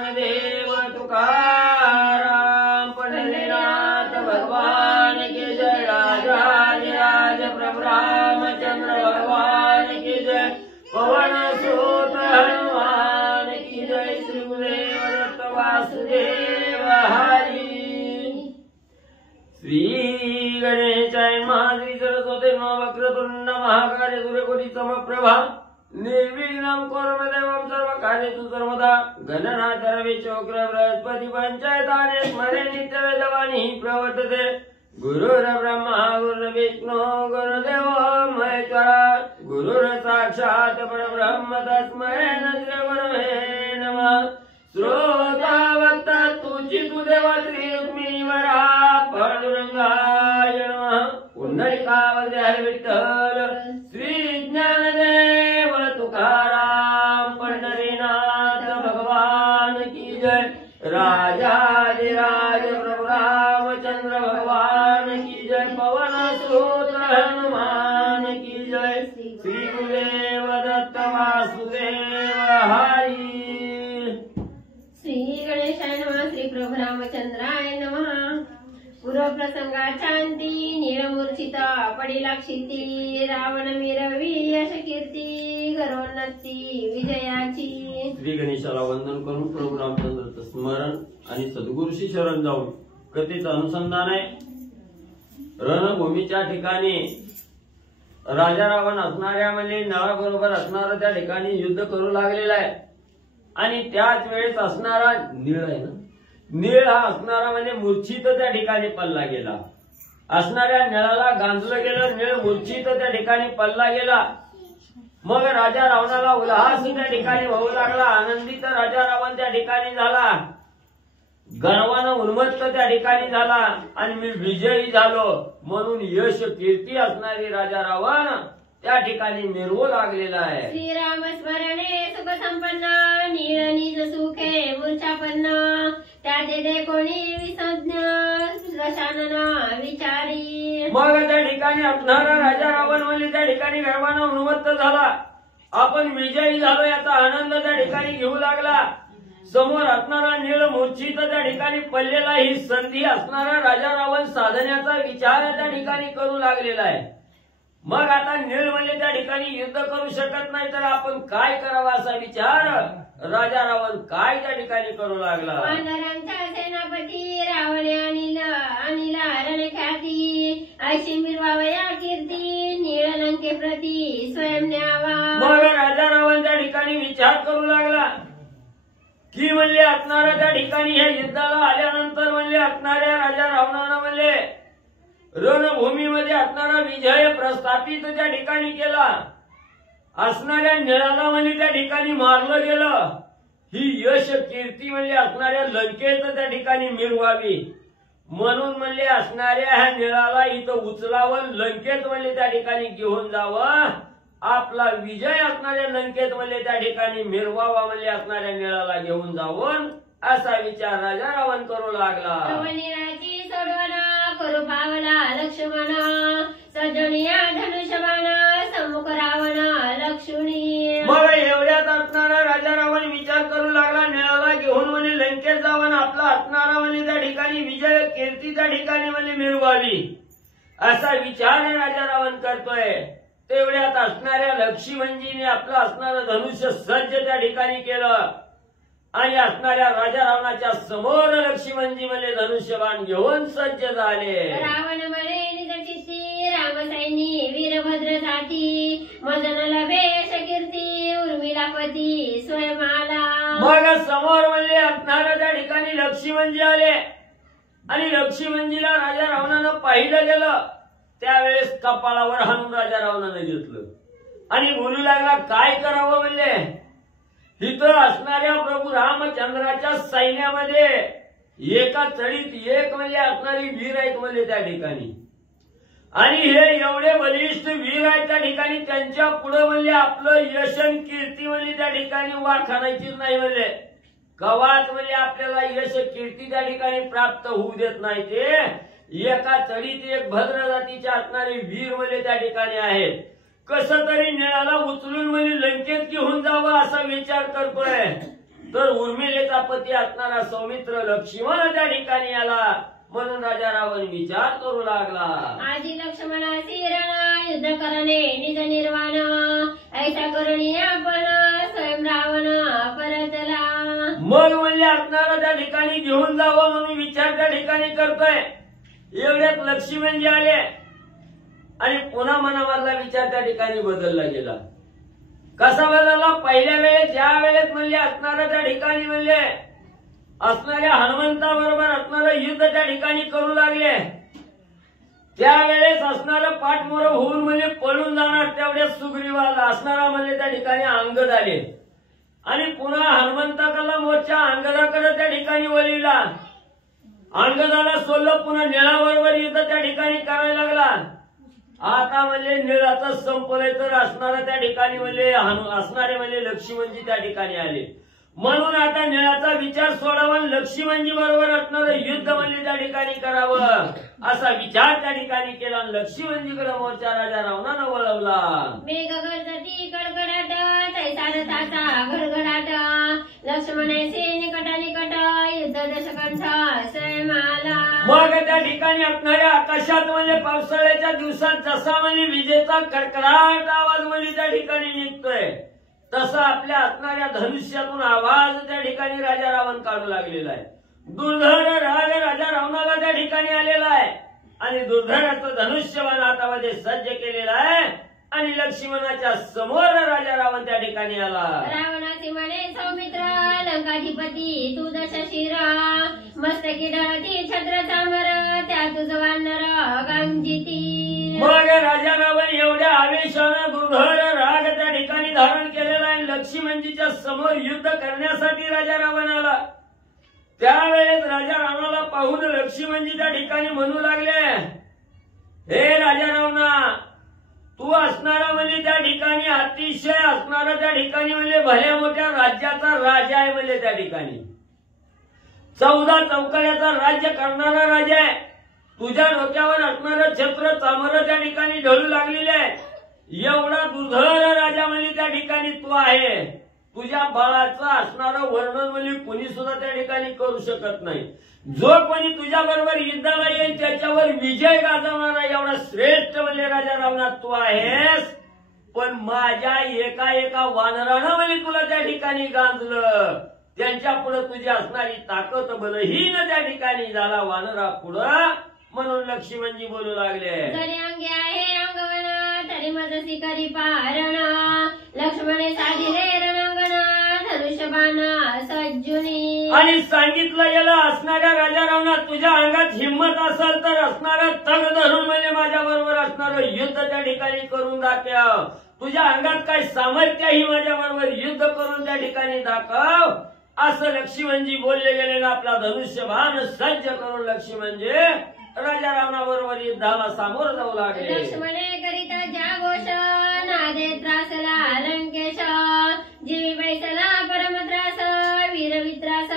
ज्ञानदेव तुकाराम पंढरीनाथ भगवान की जय। राजाधिराज प्रभु रामचंद्र भगवान की जय। पवन सुत हनुमान की जय। श्री गुरुदेव दत्त वासुदेव हरी। श्री गणेशाय महाश्री सरस्वती नमः। वक्रतुंड महाकाय सूर्यकोटि समप्रभा निर्विघ्नं कुरु देवं सर्वकार्येषु सर्वदा। गणनाथ रवि शुक्र बृहस्पति पंचायताने स्मरे नित्यवेदवाणी प्रवर्तते। गुरुर्ब्रह्मा गुरुर्विष्णु गुरुर्देवो महेश्वरा। गुरुर् साक्षात् परब्रह्म तस्मै श्री गुरवे नमः। श्रोता वक्ता तुचितु देवा श्री रुक्मिणीवरा पांडुरंगाय नमः। पुंडलिकावरदे हरी विठ्ठल श्री ज्ञानदेव तुकाराम पंढरीनाथ भगवान की जय। राजाधिराज प्रभु रामचंद्र भगवान की जय। पवन सुत हनुमान की जय। श्री गुरुदेव दत्त वासुदेव हरी। श्री गणेशाय नमः। श्री प्रभु रामचंद्राय नमः। पूर्व प्रसंगात शांती निळमूर्छित पडिला क्षिती। रावण मिरवी यश कीर्ती घरोन्नती विजयाची। श्री गणेशाला वंदन करून प्रभू रामचंद्राचं स्मरण आणि सद्गुरूशी शरण जाऊन कथेचं अनुसंधान आहे। रणभूमीच्या ठिकाणी राजा रावण असणाऱ्या म्हणजे नळाबरोबर असणारा त्या ठिकाणी युद्ध करू लागलेला आहे। आणि त्याच वेळेस असणारा नीळ आहे ना, नीळ हा असणारा म्हणजे मूर्छित त्या ठिकाणी पडला गेला। असणाऱ्या निळाला गांजलं गेलं, नीळ मूर्छित त्या ठिकाणी पडला गेला। मग राजा रावणाला उल्हास त्या ठिकाणी होऊ लागला। आनंदित राजा रावण त्या ठिकाणी झाला, गर्वानं उन्मत्त त्या ठिकाणी झाला आणि मी विजयी झालो म्हणून यश कीर्ती असणारी राजा रावण त्या ठिकाणी मिरवू लागलेला आहे। श्रीराम स्मरणे सुख संपन्न नीळ निज सुखे मूर्छापन्न। त्याचे कोणी विसज्ञ रसानन विचारी। मग त्या ठिकाणी असणारा राजा रावण म्हणजे त्या ठिकाणी गर्वानं उन्मत्त झाला। आपण विजयी झालो याचा आनंद त्या ठिकाणी घेऊ लागला। समोर असणारा नीळ मूर्छित त्या ठिकाणी पडलेला ही संधी असणारा राजा रावण साधण्याचा विचार त्या ठिकाणी करू लागलेला आहे। मग आता नीळ म्हणजे त्या ठिकाणी युद्ध करू शकत नाही तर आपण काय करावा असा विचार राजा रावण काय त्या ठिकाणी करू लागला। वानरांचा सेनापती रावणे अनिला रणख्याती। ऐशी मिरवावया कीर्ती नीळ लंके प्रती स्वयं न्यावा। मग राजा रावण त्या ठिकाणी विचार करू लागला की म्हणले असणारा त्या ठिकाणी या युद्धाला आल्यानंतर म्हणले असणाऱ्या राजा रावणानं म्हणले रणभूमीमध्ये असणारा विजय प्रस्थापित त्या ठिकाणी केला। असणाऱ्या निळाला म्हणजे त्या ठिकाणी मारलं गेलं। ही यश कीर्ती म्हणजे असणाऱ्या लंकेत त्या ठिकाणी मिरवावी म्हणून म्हणले असणाऱ्या ह्या निळाला इथं उचलावं, लंकेत म्हणजे त्या ठिकाणी घेऊन जावं। आपला विजय असणाऱ्या लंकेत म्हणजे त्या ठिकाणी मिरवावा म्हणजे असणाऱ्या निळाला घेऊन जावं असा विचार राजा रावण करू लागला। करू पावला लक्ष्मण सजनिया धनुष्यबाण सम्मुख रावण लक्ष्मणी। मग एवढ्यात असणारा राजा रावण विचार करू लागला निळाला घेऊन म्हणे लंकेत जावं, आपला असणारा म्हणजे त्या ठिकाणी विजय कीर्ती त्या ठिकाणी म्हणजे मिरवावी असा विचार राजा रावण करतोय। तेवढ्यात असणाऱ्या लक्ष्मणजीने आपलं असणारं धनुष्य सज्ज त्या ठिकाणी केलं आणि असणाऱ्या राजा रावणाच्या समोर लक्ष्मणजी म्हणजे धनुष्यबाण घेऊन सज्ज झाले। रावण म्हणे निज चित्ती रामसैनी वीरभद्रसाठी मदन लभेश कीर्ती उर्मिलापती स्वयं आला। मग समोर म्हणजे असणाऱ्या त्या ठिकाणी लक्ष्मणजी आले आणि लक्ष्मणजीला राजा रावणानं पाहिलं गेलं। त्यावेळेस कपाळावर हाणून राजा रावणानं घेतलं आणि बोलू लागला काय करावं म्हणले इथं असणाऱ्या प्रभू रामचंद्राच्या सैन्यामध्ये एका चढीत एक म्हणजे असणारी वीर आहेत म्हणजे त्या ठिकाणी आणि हे एवढे बलिष्ठ वीर आहेत त्या ठिकाणी त्यांच्या पुढे म्हणजे आपलं यशन कीर्ती म्हणजे त्या ठिकाणी वाखाणायचीच नाही म्हणजे कवाच म्हणजे आपल्याला यश कीर्ती त्या ठिकाणी प्राप्त होऊ देत नाही। ते एका चढीत एक भद्र जातीचे असणारे वीर म्हणजे त्या ठिकाणी आहेत। कसं तरी निळाला उचलून म्हणजे लंकेत घेऊन जावं असा विचार करतोय। तर उर्मिलेचा पती असणारा सौमित्र लक्ष्मण त्या ठिकाणी आला म्हणून राजा रावण विचार करू लागला. आजी लक्ष्मणासी रण युद्ध करणे निज निर्वाण ऐसा करुणी आपण स्वयं रावण परतला. मग म्हणजे असणारा त्या ठिकाणी घेऊन जावं म्हणून विचार त्या ठिकाणी करतोय. एवढ्यात लक्ष्मणजी आले आणि पुन्हा मनामधला विचार त्या ठिकाणी बदलला गेला. कसा बदलला? पहिल्या वेळेस ज्या वेळेस म्हणजे असणारा त्या ठिकाणी म्हणजे असणाऱ्या हनुमंताबरोबर असणारं युद्ध त्या ठिकाणी करू लागले, त्यावेळेस असणारं पाठमोर होऊन म्हणजे पळून जाणार तेवढ्याच सुग्रीवाला असणारा म्हणजे त्या ठिकाणी अंगद आले आणि पुन्हा हनुमंताकडला मोर्चा अंगदाकडे त्या ठिकाणी वळविला. अंगदाला सोडलं, पुन्हा निळाबरोबर युद्ध त्या ठिकाणी करायला लागला. आता म्हणजे निळाचं संपलंय तर असणारा त्या ठिकाणी म्हणजे असणारे म्हणजे लक्ष्मणजी त्या ठिकाणी आले म्हणून आता निळाचा विचार सोडावा, लक्ष्मणजी बरोबर असणारं युद्ध म्हणजे त्या ठिकाणी करावं असा विचार त्या ठिकाणी केला. लक्ष्मणजीकडे मोर्चा राजा रावणानं वळवला. मेघ गरजती कडकडाट तैसा रथाचा घडघडाट लक्ष्मणाचे निकट निकट युद्ध दशकंठ स्वयं आला. मग त्या ठिकाणी असणाऱ्या आकाशात म्हणजे पावसाळ्याच्या दिवसात जसा म्हणजे विजेचा कडकडाट आवाज म्हणजे त्या ठिकाणी निघतोय तसा आपल्या असणाऱ्या धनुष्यातून आवाज त्या ठिकाणी राजा रावण काढू लागलेला आहे. दुर्धर राग राजा रावणाला त्या ठिकाणी आलेला आहे आणि दुर्धराचं धनुष्यबाण हातामध्ये सज्ज केलेला आहे आणि लक्ष्मणाच्या समोर राजा रावण त्या ठिकाणी आला. रावणाचे म्हणे सौमित्र लंकाधिपती तू दश शिरा मस्तकी ढळती छत्र चामर त्या तुझ वानर गांजिती. मग राजा रावण एवढ्या आवेशानं दुर्धर राग त्या ठिकाणी धारण केलेला आहे. लक्ष्मणजीच्या समोर युद्ध करण्यासाठी राजा रावण आला. त्यावेळेस राजा रावणाला पाहून लक्ष्मणजी त्या ठिकाणी म्हणू लागले, हे राजा रावणा, तू असणारा म्हणजे त्या ठिकाणी अतिशय असणारा त्या ठिकाणी म्हणजे भल्या मोठ्या राज्याचा राजा आहे. म्हणजे त्या ठिकाणी 14 चौकड्याचा राज्य करणारा राजा आहे. तुझ्या डोक्यावर असणारं छत्र चामर त्या ठिकाणी ढळू लागलेले आहे. एवढा दुर्धर राजा म्हणजे त्या ठिकाणी तू आहे. तुझ्या बळाचं असणारं वर्णन म्हणजे कुणी सुद्धा त्या ठिकाणी करू शकत नाही. जो कोणी तुझ्या बरोबर युद्धाला येईल त्याच्यावर विजय गाजवणारा एवढा श्रेष्ठ म्हणजे राजा रावणात तू आहेस. पण माझ्या एका एका वानरानं म्हणजे तुला त्या ठिकाणी गांजलं. त्यांच्या पुढे तुझी असणारी ताकद बलहीन त्या ठिकाणी झाला वानरा पुढं. म्हणून लक्ष्मणजी बोलू लागले, जरी अंगे आहे अंगवना तरी मज शिकारी पारण लक्ष्मणे साधिरे रणांगण धनुष्यबाण सज्जुनी. आणि सांगितलं गेलं असणाऱ्या राजा रावणा, तुझ्या अंगात हिंमत असेल तर असणारं तग धरून म्हणजे माझ्या बरोबर असणारं युद्ध त्या ठिकाणी करून दाखव. तुझ्या अंगात काय सामर्थ्य आहे माझ्या बरोबर युद्ध करून त्या ठिकाणी दाखव असं लक्ष्मणजी बोलले गेले ना. आपला धनुष्यबाण सज्ज करून लक्ष्मणजी राजा रावणाबरोबर युद्धाला सामोर जाऊ लागले. लक्ष्मणे करिता ज्या घोष नादे त्रासला लंकेश जीवी बैसला परम त्रास वीरवित्रास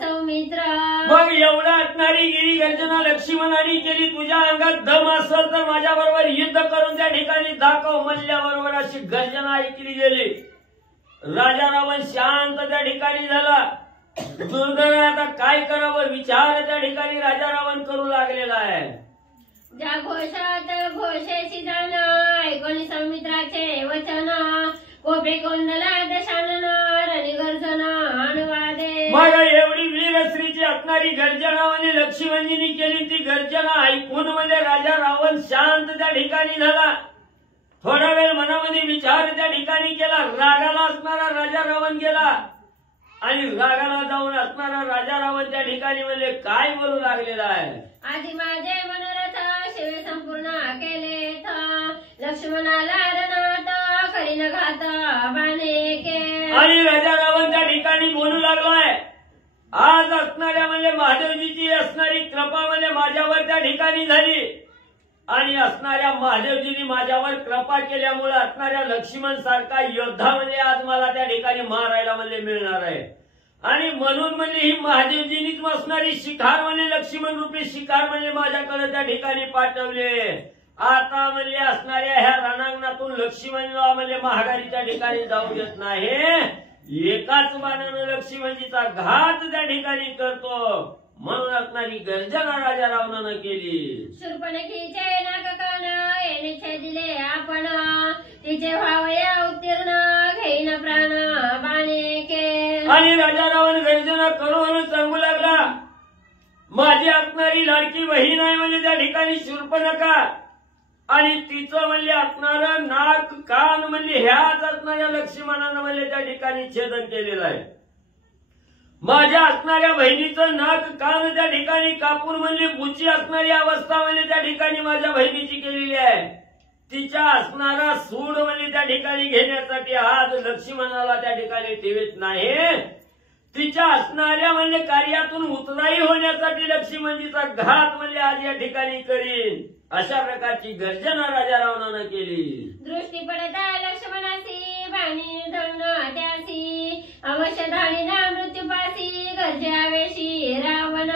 सौमित्र. मग एवढा असणारी गिरी गर्जना लक्ष्मणाने केली. तुझ्या अंगात दम असेल तर माझ्या बरोबर युद्ध करून त्या ठिकाणी दाखव म्हणल्याबरोबर अशी गर्जना ऐकली गेली. राजा रावण शांत त्या ठिकाणी झाला. दुर्धर आता काय करावं विचार त्या ठिकाणी राजा रावण करू लागलेला आहे. ज्या घोषात घोषेशी जाण ऐकोनी सौमित्राचे वचन कोपे कोंदला दशानन रणिगर्जन अनुवादे. मग एवढी वीरश्रीची असणारी गर्जना म्हणजे लक्ष्मणजींनी केली. ती गर्जना ऐकून म्हणजे राजा रावण शांत त्या ठिकाणी झाला. थोडा वेळ मनामध्ये विचार त्या ठिकाणी केला. रागाला असणारा राजा रावण गेला आणि रागाला जाऊन असणारा राजा रावण त्या ठिकाणी म्हणजे काय बोलू लागलेला आहे. आधी माझे मनोरथ शिवे संपूर्ण केले लक्ष्मणाला रणात करीन घात बाणे के. आणि राजा रावण त्या ठिकाणी बोलू लागलाय, आज असणाऱ्या म्हणजे महादेवजीची असणारी कृपा म्हणजे माझ्यावर त्या ठिकाणी झाली आणि असणाऱ्या महादेवजींनी माझ्यावर कृपा केल्यामुळे असणाऱ्या लक्ष्मण सारखा योद्धा म्हणजे आज मला त्या ठिकाणी मारायला म्हणजे मिळणार आहे. आणि म्हणून म्हणजे ही महादेवजींनीच असणारी शिखार म्हणजे लक्ष्मण रूपी शिखार म्हणजे माझ्याकडे त्या ठिकाणी पाठवले. आता म्हणजे असणाऱ्या ह्या रणांगणातून लक्ष्मणला म्हणजे महागारी त्या ठिकाणी जाऊ देत नाही. एकाच बाणानं लक्ष्मणजीचा घात त्या ठिकाणी करतो म्हणून असणारी गर्जना राजा रावणानं केली. शूर्पणखीचे नागकान येणे छेदिले आपण तिचे व्हावया उत्तीर्ण घेईन प्राण बाणे के. आणि राजा रावण गर्जना करून सांगू लागला माझी असणारी लाडकी बहीण आहे म्हणजे त्या ठिकाणी शूर्पणखा आणि तिचं म्हणजे असणार नाक कान म्हणजे ह्याच असणाऱ्या लक्ष्मणानं म्हणजे त्या ठिकाणी छेदन केलेलं आहे. माझ्या असणाऱ्या बहिणीचं नाक कान त्या ठिकाणी कापून म्हणजे बुची असणारी अवस्था म्हणजे त्या ठिकाणी माझ्या बहिणीची केलेली आहे. तिच्या असणारा सूड म्हणजे त्या ठिकाणी घेण्यासाठी आज लक्ष्मणाला त्या ठिकाणी ठेवत नाही. तिच्या असणाऱ्या म्हणजे कार्यातून उतराई होण्यासाठी लक्ष्मणजीचा घात म्हणजे आज या ठिकाणी करीन अशा प्रकारची गर्जना राजा रावणानं केली. दृष्टी पडता लक्ष्मणासी बाणी धरण त्यासी अवश्य धाडीना मृत्यूपासी गर्जावेशी रावण.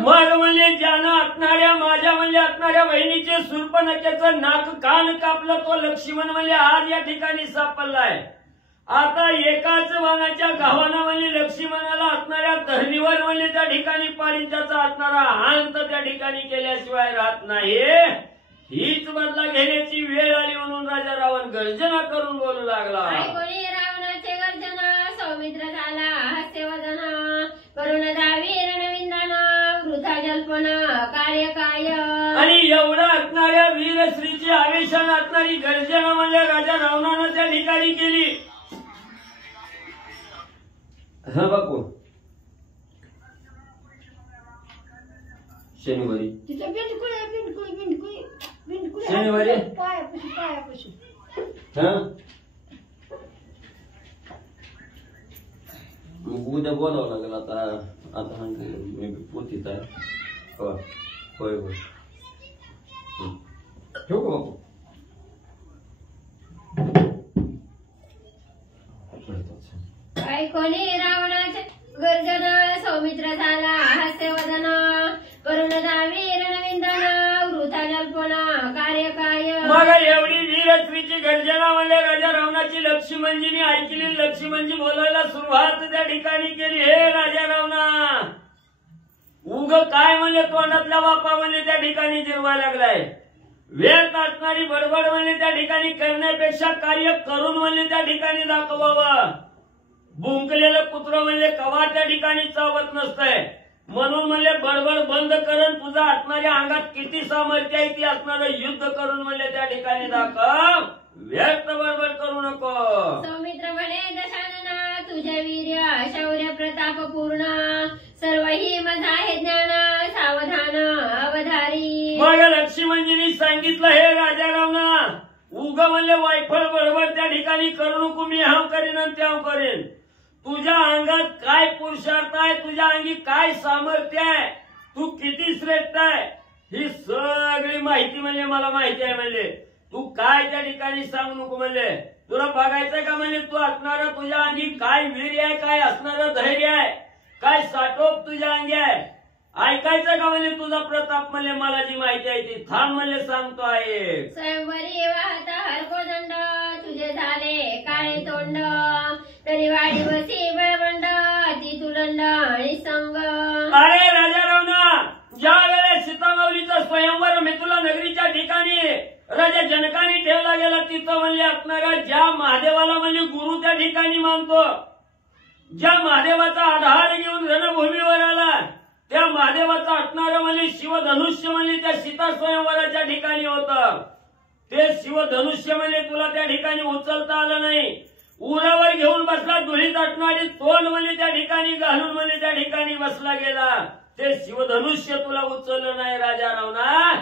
मग म्हणजे ज्यानं असणाऱ्या माझ्या म्हणजे असणाऱ्या बहिणीचे शूर्पणखेचं नाक कान कापलं तो लक्ष्मण म्हणजे आज या ठिकाणी सापडलाय. आता एकाच बाणाच्या गावानं म्हणजे लक्ष्मणाला असणाऱ्या धरणीवर म्हणजे त्या ठिकाणी पारिजाचा असणारा अंत त्या ठिकाणी केल्याशिवाय राहत नाही. हीच बदला घेण्याची वेळ आली म्हणून राजा रावण गर्जना करून बोलू लागला. कोणी रावणाचे गर्जना सौमित्र झाला हास्यवदन करुण जावी रणविंदन वृथा जल्पन कार्य काय. आणि एवढं असणाऱ्या वीरश्रीची आवेशानं असणारी गर्जना म्हणजे राजा रावणानं त्या ठिकाणी केली. हा बापू शनिवारी शनिवारी हा उद्या बोलावं लागेल. आता आता मी पोतीत आहे. होय होय ठेवू का बापू. कोणी रावणाचे गर्जन सौमित्र झाला हास्यवदन करुण जावी रणविंदन वृथा जल्पन कार्य काय. मग एवढी वीरश्रीची गर्जना म्हणजे राजा रावणाची लक्ष्मणजीने ऐकली. लक्ष्मणजी बोलायला सुरुवात त्या ठिकाणी केली. हे राजा रावणा उग काय म्हणजे तोंडातल्या बापा म्हणजे त्या ठिकाणी जिरवायला लागलाय. व्यर्थ असणारी बडबड म्हणजे त्या ठिकाणी करण्यापेक्षा कार्य करून म्हणजे त्या ठिकाणी दाखवावं. भुंकलेलं कुत्र म्हणजे कवा त्या ठिकाणी चावत नसतंय म्हणून म्हणजे बडबड बंद करून तुझा असणाऱ्या अंगात किती सामर्थ्य आहे ती असणारं युद्ध करून म्हणजे त्या ठिकाणी दाखव. व्यर्थ बडबड करू नको. सौमित्र म्हणे दशानना तुझे वीर्य शौर्य प्रताप पूर्ण सर्व ही माझा आहे ज्ञान सावधान अवधारी. मग लक्ष्मणजींनी सांगितलं हे राजा रावणा उग म्हणजे वायफळ बडबड त्या ठिकाणी करू नको. मी हाव करीन आणि त्याव करेन. तुझ्या अंगात काय पुरुषार्थ आहे तुझ्या अंगी काय सामर्थ्य आहे तू किती श्रेष्ठ आहे ही सगळी माहिती म्हणजे मला माहिती आहे. म्हणजे तू काय त्या ठिकाणी सांगू नको. म्हणजे तुला बघायचंय का म्हणजे तू असणारं तुझ्या अंगी काय वीर्य आहे काय असणारं धैर्य आहे काय साठोप तुझ्या अंगी आहे ऐकायचं का म्हणजे तुझा प्रताप म्हणजे मला जी माहिती आहे ती थांब म्हणजे सांगतो आहे. स्वयंवरी वाहता हरकोदंड तुझे झाले काळे तोंड तरी वाडी बसी बळबंड ती तुलंड आणि संग. अरे राजा रावणा ज्या वेळेस सीतामाऊलीचा स्वयंवर मिथुला नगरीच्या ठिकाणी राजा जनकाने ठेवला गेला तिथं म्हणजे असणाऱ्या ज्या महादेवाला म्हणजे गुरु त्या ठिकाणी मानतो ज्या महादेवाचा आधार घेऊन रणभूमीवर आला त्या महादेवाचा असणारं म्हणजे शिवधनुष्य म्हणजे त्या सीता स्वयंवराच्या ठिकाणी होतं. ते शिवधनुष्य म्हणजे तुला त्या ठिकाणी उचलता आलं नाही. उरावर घेऊन बसला धुळीत असणारी तोंड म्हणजे त्या ठिकाणी घालून म्हणजे त्या ठिकाणी बसला गेला. ते शिवधनुष्य तुला उचललं नाही राजा रावणा.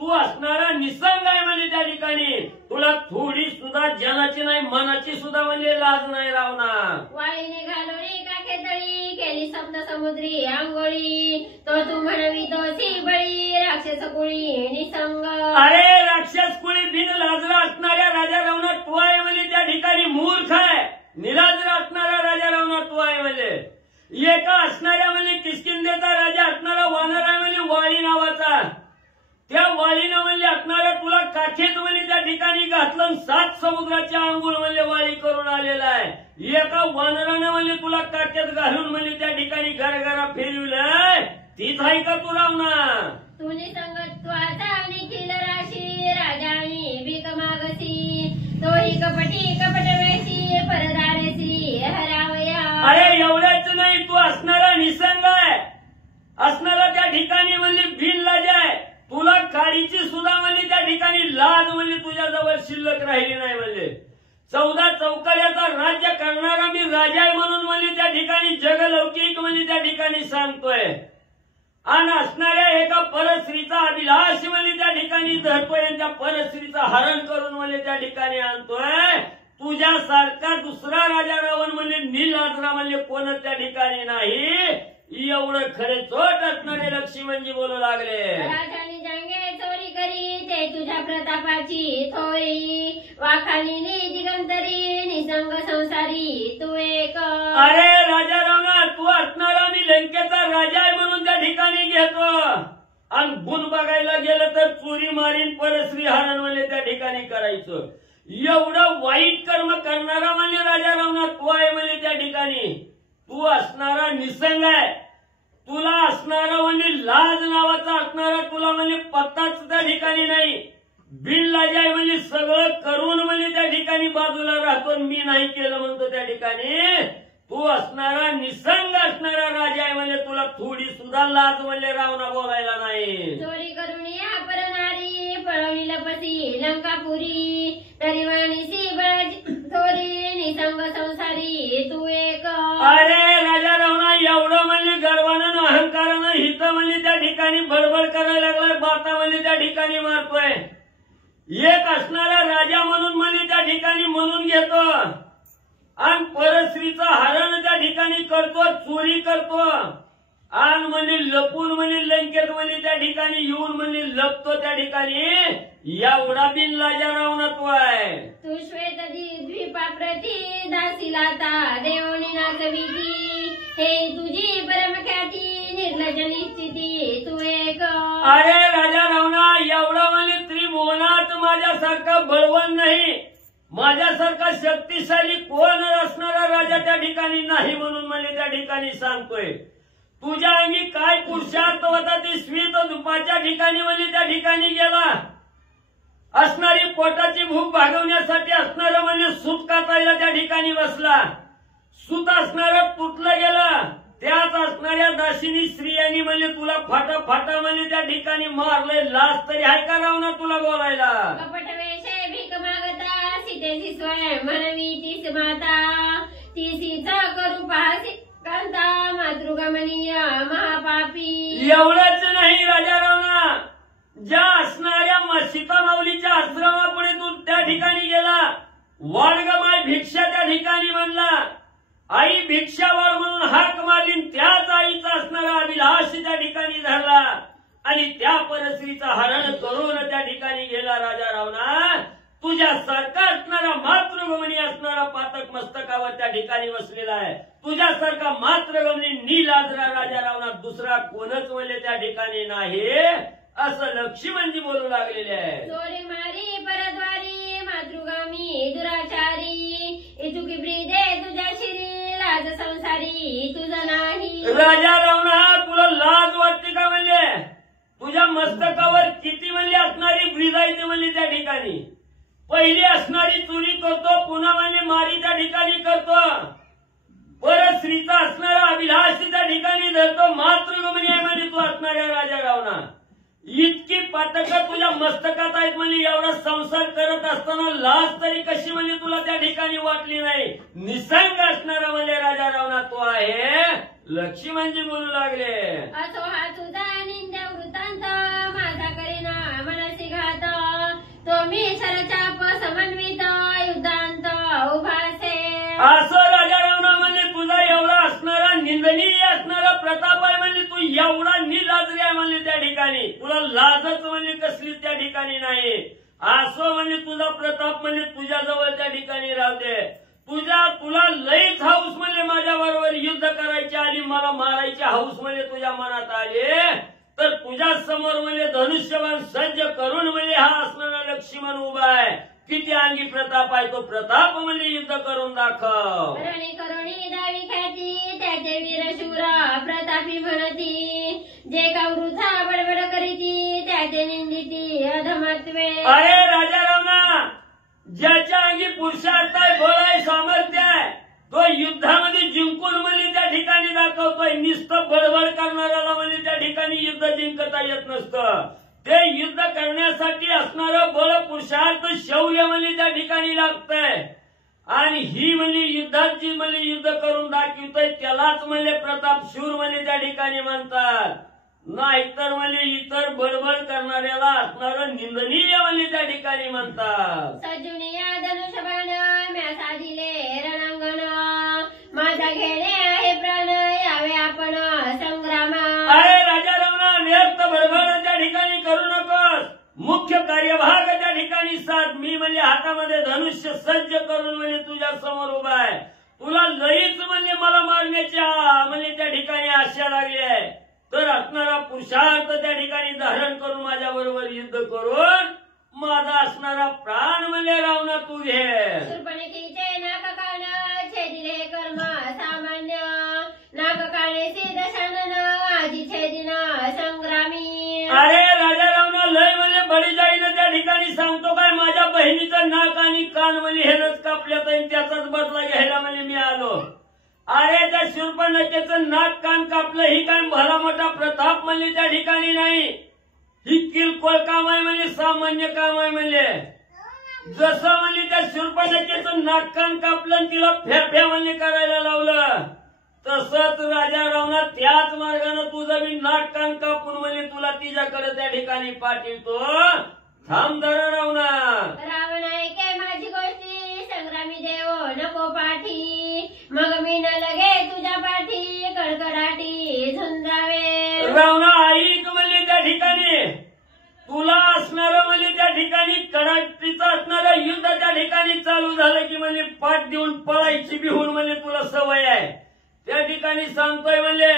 तू असणारा निसंग आहे म्हणजे त्या ठिकाणी तुला थोडी सुद्धा जनाची नाही मनाची सुद्धा म्हणजे लाज नाही रावणा. वाळीने घालवली काखे तळी केली सप्त समुद्री आंघोळी तो तू म्हणवी तो सी बळी राक्षस कुळी निसंग. अरे राक्षस कुळी बिन लाजरा असणाऱ्या राजा रावणा तू आहे म्हणजे त्या ठिकाणी मूर्ख आहे. निलाजरा असणारा राजा रावणा तू आहे म्हणजे एका असणाऱ्या म्हणजे किष्किंधेचा राजा असणारा वानर आहे म्हणजे वाळी नावाचा. त्या वाळीनं म्हणजे असणाऱ्या तुला काखेत म्हणजे त्या ठिकाणी घातलं 7 समुद्राच्या अंघोळ म्हणजे वाळी करून आलेला आहे. एका वानराने म्हणजे तुला काट्यात घालून म्हणजे त्या ठिकाणी घराघरा फिरविलंय, तीच आहे का तू रावणा? तुने संगत्वाचा निखिल राशी राजानी भीक मागसी, तोही कपटी कपटवेशी परदारसी हरावया. अरे एवढ्याच नाही, तू असणारा निसंग आहे, असणारा त्या ठिकाणी म्हणजे बिनलाज आहे. तुला काडीची सुद्धा म्हणजे त्या ठिकाणी लाज म्हणजे तुझ्याजवळ शिल्लक राहिली नाही. म्हणजे 14 चौकड्याचा राज्य करणारा मी राजा आहे म्हणून म्हणजे त्या ठिकाणी जगलौकिक म्हणजे त्या ठिकाणी सांगतोय. आणि असणाऱ्या एका परस्त्रीचा अभिलाष म्हणजे त्या ठिकाणी धरतोय आणि त्या परस्त्रीचं हरण करून म्हणजे त्या ठिकाणी आणतोय. तुझ्यासारखा दुसरा राजा रावण म्हणजे नीलाद्रा म्हणजे कोण त्या ठिकाणी नाही. एवढं खरे चोट असणारे लक्ष्मणजी बोलू लागले. राजानी जंगे चोरी करी ते तुझ्या प्रतापाची थोरी, वाखानी दिगंतरी निसंग संसारी तू एक. अरे राजा रावणा, तू असणारा मी लंकेचा राजा आहे म्हणून त्या ठिकाणी घेतो आणि गुण बघायला गेलं तर चोरी मारीन परस्त्री हरण म्हणजे त्या ठिकाणी करायचं. एवढं वाईट कर्म करणारा म्हणजे राजा रावणा तू आहे म्हणजे त्या ठिकाणी. तू असणारा निसंग आहे, तुला असणारा म्हणजे लाज नावाचा असणारा तुला म्हणजे पत्ताच त्या ठिकाणी नाही. बिनलाज आहे म्हणजे सगळं करून म्हणजे त्या ठिकाणी बाजूला राहतो, मी नाही केलं म्हणतो त्या ठिकाणी. तू असणारा निसंग असणारा राजा आहे म्हणजे तुला थोडी सुद्धा लाज म्हणजे रावणा बोलायला नाही. चोरी करून या परनारी पळवली लपसी लंकापुरी, तरी वाणीसी बळाची थोरी निसंग संसारी तू एक. अरे राजा रावणा, एवढं म्हणजे गर्वानं अहंकारानं हित म्हणजे त्या ठिकाणी बडबड करायला लागलाय, बाता म्हणजे त्या ठिकाणी मारतोय. एक असणारा राजा म्हणून म्हणजे त्या ठिकाणी म्हणून घेतो आणि परस्त्रीचं हरण त्या ठिकाणी करतो, चोरी करतो आणि म्हणजे लपून म्हणजे लंकेत म्हणजे त्या ठिकाणी येऊन म्हणजे लपतो त्या ठिकाणी. एवढा बिनलाजा रावणा तू आहे. तू श्वेत द्वीपाप्रती दासीलाता देवनी नाचविती, हे तुझी परमख्याती निर्लज निश्चिती तू एक. अरे राजा रावणा, एवढा म्हणजे त्रिभुवनात माझ्यासारखा बळवान नाही, माझ्यासारखा शक्तिशाली कोण असणारा राजा त्या ठिकाणी नाही म्हणून म्हणजे त्या ठिकाणी सांगतोय. तुझ्या अंगी काय पुरुषार्थ होता ते स्वीत धुपाच्या ठिकाणी म्हणजे त्या ठिकाणी गेला. असणारी पोटाची भूक भागवण्यासाठी असणारं म्हणजे सूत कातायला त्या ठिकाणी बसला. सूत असणारं तुटलं गेलं, त्याच असणाऱ्या दासिनी स्त्रियांनी म्हणजे तुला फाटा फाटा म्हणजे त्या ठिकाणी मारले. लाज तरी आहे का रावणा तुला बोलायला? कपट वेशे भीक मागता सीतेची स्वयं म्हणवी तीच माता, तीसीचा करू पाहसी कांता मातृगमनीय महापापी. एवढंच नाही राजा रावणा, ज्या असणाऱ्या सीता माऊलीच्या आश्रमापुढे तू त्या ठिकाणी गेला, वाडगमाय भिक्षा त्या ठिकाणी म्हणला, आई भिक्षावर म्हणून हाक मारली, त्याच आईचा असणारा अभिलाष त्या ठिकाणी धरला आणि त्या परस्त्रीचं हरण करून त्या ठिकाणी गेला. राजा रावणा, तुझ्यासारखा असणारा मातृगमनी असणारा पातक मस्तकावर त्या ठिकाणी बसलेला आहे. तुझ्यासारखा मातृगमनी नीलाद्रा राजा रावणा दुसरा कोणच म्हणजे त्या ठिकाणी नाही, असं लक्ष्मणजी बोलू लागलेले आहे. चोरी मारी परद्वारी मातृगामी दुराचारी, इतुकी ब्रीदे तुझ्या शिरी लाज संसारी तुझा नाही. राजा रावणा, तुला लाज वाटते का? म्हणजे तुझ्या मस्तकावर किती म्हणजे असणारी ब्रीद आहे ते म्हणजे त्या ठिकाणी. पहिली असणारी चोरी करतो, पुन्हा म्हणजे मारी त्या ठिकाणी करतो, परत स्त्रीचा असणारा अभिलाष त्या ठिकाणी धरतो. मातृगमनी आहे म्हणजे तू असणाऱ्या राजा रावणा. इतकी पातक तुझ्या मस्तकात आहेत म्हणजे एवढा संसार करत असताना लाज तरी कशी म्हणजे तुला त्या ठिकाणी वाटली नाही. निसंग असणारा म्हणजे राजा रावणा तू आहे. लक्ष्मणजी बोलू लागले. असो हा तुझा निंद्या वृत्तांत, माझा करीना मनसी घात, तो मी सरचाप समन्वित युद्धांत उभासे. असो राजा रावणा, म्हणजे तुझा एवढा असणारा निंदनीय असणारा प्रताप आहे म्हणजे तू एवढा निलाजरी आहे म्हणजे त्या ठिकाणी. तुला लाजच म्हणजे कसली त्या ठिकाणी नाही. असो म्हणजे तुझा प्रताप म्हणजे तुझ्याजवळ त्या ठिकाणी राहू दे. तुला लईच हाऊस म्हणजे माझ्या बरोबर युद्ध करायची आली, मला मारायची हाऊस म्हणजे तुझ्या मनात आले, तर तुझ्या समोर म्हणजे धनुष्यबाण सज्ज करून म्हणजे हा असणारा लक्ष्मण उभा आहे. किती अंगी प्रताप आहे तो प्रताप म्हणजे युद्ध करून दाखव. रणी करुणी दावी ख्याती त्याचे वीर शूर प्रतापी म्हणती जे का वृथा बडबड करीती त्याचे निंदिती अधमत्वे. अरे राजा रावणा, ज्याच्या अंगी पुरुषार्थ आहे, बळ आहे, सामर्थ्य आहे, तो युद्धामध्ये जिंकून म्हणजे त्या ठिकाणी दाखवतोय. नुसतं बडबड करणाऱ्याला म्हणजे त्या ठिकाणी युद्ध जिंकता येत नसतं. ते युद्ध करण्यासाठी असणारं बळ, पुरुषार्थ, शौर्य म्हणजे त्या ठिकाणी लागतंय. आणि ही म्हणजे युद्धात जी म्हणजे युद्ध करून दाखवतोय त्यालाच म्हणजे प्रताप शूर म्हणजे त्या ठिकाणी म्हणतात. नाहीतर म्हणजे इतर बडबड करणाऱ्याला असणारं निंदनीय म्हणजे त्या ठिकाणी म्हणतात. सजुनिया धनुष्यबाण म्या साधिले रणांगण माझा घेणे आहे प्राण यावे आपण संग्राम. अरे राजा रावणा, व्यक्त बडबड त्या ठिकाणी करू नकोस. मुख्य कार्यभाग त्या ठिकाणी साध. मी म्हणजे हातामध्ये धनुष्य सज्ज करून म्हणजे तुझ्या समोर उभा आहे. तुला लईच म्हणजे मला मारण्याची म्हणजे त्या ठिकाणी आशा लागली आहे. तर असणारा पुरुषार्थ त्या ठिकाणी धारण करून माझ्या बरोबर युद्ध करून माझा असणारा प्राण म्हणजे रावणा तू घे. शूर्पणखीचे नाक कान छेदिले कर्म सामान्य नाक काने सिद्ध शानन आजी छेदिन संग्रामी. अरे राजा रावणा, लय म्हणजे बळीजाईनं त्या ठिकाणी सांगतो काय माझ्या बहिणीचं नाक आणि कान म्हणजे हेच कापल्यात आणि त्याचाच बदला घ्यायला म्हणजे मी आलो. अरे त्या शूर्पणखेचं नाक कान कापलं ही काय भला मोठा प्रताप म्हणजे त्या ठिकाणी नाही. ही किरकोळ काम आहे म्हणजे सामान्य काम आहे. म्हणजे जसं म्हणजे त्या शूर्पणखेचं नाक कान कापलं आणि तिला फेफ्या म्हणजे करायला लावलं, तसंच राजा रावणा त्याच मार्गाने तुझं मी नाक कान कापून म्हणजे तुला तिच्याकडे त्या ठिकाणी पाठवतो. थांब धरा रावणा. रावण ऐके माझी गोष्टी संग्रामी देव नको पाठी मग मी न लगे तुझ्या पाठी कडकडाटी झुंजावे. रावणा ऐक म्हणजे त्या ठिकाणी तुला असणारं म्हणजे त्या ठिकाणी कडाटीचं असणारं युद्ध त्या ठिकाणी चालू झालं की म्हणजे पाठ देऊन पळायची बिहून म्हणजे तुला सवय आहे. त्या ठिकाणी सांगतोय म्हणजे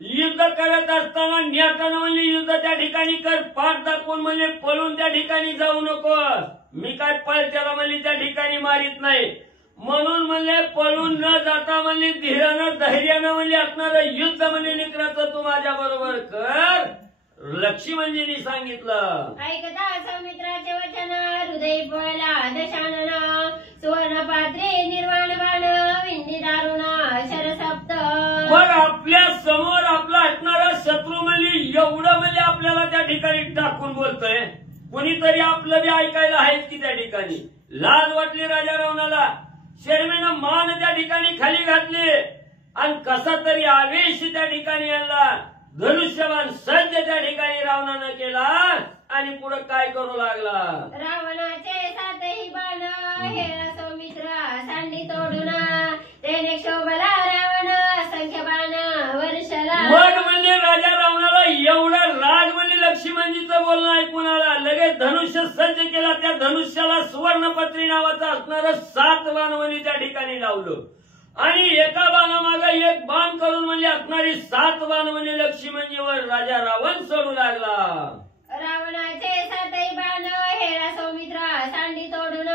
युद्ध करत असताना न्याकानं म्हणजे युद्ध त्या ठिकाणी कर. पाठ दाखवून म्हणजे पळून त्या ठिकाणी जाऊ नको. मी काय पळत्याला म्हणजे त्या ठिकाणी मारित नाही. म्हणून म्हणजे पळून न जाता म्हणजे धीरानं धैर्यानं म्हणजे असणारं युद्ध म्हणजे निकराचं तू माझ्या बरोबर कर. लक्ष्मणजींनी सांगितलं. ऐकता सौमित्राचे वचन हृदय पळला दशानन सुवर्ण पात्रे निर्वाण बाण विंदी दारुण शरसप्त. मग आपल्या समोर आपला असणारा शत्रू म्हणजे एवढं म्हणजे आपल्याला त्या ठिकाणी टाकून बोलतोय. कुणीतरी आपलं बी ऐकायला आहेच की त्या ठिकाणी. लाज वाटली राजा रावणाला. शर्मेनं मान त्या ठिकाणी खाली घातली आणि कसा तरी आवेश त्या ठिकाणी आणला. धनुष्यबाण सज्ज त्या ठिकाणी रावणानं केला आणि पुढे काय करू लागला. रावणाचे सातही बाण हेरा सौमित्र सांडी तोडून त्याने शोभला रावण असंख्य बाण वर्षला. मग म्हणजे राजा रावणाला एवढा राग म्हणजे लक्ष्मणजीचं बोलणं ऐकून आला. लगेच धनुष्य सज्ज केला. त्या धनुष्याला सुवर्णपत्री नावाचं असणारं 7 बाण म्हणजे त्या ठिकाणी लावलं आणि एका बाणामागे एक बाण करून म्हणजे असणारी 7 बाण म्हणजे लक्ष्मणजीवर राजा रावण सोडू लागला. रावणाचे सातही बाण हेरा सौमित्र सांडी तोडून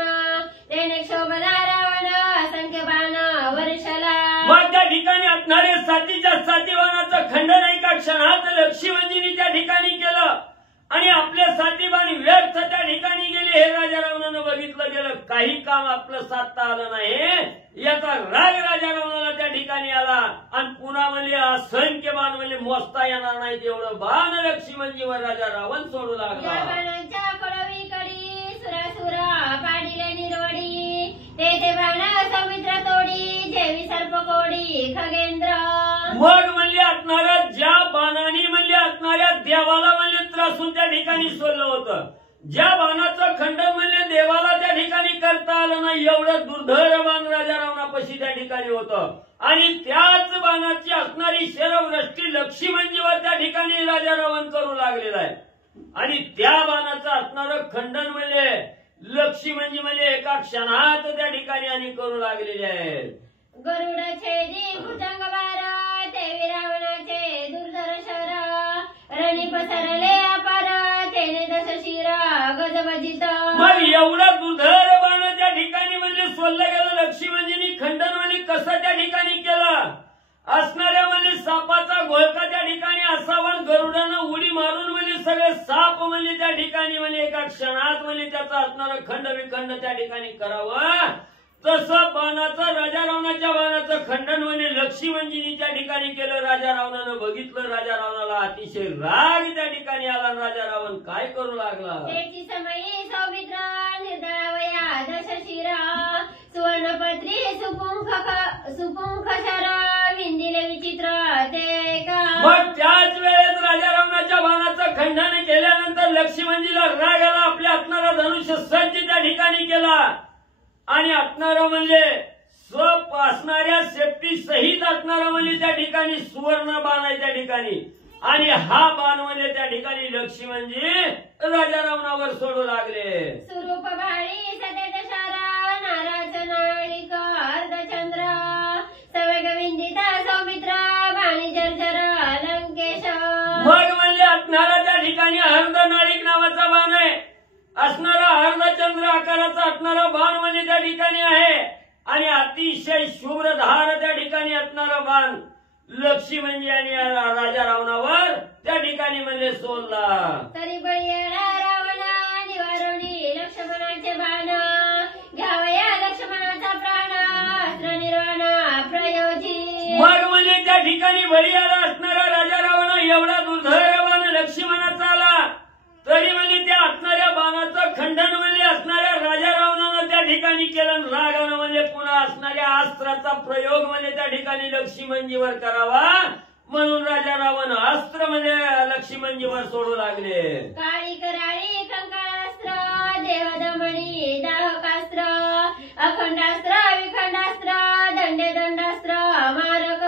त्याने शोभला रावण असंख्य बाण वर्षला. मग त्या ठिकाणी असणारे 7च्या बाणाचं खंडन एका क्षणात लक्ष्मणजींनी त्या ठिकाणी केलं आणि आपले 7 बाण व्यर्थ त्या ठिकाणी गेले. हे राजा रावणानं बघितलं गेलं. काही काम आपलं साधता आलं नाही. याचा राग राजा रावणाला त्या ठिकाणी आला आणि पुन्हा म्हणजे असंख्य बाण म्हणजे मोजता येणार नाही तेवढं बाण लक्ष्मणजीवर राजा रावण सोडू लागला. बाणांच्या कडवी कडी सुरासुरा पाडिले निरोडी ते बाण सौमित्र तोडी जेवी सर्प कोडी खगेंद्र. मग म्हणजे असणाऱ्या ज्या बाणाने म्हणजे असणाऱ्या देवाला म्हणजे त्रासून त्या ठिकाणी सोडलं होतं, ज्या बाणाचं खंडन म्हणजे देवाला त्या ठिकाणी करता आलं नाही, एवढं दुर्धर बाण राजा रावणापाशी त्या ठिकाणी होतं आणि त्याच बाणाची असणारी शरवृष्टी लक्ष्मणजीवर त्या ठिकाणी राजा रावण करू लागलेला आहे आणि त्या बाणाचं असणारं खंडन म्हणजे लक्ष्मणजी म्हणजे एका क्षणात त्या ठिकाणी आणि करू लागलेले आहेत. गरुड छेदी भुजंग बार ते रावणाचे दुर्धर शर रणी पसरले अपार तेने दश शिर गजबजित. मग एवढं दुर्धर असणाऱ्या म्हणजे सापाचा घोळका त्या ठिकाणी असावा, गरुडानं उडी मारून म्हणजे सगळे साप म्हणजे त्या ठिकाणी म्हणजे एका क्षणात म्हणजे त्याचा असणारा खंड विखंड त्या ठिकाणी करावं. तसं बाणाचं राजा रावणाच्या बाणाचं खंडन म्हणजे लक्ष्मीवंजीनी त्या ठिकाणी केलं. राजा रावणानं बघितलं, राजा रावणाला अतिशय राग त्या ठिकाणी आला. राजा रावण काय करू लागला. त्याची समयी सौमित्र निर्दळावया दशशिरा सुवर्णपत्री सुपुंख शरा विंदिले विचित्र ते का. मग त्याच वेळेस राजा रावणाच्या बाणाचं खंडन केल्यानंतर लक्ष्मीवंजीला राग आला. आपल्या असणारा धनुष्य सज्ज त्या ठिकाणी केला आणि असणारा म्हणजे स्वप असणाऱ्या सेफ्टी सहित असणारा म्हणजे त्या ठिकाणी सुवर्ण बाण आहे त्या ठिकाणी. आणि हा बाण म्हणजे त्या ठिकाणी लक्ष्मीवंजी राजा रावणावर सोडू लागले. सुरूप भाळी सदेत शारा नाराज नाळिक अर्धचंद्र सवेग विंदिता सौमित्र बाणी जर्जर लंकेश. मग म्हणजे असणारा त्या ठिकाणी अर्धनाळिक नावाचा बाण आहे. असणारा अर्धचंद्र आकाराचा असणारा बाण म्हणजे त्या ठिकाणी आहे आणि अतिशय शुभ्र धार त्या ठिकाणी असणारा बाण लक्ष्मीवंजी आणि राजा रावणावर त्या ठिकाणी म्हणजे सोडला. तरी बळी रावणा निवारोणी लक्ष्मणाचे बाण घ्यावया लक्ष्मणाचा प्राण अस्त्र निर्वाण प्रयोजी. मग म्हणजे त्या ठिकाणी बळी आला असणारा राजा रावण एवढा दुर्धर बाण लक्ष्मणाचा आला तरी म्हणजे त्या असणाऱ्या बाणाचं खंडन म्हणजे असणाऱ्या राजा रावणानं त्या ठिकाणी केलं. रागानं म्हणजे पुन्हा असणाऱ्या अस्त्राचा प्रयोग म्हणजे त्या ठिकाणी लक्ष्मीवंजीवर करावा म्हणून राजा रावण अस्त्र म्हणजे लक्ष्मीवंजीवर सोडू लागले. काळी कराळी कंकाळास्त्र देवदमणी दाहकास्त्र अखंडास्त्र विखंडास्त्र दंडे दंडास्त्र मारक.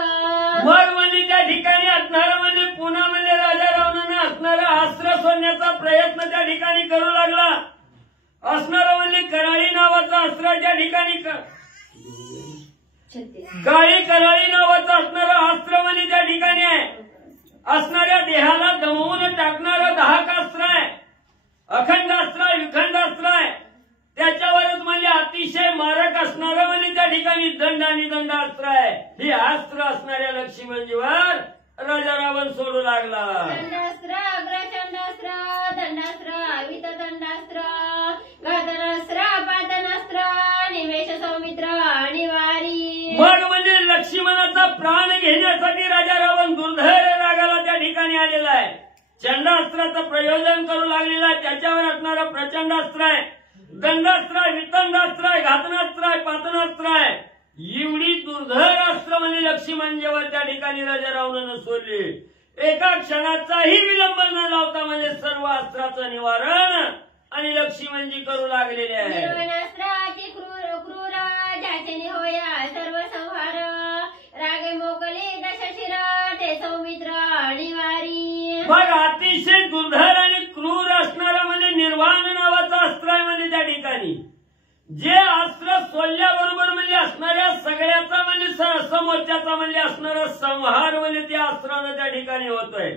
मग म्हणजे त्या ठिकाणी असणारा म्हणजे पुन्हा म्हणजे राजा रावणानं असणारा अस्त्र सोडण्याचा प्रयत्न त्या ठिकाणी करू लागला. असणारा म्हणजे कराळी नावाचा अस्त्र त्या ठिकाणी काळी कराळी नावाचं असणारं अस्त्र म्हणजे त्या ठिकाणी आहे. असणाऱ्या देहाला दमवून टाकणारं दाहकास्त्र आहे, अखंडास्त्र आहे, विखंडास्त्र आहे. त्याच्यावरच म्हणजे अतिशय मारक असणारं म्हणजे त्या ठिकाणी दंड आणि दंडास्त्र आहे. हे अस्त्र असणाऱ्या लक्ष्मीवंजीवर राजा रावण सोडू लागला. दंडास्त्र अग्रचंडास्त्र दंडास्त्र वितदंडास्त्र घातनास्त्र पातनास्त्र निमेष सौमित्र निवारी. मग म्हणजे लक्ष्मणाचा प्राण घेण्यासाठी राजा रावण दुर्धर रागाला त्या ठिकाणी आलेला आहे. चंडास्त्राचं प्रयोजन करू लागलेला आहे. त्याच्यावर असणारं प्रचंडास्त्र आहे, दंडास्त्र आहे, वितंडास्त्र आहे, घातनास्त्र आहे, पातनास्त्र आहे. एवढी दुर्धर अस्त्र म्हणजे लक्ष्मणजीवर त्या ठिकाणी राजा रावणानं सोडली. एका क्षणाचाही विलंब न लावता म्हणजे सर्व अस्त्राचं निवारण आणि लक्ष्मणजी करू लागलेले आहे. निर्वनास्त्राची क्रूर ज्याचे होया सर्व संहार रागे मोकले दशशिर ते सौमित्र निवारी. मग अतिशय दुर्धर आणि क्रूर असणारा म्हणजे निर्वाण नावाचं अस्त्र आहे. म्हणजे त्या ठिकाणी जे अस्त्र सोडल्याबरोबर म्हणजे असणाऱ्या सगळ्याचा म्हणजे समोरच्याचा म्हणजे असणारा संहार म्हणजे त्या अस्त्रानं त्या ठिकाणी होतोय.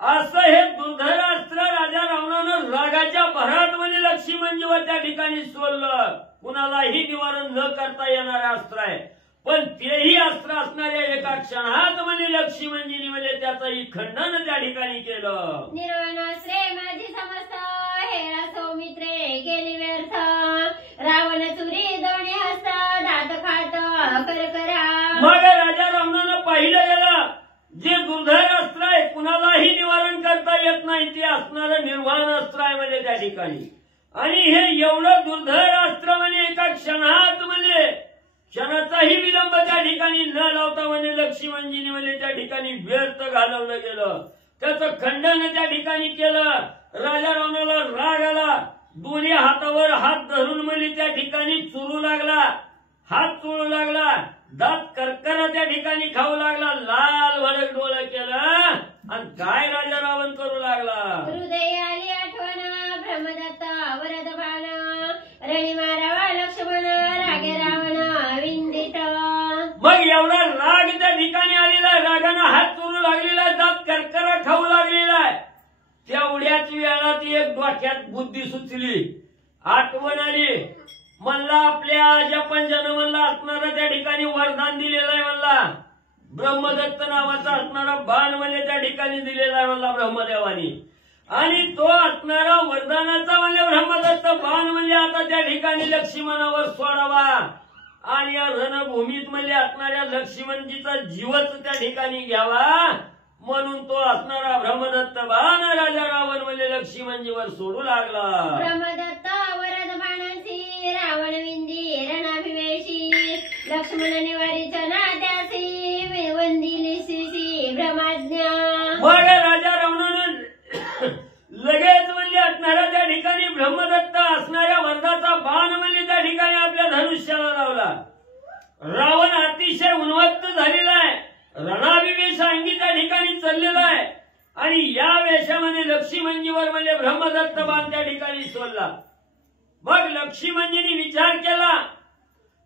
असं हे दुर्धर अस्त्र राजा रावणानं रागाच्या भरात म्हणजे लक्ष्मणजीवर त्या ठिकाणी सोडलं. कुणालाही निवारण न करता येणारं अस्त्र आहे. पण तेही अस्त्र असणाऱ्या एका क्षणात म्हणजे लक्ष्मणजीने म्हणजे त्याचंही खंडन त्या ठिकाणी केलं. निर्वनास्त्रे माझी समस्त हेळा सौमित्रे गेली व्यर्थ रावण चुरी दोन्ही हस्त दात खात करकरा. मग राजा रावणानं पाहिलं गेलं जे दुर्धर अस्त्र आहे कुणालाही निवारण करता येत नाही ते असणारं निर्वाण अस्त्र आहे म्हणजे त्या ठिकाणी. आणि हे एवढं दुर्धर अस्त्र म्हणजे एका क्षणात म्हणजे क्षणाचाही विलंब त्या ठिकाणी न लावता म्हणजे लक्ष्मणजीने म्हणजे त्या ठिकाणी व्यर्थ घालवलं गेलं. त्याचं खंडन त्या ठिकाणी केलं. राजा रावणाला राग आला. दोन्ही हातावर हात धरून म्हणजे त्या ठिकाणी चुरू लागला, हात चोळू लागला, दात करकर त्या ठिकाणी खाऊ लागला, लाल भडक डोळं केलं आणि काय राजा रावण करू लागला. हृदय आली आठवण ब्रह्मदत्ता वरद बाण रणी मारावा लक्ष्मण रागे रावण विंदित. मग एवढा राग त्या ठिकाणी आलेला, रागानं हात चोरू लागलेला, दात करकर खाऊ लागलेला आहे. तेवढ्याच वेळा ती एक डोक्यात बुद्धी सुचली, आठवण आली. म्हणला आपल्या आजा पंजानं म्हणला असणारं त्या ठिकाणी वरदान दिलेलं आहे. म्हणला ब्रह्मदत्त नावाचा असणारा बाण म्हणजे त्या ठिकाणी दिलेला म्हणला ब्रह्मदेवानी, आणि तो असणारा वरदानाचा म्हणजे ब्रह्मदत्त बाण म्हणजे आता त्या ठिकाणी लक्ष्मणावर सोडावा आणि या रणभूमीत म्हणजे असणाऱ्या लक्ष्मणजीचा जीवच त्या ठिकाणी घ्यावा, म्हणून तो असणारा ब्रह्मदत्त बाण राजा रावण म्हणजे लक्ष्मणजीवर सोडू लागला. ब्रह्मदत्त वरद बाणासी रावण विंदी रणाभिवेशी लक्ष्मण निवारीच्या नात्यासी वंदिली श्री ब्रह्माज्ञा. मग राजा रावणानं लगेच म्हणजे असणाऱ्या त्या ठिकाणी ब्रह्मदत्त असणाऱ्या वरदाचा बाण म्हणजे त्या ठिकाणी आपल्या धनुष्याला लावला. रावण अतिशय उन्मत्त झालेला आहे, रणाभिवेश अंगी त्या ठिकाणी चाललेला आहे, आणि या वेशामध्ये लक्ष्मणजीवर म्हणजे ब्रह्मदत्त बाण त्या ठिकाणी सोडला. मग लक्ष्मणजींनी विचार केला,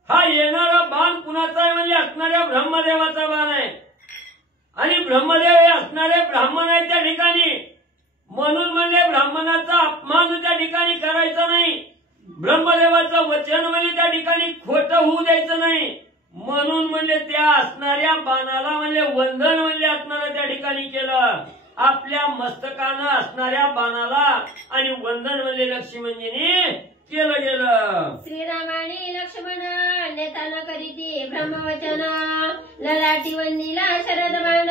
हा येणारा बाण कुणाचा आहे म्हणजे असणाऱ्या ब्रह्मदेवाचा बाण आहे, आणि ब्रह्मदेव हे असणारे ब्राह्मण आहेत त्या ठिकाणी, म्हणून म्हणजे ब्राह्मणाचा अपमान त्या ठिकाणी करायचा नाही, ब्रह्मदेवाचं वचन म्हणजे त्या ठिकाणी खोटं होऊ द्यायचं नाही, म्हणून म्हणजे त्या असणाऱ्या बाणाला म्हणजे वंदन म्हणजे असणारं त्या ठिकाणी केलं. आपल्या मस्तकानं असणाऱ्या बाणाला आणि वंदन म्हणजे लक्ष्मणजीने केलं गेलं. श्रीरामाने लक्ष्मण अन्यथा करीती ब्रह्मवचन ललाटी वंदीला शरद बाण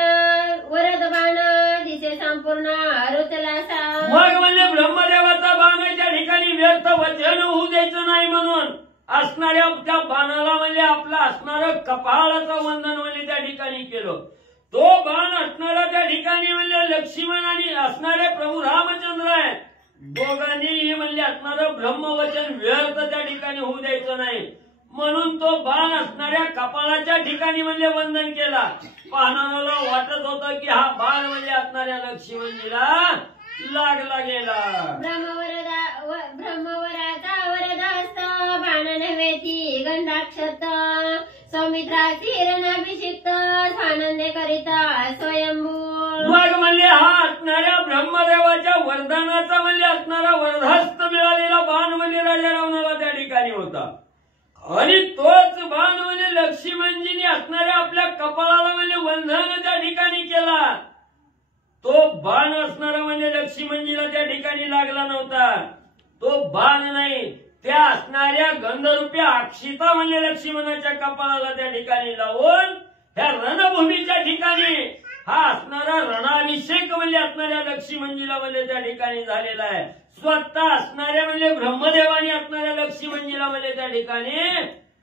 वरद बाण दिसे संपूर्ण रुचलासा. मग म्हणजे ब्रह्मदेवाचा बाण आहे त्या ठिकाणी व्यर्थ वचन होऊ द्यायचं नाही, म्हणून असणाऱ्या त्या बाणाला म्हणजे आपलं असणारं कपाळाचं वंदन म्हणजे त्या ठिकाणी केलं. तो बाण असणारा त्या ठिकाणी म्हणजे लक्ष्मण आणि असणारे प्रभू रामचंद्र आहे, दोघांनीही म्हणजे असणारं ब्रह्मवचन व्यर्थ त्या ठिकाणी होऊ द्यायचं नाही, म्हणून तो बाण असणाऱ्या कपाळाच्या ठिकाणी म्हणजे वंदन केला. पाहणाऱ्याला वाटत होतं की हा बाण म्हणजे असणाऱ्या लक्ष्मणजीला लागला गेला. ब्रह्मवराचा वरदहस्त बाण नव्हेती गंधाक्षत सौमित्राची रणाभिषिक्त स्वानंदे करिता स्वयंभू. मग म्हणजे हा असणाऱ्या ब्रह्मदेवाच्या वरदानाचा म्हणजे असणारा वरदहस्त मिळालेला बाण म्हणजे राजा रावणाला त्या ठिकाणी होता, आणि तोच बाण म्हणजे लक्ष्मणजीने असणाऱ्या आपल्या कपाळाला म्हणजे वंदन त्या ठिकाणी केला. तो बाण असणारा म्हणजे लक्ष्मणजीला त्या ठिकाणी लागला नव्हता, तो बाण नाही, त्या असणाऱ्या गंधरूपी अक्षिता म्हणजे लक्ष्मणाच्या कपाळाला त्या ठिकाणी लावून त्या रणभूमीच्या ठिकाणी हा असणारा रणाभिषेक म्हणजे असणाऱ्या लक्ष्मणजीला म्हणजे त्या ठिकाणी झालेला आहे. स्वतः असणाऱ्या म्हणजे ब्रह्मदेवाने असणाऱ्या लक्ष्मणजीला म्हणजे त्या ठिकाणी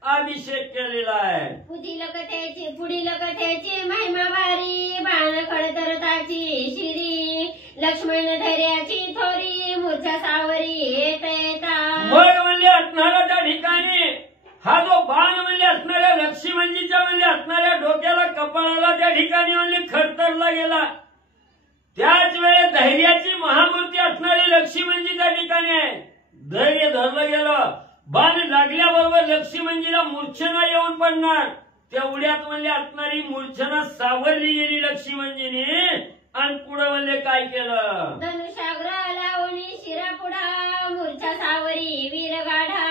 अभिषेक केलेला आहे. पुढील कथेची महिमा भारी बाण खडतरताची शिरी लक्ष्मण धैर्याची थोरी मूर्छा सावरी येता. मग म्हणजे असणारा त्या ठिकाणी हा जो बाण म्हणजे असणाऱ्या लक्ष्मणजीच्या म्हणजे असणाऱ्या डोक्याला कपाळाला त्या ठिकाणी म्हणजे खडतरला गेला, त्याच वेळेस धैर्याची महामूर्ती असणारी लक्ष्मणजी त्या ठिकाणी आहे. धैर्य धरलं गेलं, बाण लागल्याबरोबर लक्ष्मणजीला मूर्छना येऊन पडणार, तेवढ्यात म्हणजे असणारी मूर्छना सावरली गेली लक्ष्मणजीने, आणि पुढे म्हणजे काय केलं, धनुष्याग्र लावणी शिरापुढा मूर्छा सावरी वीरगाढा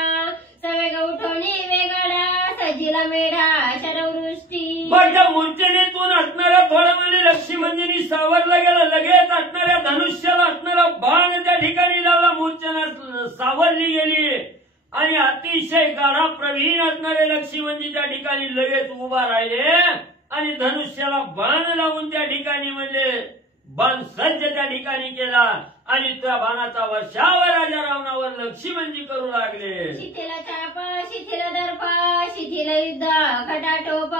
सवेग उठवणी वेगाडा सजीला मेढा शरवृष्टी. पण त्या मूर्छनेतून असणारा थोडं म्हणजे लक्ष्मणजीने सावरलं गेलं, लगेच असणाऱ्या धनुष्याला असणारा बाण त्या ठिकाणी लावला, मूर्छना सावरली गेली, आणि अतिशय गाढा प्रवीण असणारे लक्ष्मणजी त्या ठिकाणी लगेच उभा राहिले, आणि धनुष्याला बाण लावून त्या ठिकाणी म्हणजे बाण सज्ज त्या ठिकाणी केला, आणि त्या बाणाचा वर्षाव राजा रावणावर लक्ष्मणजी करू लागले. शिथिल चाप शिथिल दर्प शिथिल युद्ध खटाटोप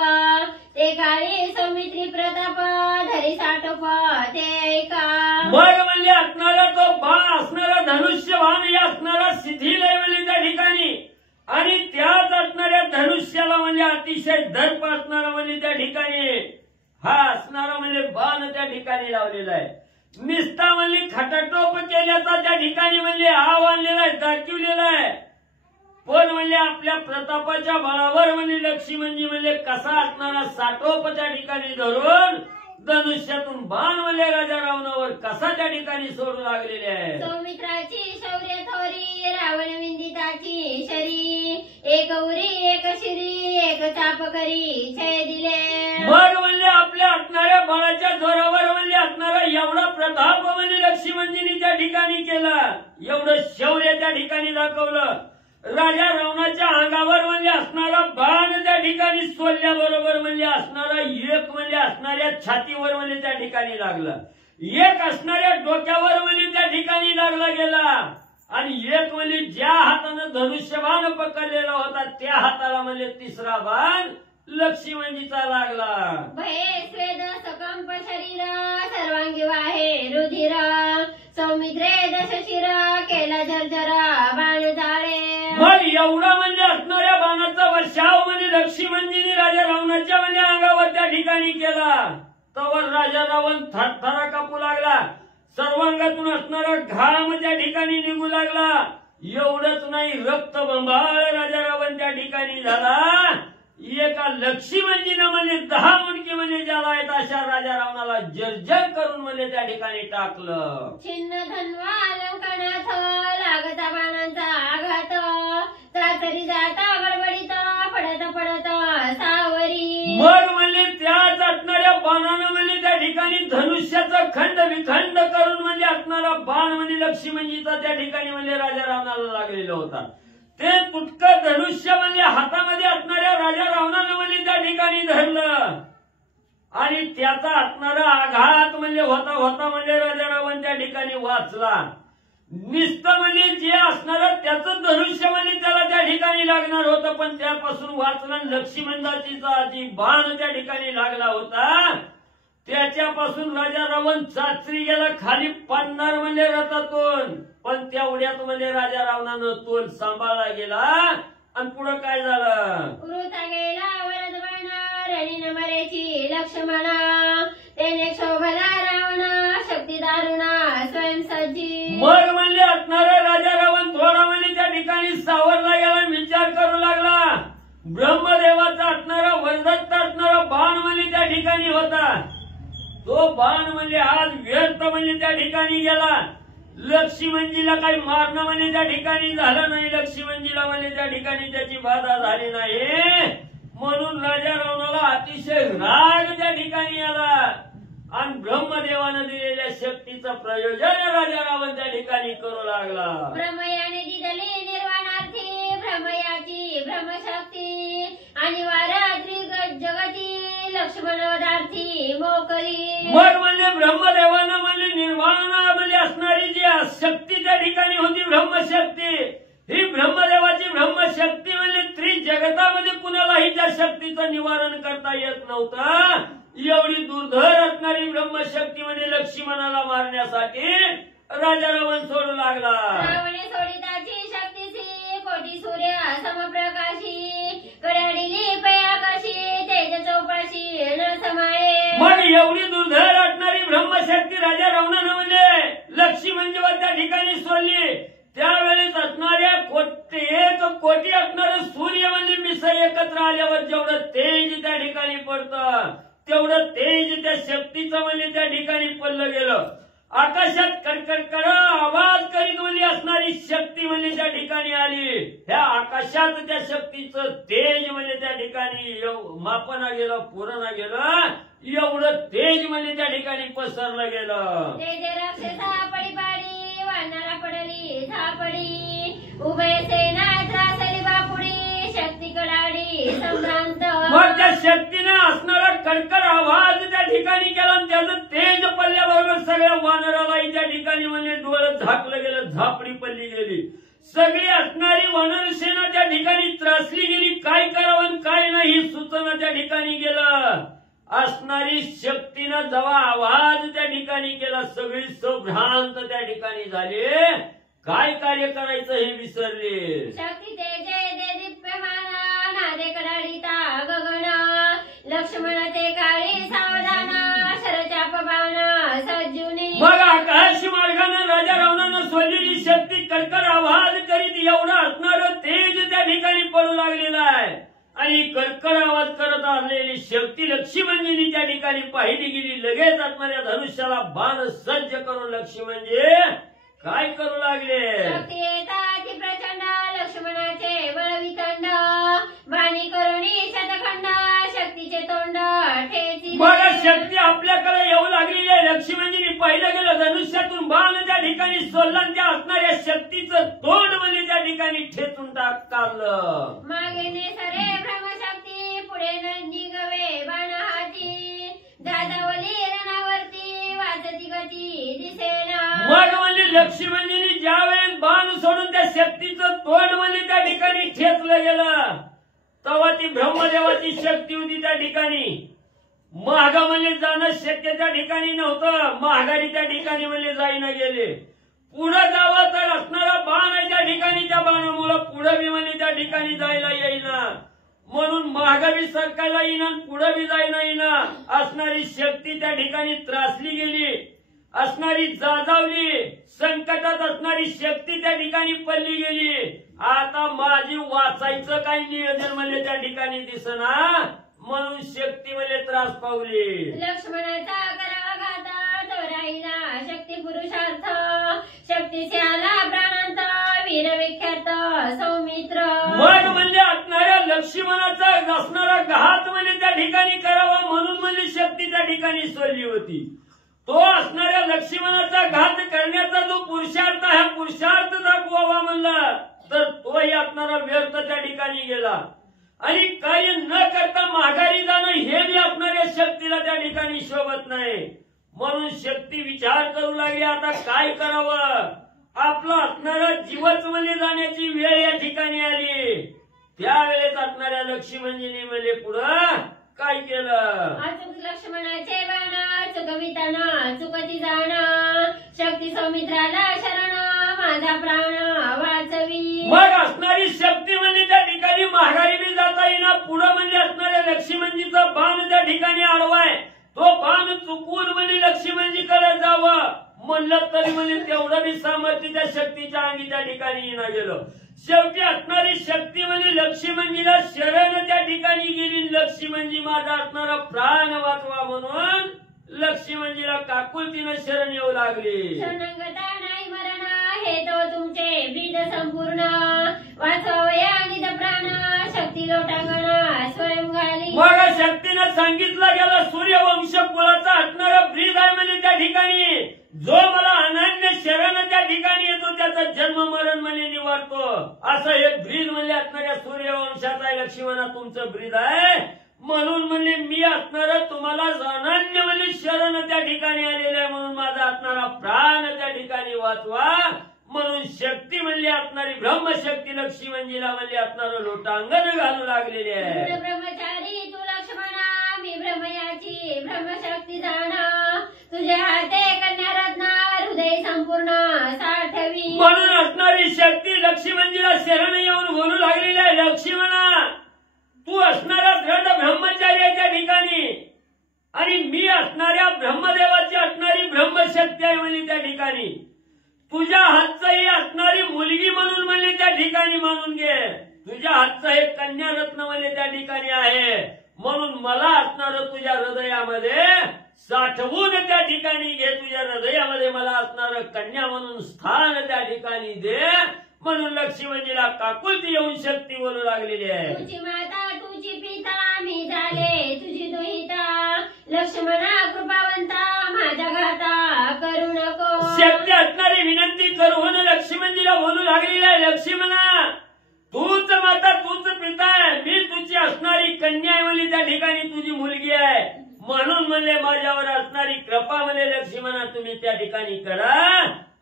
ते काळी सौमित्री प्रताप धरी साटोप ते ऐका. मग म्हणजे असणारा तो बाण असणारा धनुष्य बाण या असणारा शिथिल आहे म्हणजे त्या ठिकाणी, आणि त्याच असणाऱ्या धनुष्याला म्हणजे अतिशय दर्प असणारा म्हणजे त्या ठिकाणी हा असणारा म्हणजे बाण त्या ठिकाणी लावलेला आहे. निस्ता म्हणजे खटाटोप केल्याचा त्या ठिकाणी म्हणजे आव आणलेला आहे, दाखवलेला आहे, पण म्हणजे आपल्या प्रतापाच्या बळावर म्हणजे लक्ष्मणजी म्हणजे कसा असणारा साटोप त्या ठिकाणी धरून धनुष्यातून बाण म्हणजे राजा रावणावर कसा त्या ठिकाणी सोडू लागलेले आहे. सौमित्राची शौर्य थोरी रावण विंदिताची शरी एक उरी एक शिरी एक चाप करी छय दिले. मग म्हणजे आपल्या असणाऱ्या बाळाच्या जोरावर म्हणजे असणारा एवढा प्रताप म्हणजे लक्ष्मणजींनी त्या ठिकाणी केला, एवढं शौर्य त्या ठिकाणी दाखवलं. राजा रावणाच्या अंगावर म्हणजे असणारा बाण त्या ठिकाणी सोडल्याबरोबर म्हणजे असणारा एक म्हणजे असणाऱ्या छातीवर म्हणजे त्या ठिकाणी लागला, एक असणाऱ्या डोक्यावर म्हणजे त्या ठिकाणी लागला गेला, आणि एक म्हणजे ज्या हातानं धनुष्यबाण पकडलेला होता त्या हाताला म्हणजे तिसरा बाण लक्ष्मणजीचा लागला. भये स्वेद सकंप शरीर सर्वांगी वाहे रुधिर सौमित्रे दशशिर केला झरझरा बाण जाळे. मग एवढा म्हणजे असणाऱ्या बाणाचा वर्षाव म्हणजे लक्ष्मणजींनी राजा रावणाच्या म्हणजे अंगावर त्या ठिकाणी केला. तवर राजा रावण थरथरा कापू लागला, सर्वांगातून असणारा घाम त्या ठिकाणी निघू लागला. एवढंच नाही, रक्तबंबाळ राजा रावण त्या ठिकाणी झाला. एका लक्ष्मणजीनं म्हणजे 10 मुंडकी म्हणजे ज्याला येत अशा राजा रावणाला जर्जर करून म्हणजे त्या ठिकाणी टाकलं. छिन्न धन्वा लंकनाथ लागता बाणांचा आघात त्रातरी जाता गडबडीत पडत पडत सावरी. मग म्हणजे त्याच असणाऱ्या बाणानं म्हणजे त्या ठिकाणी धनुष्याचा खंड विखंड करून म्हणजे असणारा बाण म्हणजे लक्ष्मणजीचा त्या ठिकाणी म्हणजे राजा रावणाला लागलेला होता. ते तुटकं धनुष्य म्हणजे हातामध्ये असणाऱ्या राजा रावणानं म्हणजे त्या ठिकाणी धरलं, आणि त्याचा असणारा आघात म्हणजे होता होता म्हणजे राजा रावण त्या ठिकाणी वाचला. नुसतं म्हणजे जे असणारं त्याचं धनुष्य म्हणजे त्याला त्या ठिकाणी लागणार होतं, पण त्यापासून वाचला. लक्ष्मणजीचा जी बाण त्या ठिकाणी लागला होता त्याच्यापासून राजा रावण चाचरी गेला, खाली पडणार म्हणजे रथातून. पण तेवढ्यात म्हणजे राजा रावणानं तोल सांभाळला गेला, आणि पुढे काय झालं. उरुता गेला वरद बाण रणीन मरेची लक्ष्मणा त्याने शोभला रावण शक्ती दारुणा स्वयंसज्जी. मग म्हणजे असणारा राजा रावण थोडा म्हणजे त्या ठिकाणी सावरला गेला, विचार करू लागला. ब्रह्मदेवाचा असणारा वरदत्त असणारा बाण म्हणजे त्या ठिकाणी होता, तो बाण म्हणजे आज व्यर्थ म्हणजे त्या ठिकाणी गेला. लक्ष्मणजीला काही मारणं म्हणजे त्या ठिकाणी झालं नाही, लक्ष्मणजीला म्हणजे त्या ठिकाणी त्याची बाधा झाली नाही. म्हणून राजा रावणाला अतिशय राग त्या ठिकाणी आला, आणि ब्रह्मदेवानं दिलेल्या शक्तीचं प्रयोजन राजा रावण त्या ठिकाणी करू लागला. ब्रह्मयाने दिदली निर्वाणार्थी ब्रह्मयाची ब्रह्मशक्ती आणि वाराद्री जगती लक्ष्मणवदार्थी मोकली. मग म्हणजे ब्रह्मदेवानं म्हणजे निर्वाण म्हणजे असणारी जी शक्ती त्या ठिकाणी होती ब्रह्मशक्ती, ही ब्रह्मदेवाची ब्रह्मशक्ती म्हणजे त्रिजगतामध्ये कुणालाही त्या शक्तीचं निवारण करता येत नव्हतं. एवढी दुर्धर असणारी ब्रह्मशक्ती म्हणजे लक्ष्मणाला मारण्यासाठी राजा रावण सोडू लागला. रावणे सोडिताची शक्तीसी कोटी सूर्य समप्रकाशी कडाडीली पयाकाशी तेज चौपाशी न समाये. मग एवढी दुर्धर असणारी ब्रह्मशक्ती राजा रावणानं म्हणजे लक्ष्मणजीवर त्या ठिकाणी सोडली. त्यावेळेस असणाऱ्या एक कोटी असणारं सूर्य म्हणजे मिसळ एकत्र आल्यावर जेवढं तेज त्या ठिकाणी पडतं तेवढं तेज त्या शक्तीचं म्हणजे त्या ठिकाणी पडलं गेलं. आकाशात कडकड आवाज करीत म्हणजे असणारी शक्ती म्हणजे त्या ठिकाणी आली. ह्या आकाशात त्या शक्तीचं तेज म्हणजे त्या ठिकाणी मापना गेलं, पुरणा गेलं, एवढं तेज म्हणजे त्या ठिकाणी पसरलं गेलं. तेज राक्षसा पडीपाडी वानरा पडली झापडी उभय सेना त्रासली बापुडी शक्ती कडाडी संभ्रांत. मग त्या शक्तीनं असणारा कडकड आवाज त्या ठिकाणी केला, आणि त्याचं तेज पडल्याबरोबर सगळ्या वानरालाही त्या ठिकाणी म्हणजे डोळं झाकलं गेलं, झापडी पडली गेली. सगळी असणारी वानर सेना त्या ठिकाणी त्रासली गेली. काय करावं काय नाही सूचना त्या ठिकाणी गेलं. असणारी शक्तीनं जेव्हा आवाज त्या ठिकाणी केला सगळी सभ्रांत त्या ठिकाणी झाली, काय कार्य करायचं हे विसरले. शक्ती तेज दे दीप्यमान नादे कडाडीता गगन लक्ष्मण ते काळी सावधान शरचाप बाण सज्जुनी. मग आकाश मार्गाने राजा रावणानं सोडलेली शक्ती कडकड आवाज करीत एवढा असणारं तेज त्या ठिकाणी पडू लागलेलं आहे, आणि आणि कडकड आवाज करत आलेली शेवटी लक्ष्मणजींनी त्या ठिकाणी पाहिली गेली. लगेच असणाऱ्या धनुष्याला बाण सज्ज करून लक्ष्मणजी काय करू लागले. शक्ती येतात ती प्रचंड लक्ष्मणाचे बळवितंड बाणी करुणी शतखंड शक्तीचे तोंड ठेची. बघा शक्ती आपल्याकडे येऊ लागलेली आहे. लक्ष्मणजींनी पाहिलं गेलं धनुष्यातून बाण त्या ठिकाणी सोडला त्या असणाऱ्या शक्तीचं तोंड म्हणजे त्या ठिकाणी ठेचून टाकलं. मागे नेसरे ब्रह्मशक्ती पुढे निघवे बाण हाती दादावली रणावरती वाचती गती दिसेना. मग म्हणजे लक्ष्मणजींनी ज्या वेळेस बाण सोडून त्या शक्तीचं तोंड म्हणजे त्या ठिकाणी ठेचलं गेलं तेव्हा ती ब्रह्मदेवाची शक्ती होती त्या ठिकाणी. महागा म्हणजे जाणं शक्य त्या ठिकाणी नव्हतं. महागारी त्या ठिकाणी म्हणजे जाईना गेले. पुढं जावं तर असणारा बाण आहे त्या ठिकाणी. त्या बाणामुळे पुढं बी म्हणजे त्या ठिकाणी जायला येईना म्हणून महागा बी सरकायला येईना पुढं बी जायला येईना. असणारी शक्ती त्या ठिकाणी त्रासली गेली. असणारी जाजावली. संकटात असणारी शक्ती त्या ठिकाणी पडली गेली. आता माझी वाचायचं काही नियोजन म्हणजे त्या ठिकाणी दिसना म्हणून शक्ती म्हणजे त्रास पावली. लक्ष्मणाचा करावा घाता तो राहिला शक्ती पुरुषार्थ शक्तीचे आला प्राणांत वीर विख्यात सौमित्र. मग म्हणजे असणाऱ्या लक्ष्मणाचा असणारा घात म्हणजे त्या ठिकाणी करावा म्हणून म्हणजे शक्ती त्या ठिकाणी सोडली होती. तो असणाऱ्या लक्ष्मणाचा घात करण्याचा जो पुरुषार्थ आहे पुरुषार्थ दाखवावा म्हणला तर तोही असणारा व्यर्थ त्या ठिकाणी गेला. आणि काही न करता माघारी जाणं हे बी असणाऱ्या शक्तीला त्या ठिकाणी शोभत नाही. म्हणून शक्ती विचार करू लागली आता काय करावं. आपला असणारा जीवच म्हणजे जाण्याची वेळ या ठिकाणी आली. त्यावेळेस असणाऱ्या लक्ष्मणजींनी म्हणजे पुढं काय केलं. अचूक लक्ष्मणाचे बाण चुकविताना चुकती जाण शक्ती सौमित्राला शरण माझा प्राण वाचवी. मग असणारी शक्ती म्हणजे त्या ठिकाणी माघारी बी जाता येईना. पुढं म्हणजे असणाऱ्या लक्ष्मणजीचा बाण त्या ठिकाणी आडवाय. तो बाण चुकून म्हणजे लक्ष्मणजीकडे जावं म्हणलं तरी म्हणजे तेवढं बी सामर्थ्य त्या शक्तीच्या अंगी त्या ठिकाणी येणं गेलं. शेवटी असणारी शक्ती म्हणजे लक्ष्मणजीला शरण त्या ठिकाणी गेली. लक्ष्मणजी माझा असणारा प्राण वाचवा म्हणून लक्ष्मणजीला काकुलतीनं शरण येऊ लागली. शरणागता नाही मरण हे तो तुमचे ब्रीद संपूर्ण वाचवया निज प्राण शक्ती लोटांगण स्वयं घाली. मग शक्तीनं सांगितलं गेलं सूर्यवंश कुळाचा असणारा ब्रीद आहे म्हणजे त्या ठिकाणी जो मला अनन्य शरण त्या ठिकाणी येतो त्याचा जन्म मरण म्हणजे निवारतो. असं हे ब्रीद म्हणजे असणाऱ्या सूर्यवंशाचा आहे. लक्ष्मणा तुमचं ब्रीद आहे म्हणून म्हणजे मी असणार तुम्हाला अनन्य म्हणजे शरण त्या ठिकाणी आलेलं आहे म्हणून माझा असणारा प्राण त्या ठिकाणी वाचवा म्हणून शक्ती म्हणजे असणारी ब्रह्मशक्ती लक्ष्मणजीला म्हणजे असणारं लोटांगण घालू लागलेली आहे. ब्रह्मचारी तू लक्ष्मणा मी ब्रह्मयाची ब्रह्मशक्ती जाणा तुझ्या हाते कन्यारत्न हृदय संपूर्ण साठवी. म्हणून असणारी शक्ती लक्ष्मणजीला शरण येऊन बोलू लागलेली आहे. लक्ष्मणा तू असणारा दृढ ब्रह्मचारी आहे त्या ठिकाणी आणि मी असणाऱ्या ब्रह्मदेवाची असणारी ब्रह्मशक्ती आहे म्हणजे त्या ठिकाणी तुझ्या हातची असणारी मुलगी म्हणून म्हणजे त्या ठिकाणी मानून घे. तुझ्या हातचं हे कन्यारत्न म्हणजे त्या ठिकाणी आहे म्हणून मला असणारं तुझ्या हृदयामध्ये साठवून त्या ठिकाणी घे. तुझ्या हृदयामध्ये मला असणारं कन्या म्हणून स्थान त्या ठिकाणी दे म्हणून लक्ष्मणजीला काकुलती येऊन शक्ती बोलू लागलेली आहे. तुझी माता तुझी पिता मी झाले तुझी दुहिता लक्ष्मणा कृपावंता माझ्या घाता करू नको. शक्ती असणारी विनंती करून लक्ष्मणजीला बोलू लागलेली आहे. लक्ष्मणा तूच माता तूच पिता आहे मी तुझी असणारी कन्या आहे म्हणजे त्या ठिकाणी तुझी मुलगी आहे म्हणून म्हणले माझ्यावर असणारी कृपा म्हणजे लक्ष्मणा तुम्ही त्या ठिकाणी करा.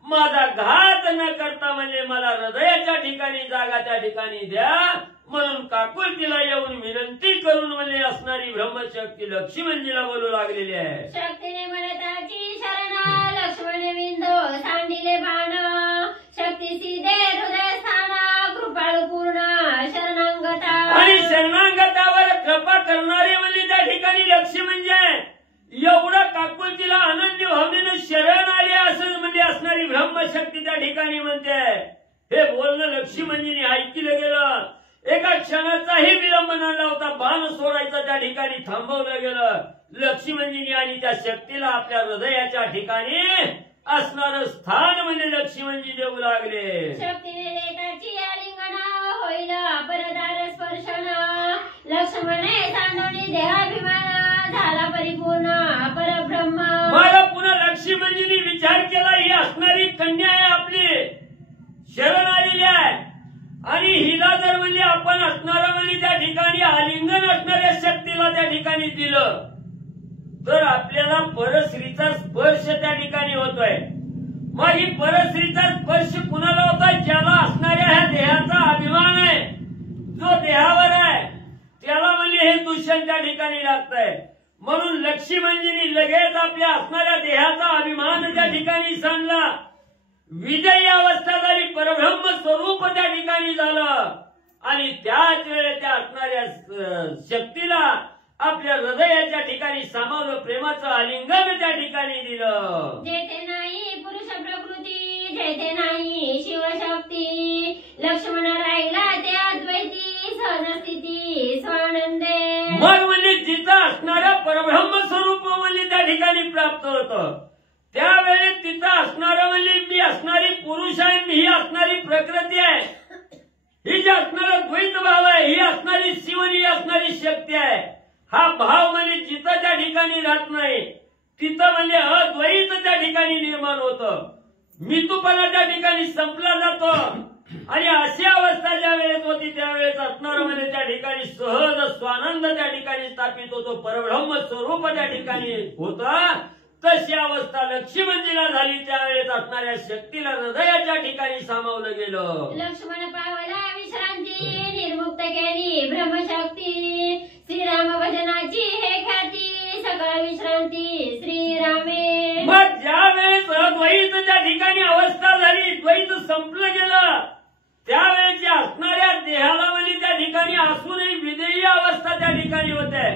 माझा घात न करता म्हणजे मला हृदयाच्या ठिकाणी जागा त्या ठिकाणी द्या म्हणून काकुलतीला येऊन विनंती करून म्हणजे असणारी ब्रह्मशक्ती लक्ष्मणजीला बोलू लागलेली आहे. शक्तीने मनताची शरण लक्ष्मण विंदो सांडिले बाण शक्तीची दे हृदय स्थान कृपाळू पूर्ण शरणांगता. आणि शरणांगतावर कृपा करणारे म्हणजे त्या ठिकाणी लक्ष्मणजी आहे. एवढं काकुलतीला अनन्य भावनेनं शरण आले असं म्हणजे असणारी ब्रह्मशक्ती त्या ठिकाणी म्हणते. हे बोलणं लक्ष्मणजीने ऐकलं गेलं. एका क्षणाचाही विलंब न लावता बाण सोडायचा त्या ठिकाणी थांबवलं गेलं. लक्ष्मणजींनी आणि त्या शक्तीला आपल्या हृदयाच्या ठिकाणी असणारं स्थान म्हणजे लक्ष्मणजी देऊ लागले. शक्तीने देताची आलिंगना होईल परदार स्पर्शना. लक्ष्मणे सांडवली देहाभिमान झाला परिपूर्ण परब्रह्म. मला पुन्हा लक्ष्मणजींनी विचार केला ही असणारी कन्या आहे आपली शरण आलेली आहे आणि हिला जर म्हणजे आपण असणारं म्हणजे त्या ठिकाणी आलिंगन असणाऱ्या शक्तीला त्या ठिकाणी दिलं तर आपल्याला परस्त्रीचा स्पर्श त्या ठिकाणी होतोय. मग ही परस्त्रीचा स्पर्श कुणाला होतोय? ज्याला असणाऱ्या ह्या देहाचा अभिमान आहे, जो देहावर आहे त्याला म्हणजे हे दूषण त्या ठिकाणी लागतंय. म्हणून लक्ष्मणजींनी लगेच आपल्या असणाऱ्या देहाचा अभिमान त्या ठिकाणी सांडला. विजयी अवस्था झाली, परब्रह्म स्वरूप त्या ठिकाणी झालं आणि त्याच वेळेस त्या असणाऱ्या शक्तीला आपल्या हृदयाच्या ठिकाणी सामावलं, प्रेमाचं आलिंगन त्या ठिकाणी दिलं. जेथे नाही पुरुष प्रकृती, जेथे नाही शिवशक्ती, लक्ष्मण राहिला ते अद्वैती सहजस्थिती स्वानंदे. मग म्हणजे जिथं असणाऱ्या परब्रह्म स्वरूप म्हणजे त्या ठिकाणी प्राप्त होतं. त्यावेळी तिथं असणारं म्हणजे मी असणारी पुरुष आहे, ही असणारी प्रकृती आहे, ही जी असणारा द्वैत भाव आहे, ही असणारी शिव, ही असणारी शक्ती आहे. हा भाव म्हणजे जिथं त्या ठिकाणी राहत नाही तिथं म्हणजे अद्वैत त्या ठिकाणी निर्माण होतं. मितूपणा त्या ठिकाणी संपला जातो आणि अशी अवस्था ज्या वेळेस होती त्यावेळेस असणारं म्हणजे त्या ठिकाणी सहज स्वानंद त्या ठिकाणी स्थापित होतो, परब्रह्म स्वरूप त्या ठिकाणी होतं. तशी अवस्था लक्ष्मणजीला झाली. त्यावेळेस असणाऱ्या शक्तीला हृदयाच्या ठिकाणी सामावलं गेलं. लक्ष्मण पावला विश्रांती, निर्मुक्त केली ब्रह्मशक्ती. श्रीराम भजनाची हे ख्याती, सकळ विश्रांती श्रीरामे. मग ज्या वेळेस अद्वैत त्या ठिकाणी अवस्था झाली, द्वैत संपलं गेलं, त्यावेळेस असणाऱ्या देहाला म्हणजे त्या ठिकाणी असूनही विदेयी अवस्था त्या ठिकाणी होते,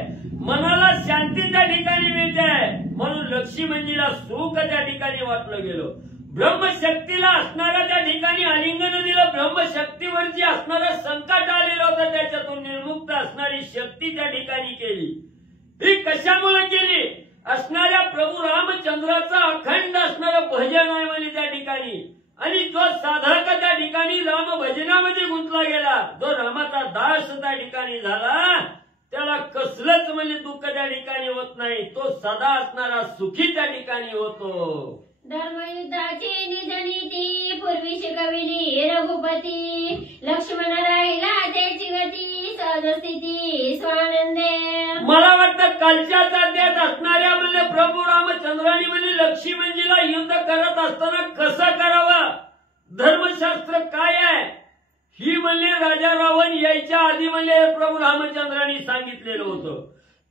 मनाला शांती त्या ठिकाणी मिळते. म्हणून लक्ष्मणजीला सुख त्या ठिकाणी वाटलं गेलं. ब्रह्मशक्तीला असणाऱ्या त्या ठिकाणी आलिंगन दिलं. ब्रह्मशक्तीवरची असणारं संकट आलेलं होतं, त्याच्यातून निर्मुक्त असणारी शक्ती त्या ठिकाणी केली. ही कशामुळे केली? असणाऱ्या प्रभू रामचंद्राचं अखंड असणारं भजन आहे म्हणजे त्या ठिकाणी, आणि जो साधक त्या ठिकाणी राम भजनामध्ये गुंतला गेला, जो रामाचा दास त्या ठिकाणी झाला, त्याला कसलंच म्हणजे दुःख त्या ठिकाणी होत नाही. तो सदा असणारा सुखी त्या ठिकाणी होतो. धर्मयुद्धाची निज नीती पूर्वी शिकविली रघुपती. लक्ष्मण राहिला त्याची गती, सहजस्थिती स्वानंदे. मला वाटतं कालच्या तात्यात असणाऱ्या म्हणजे प्रभू रामचंद्रांनी म्हणजे लक्ष्मणजीला युद्ध करत असताना कसं करावं, धर्मशास्त्र काय आहे, ही म्हणजे राजा रावण यायच्या आधी म्हणजे प्रभू रामचंद्रांनी सांगितलेलं होतं.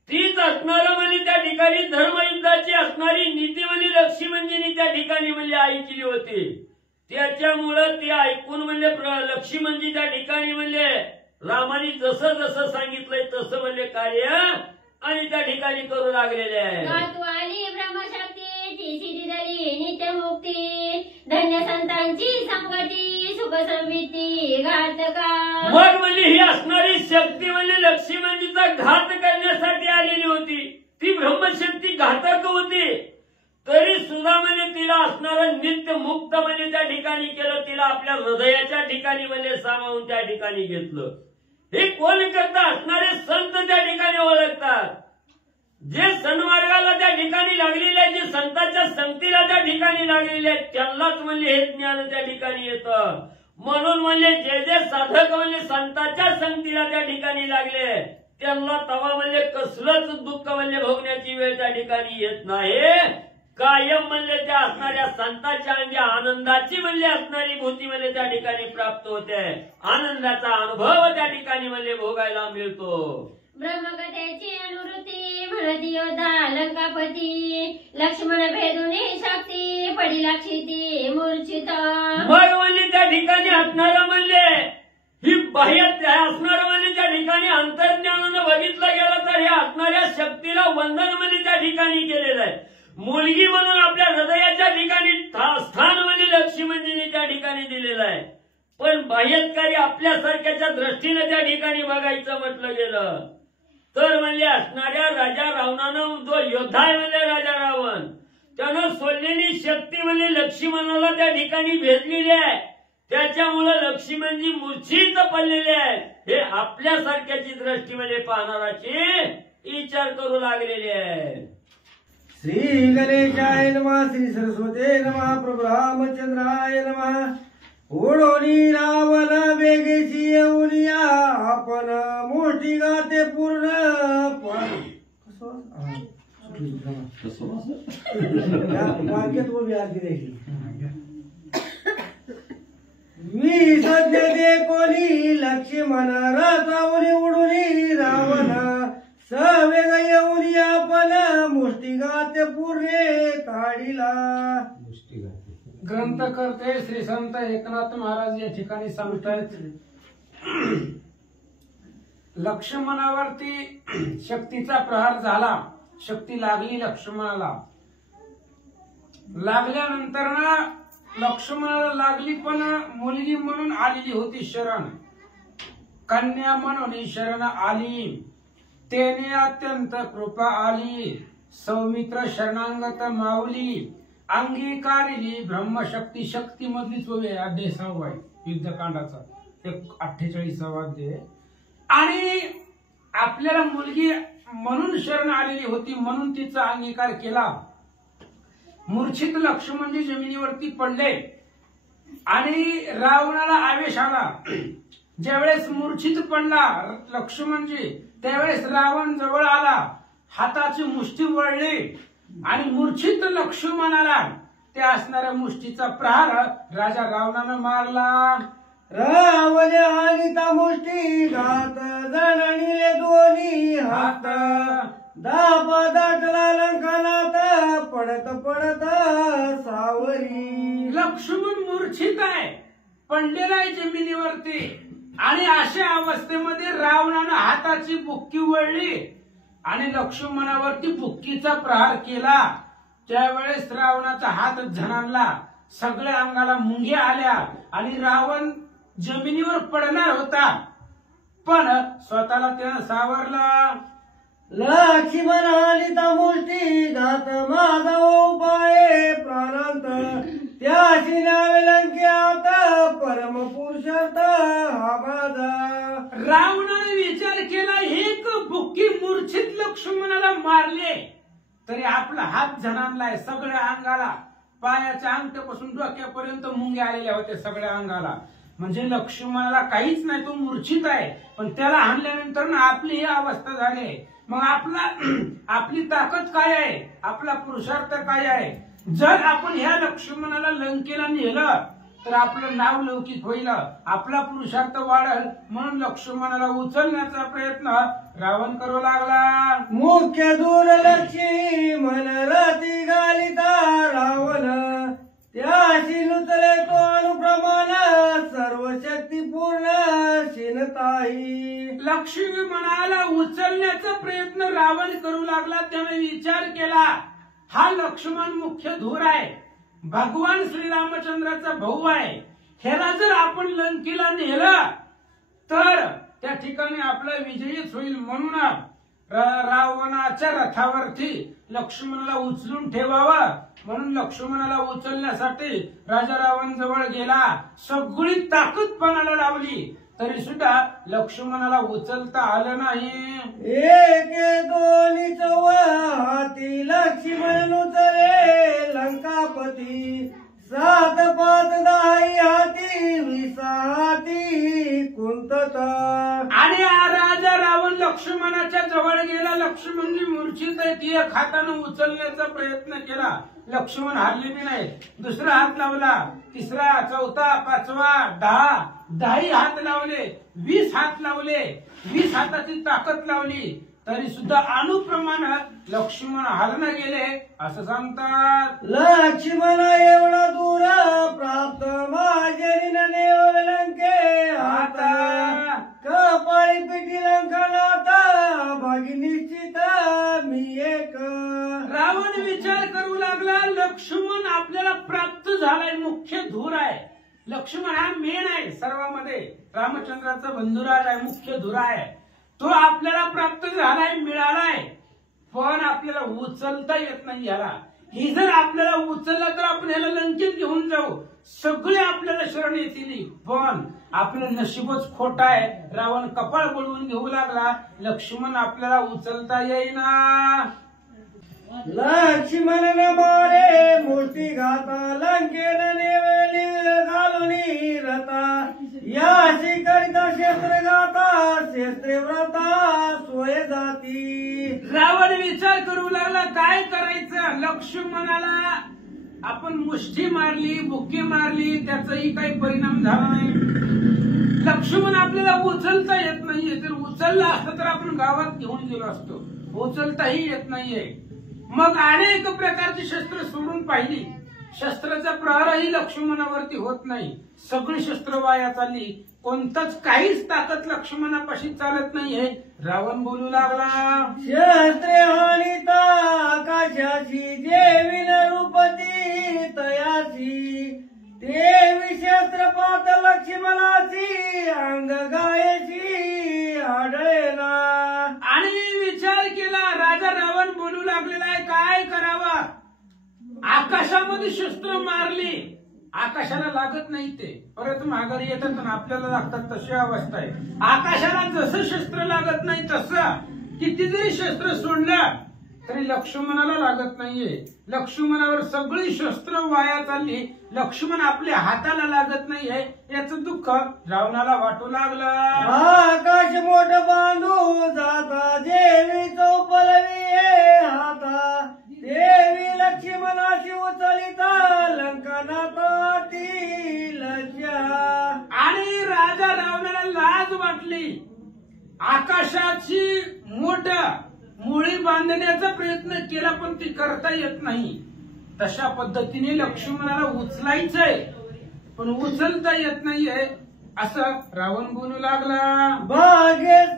तीच असणारं म्हणजे त्या ठिकाणी धर्मयुद्धाची असणारी नीती म्हणजे लक्ष्मणजींनी त्या ठिकाणी म्हणजे ऐकली होती. त्याच्यामुळं ते ऐकून म्हणजे लक्ष्मणजी त्या ठिकाणी म्हणजे रामाने जसं जसं सांगितलंय तसं म्हणजे कार्य आणि त्या ठिकाणी करू लागलेले आहे. गातवाली ब्रह्मशक्ती ती सिद्धी झाली नित्यमुक्ती. धन्य संतांची संगती सुख संविती घातका. मग म्हणजे ही असणारी शक्ती म्हणजे लक्ष्मणजीचा घात करण्यासाठी आलेली होती. ती ब्रह्मशक्ती घातक होती, तरी सुद्धा म्हणजे तिला असणारं नित्य मुक्त म्हणजे त्या ठिकाणी केलं. तिला आपल्या हृदयाच्या ठिकाणी म्हणजे सामावून त्या ठिकाणी घेतलं. हे कोण करता? असणारे संत त्या ठिकाणी ओळखतात. जे सन्मार्गाला त्या ठिकाणी लागलेले आहेत, जे संतांच्या संगतीला त्या ठिकाणी लागलेले आहेत, त्यांनाच म्हणजे हे ज्ञान त्या ठिकाणी येतं. म्हणून म्हणजे जे जे साधक म्हणजे संतांच्या संगतीला त्या ठिकाणी लागले त्यांना तवा म्हणजे कसलंच दुःख म्हणजे भोगण्याची वेळ त्या ठिकाणी येत नाही. कायम म्हणजे त्या असणाऱ्या संतांच्या अंगी आनंदाची म्हणजे असणारी भूती म्हणजे त्या ठिकाणी प्राप्त होते. आनंदाचा अनुभव त्या ठिकाणी म्हणजे भोगायला मिळतो. ब्रह्मकथेची अनुवृत्ती म्हणती योद्धा लंकापती. लक्ष्मण भेदुनी शक्ती पडिला क्षिती मूर्छित. मग म्हणजे त्या ठिकाणी असणारं म्हणजे ही बाह्य असणारं म्हणजे त्या ठिकाणी अंतर्ज्ञानानं बघितलं गेलं तर हे असणाऱ्या शक्तीला वंदन म्हणजे त्या ठिकाणी केलेलं आहे. मुलगी म्हणून आपल्या हृदयाच्या ठिकाणी स्थान म्हणजे लक्ष्मणजींनी त्या ठिकाणी दिलेलं आहे. पण बाह्यकारी आपल्यासारख्याच्या दृष्टीने त्या ठिकाणी बघायचं म्हटलं गेलं तर म्हणजे असणाऱ्या राजा रावणानं जो योद्धा आहे म्हणजे राजा रावण त्यानं सोडलेली शक्ती म्हणजे लक्ष्मणाला त्या ठिकाणी भेटलेली आहे. त्याच्यामुळे लक्ष्मणजी मूर्छित पडलेले आहेत हे आपल्यासारख्याची दृष्टी म्हणजे पाहणाराची विचार करू लागलेली आहे. श्री गणेशाय नमः. श्री सरस्वते नमः. प्रभु रामचंद्राय नमः. ओढोनी रावण वेगेशी येऊनिया आपण मोठी गाते पूर्ण मी सध्या दे कोणी लक्ष्मण रथावरी उडुनी रावण सवेग येऊन आपण मुष्टी गाते पूर्णे ताडीला. ग्रंथकर्ते श्री संत एकनाथ महाराज या ठिकाणी सांगतात लक्ष्मणावरती शक्तीचा प्रहार झाला. शक्ती लागली लक्ष्मणाला. लागल्यानंतर ना लक्ष्मणाला लागली पण मुलगी म्हणून आलेली होती शरण. कन्या म्हणून शरण आली. तेने अत्यंत कृपा आली. सौमित्र शरणांगत माऊली. अंगीकारिली ब्रह्मशक्ती. शक्ती मधलीच होय अध्याय 6 युद्धकांडाचा 48वा अध्याय. आणि आपल्याला मुलगी म्हणून शरण आलेली होती म्हणून तिचा अंगीकार केला. मूर्छित लक्ष्मणजी जमिनीवरती पडले आणि रावणाला आवेश आला. ज्यावेळेस मूर्छित पडला लक्ष्मणजी त्यावेळेस रावण जवळ आला. हाताची मुष्टी वळली आणि मूर्छित लक्ष्मणाला त्या असणाऱ्या मुष्टीचा प्रहार राजा रावणानं मारला. रावण आणिता मुष्टी घात जणणीले दोन्ही हात. दाबा दाटला लंकानात पडत पडत सावरी. लक्ष्मण मूर्छित आहे पडलेला आहे जमिनीवरती आणि अशा अवस्थेमध्ये रावणानं हाताची बुक्की वळली आणि लक्ष्मणावरती बुक्कीचा प्रहार केला. त्यावेळेस रावणाचा हात झणाणला. सगळ्या अंगाला मुंग्या आल्या आणि रावण जमिनीवर पडणार होता पण स्वतःला त्यानं सावरला. लक्ष्मण आणिता मुष्टी घात माझा उपाय प्राणांत. त्याशी नावे लंक्यात परम पुरुषार्थ हा माझा. रावणाने विचार केला एक बुक्की मूर्छित लक्ष्मणाला मारले तरी आपला हात झणाणलाय. सगळ्या अंगाला पायाच्या अंगठ्यापासून डोक्यापर्यंत मुंग्या आलेल्या होत्या सगळ्या अंगाला. म्हणजे लक्ष्मणाला काहीच नाही तो मूर्छित आहे पण त्याला हाणल्यानंतर ना आपली ही अवस्था झाली. मग आपली ताकद काय आहे आपला पुरुषार्थ काय आहे. जर आपण ह्या लक्ष्मणाला लंकेला नेलं तर आपलं नाव लौकिक होईल आपला पुरुषार्थ वाढेल म्हणून लक्ष्मणाला उचलण्याचा प्रयत्न रावण करू लागला. मुख्य दूरलक्षी मन रती घालिता रावण. त्याशी लुचले तो अनुप्रमाण सर्व शक्ती पूर्ण शिनताई. लक्ष्मी मनाला उचलण्याचा प्रयत्न रावण करू लागला. त्याने विचार केला हा लक्ष्मण मुख्य धूर आहे भगवान श्रीरामचंद्राचा भाऊ आहे. ह्याला जर आपण लंकेला नेलं तर त्या ठिकाणी आपला विजयीच होईल म्हणून रावणाच्या रथावरती लक्ष्मणाला उचलून ठेवावं म्हणून लक्ष्मणाला उचलण्यासाठी राजा रावण जवळ गेला. सगळी ताकद पणाला लावली तरी सुद्धा लक्ष्मणाला उचलता आलं नाही. एक दोन्ही चौव हाती लक्ष्मण उचले लंकापती. 7 5 10 हाती 20 हाती कुंतत. आणि राजा रावण लक्ष्मणाच्या जवळ गेला. लक्ष्मणजी मूर्छित आहे ती एक हातानं उचलण्याचा प्रयत्न केला. लक्ष्मण हरले बी नाही. दुसरा हात लावला. तिसरा चौथा 5वा 10 हात लावले. 20 हात लावले. 20 हाताची ताकद लावली तरी सुद्धा अनुप्रमाण लक्ष्मण हरण गेले असं सांगतात. लक्ष्मण एवढा दूर प्राप्त माझ्या नेव लंके आता. कपाळी पिटी लंकनात भागी निश्चित मी एक. रावण विचार करू लागला लक्ष्मण आपल्याला प्राप्त झालाय मुख्य धूर आहे लक्ष्मण हा मेन आहे सर्वांमध्ये, रामचंद्राचा बंधुराज आहे, मुख्य धुरा आहे. तो आपल्याला प्राप्त झालाय, मिळालाय, पण आपल्याला उचलता येत नाही याला. ही जर आपल्याला उचलला तर आपण ह्याला लंकेत घेऊन जाऊ, सगळे आपल्याला शरण येतील, पण आपलं नशीबच खोट आहे. रावण कपाळ बोलवून घेऊ लागला, लक्ष्मण आपल्याला उचलता येईना. लक्ष्मण मारे मूर्ती घाता लंकेन नेवली घालून रता, याशी करिता क्षेत्र गाता क्षेत्रे व्रता सोय जाती. रावण विचार करू लागला काय करायचं. लक्ष्मणाला आपण मुष्ठी मारली, बुक्की मारली, त्याचाही काही परिणाम झाला नाही. लक्ष्मण आपल्याला उचलता येत नाहीये. जर उचलला असतं तर आपण गावात घेऊन गेलो असतो. उचलताही येत नाहीये. मग अनेक प्रकारची शस्त्र सोडून पाहिली, शस्त्राचा प्रहारही लक्ष्मणावरती होत नाही. सगळी शस्त्र वाया चालली, कोणतंच काहीच ताकद लक्ष्मणापाशी चालत नाहीये. रावण बोलू लागला, शस्त्रे हानिता आकाशाची देवी रूपती तयाची, देवी शस्त्र पात लक्ष्मणाची अंग गायची आढळेना. आणि विचार केला. राजा रावण बोलू लागलेला आहे काय करावा. आकाशामध्ये शस्त्र मारली, आकाशाला लागत नाही, ते परत माघारी येतात आणि आपल्याला लागतात, तशी अवस्था आहे. आकाशाला जसं शस्त्र लागत नाही तसं किती जरी शस्त्र सोडलं तरी लक्ष्मणाला लागत नाहीये. लक्ष्मणावर सगळी शस्त्र वाया चालली, लक्ष्मण आपल्या हाताला लागत नाहीये. याचं दुःख रावणाला वाटू लागलं. आकाश मोठ बांधू जाता देवी चौपलवी हाता, देवी लक्ष्मणाशी उचलिता लंकनाता ती लज्जा. आणि राजा रावणाला लाज वाटली. आकाशाची मोठ मुळी बांधण्याचा प्रयत्न केला पण ती करता येत नाही. तशा पद्धतीने लक्ष्मणाला उचलायचंय पण उचलता येत नाहीये असं रावण बोलू लागला. बागेत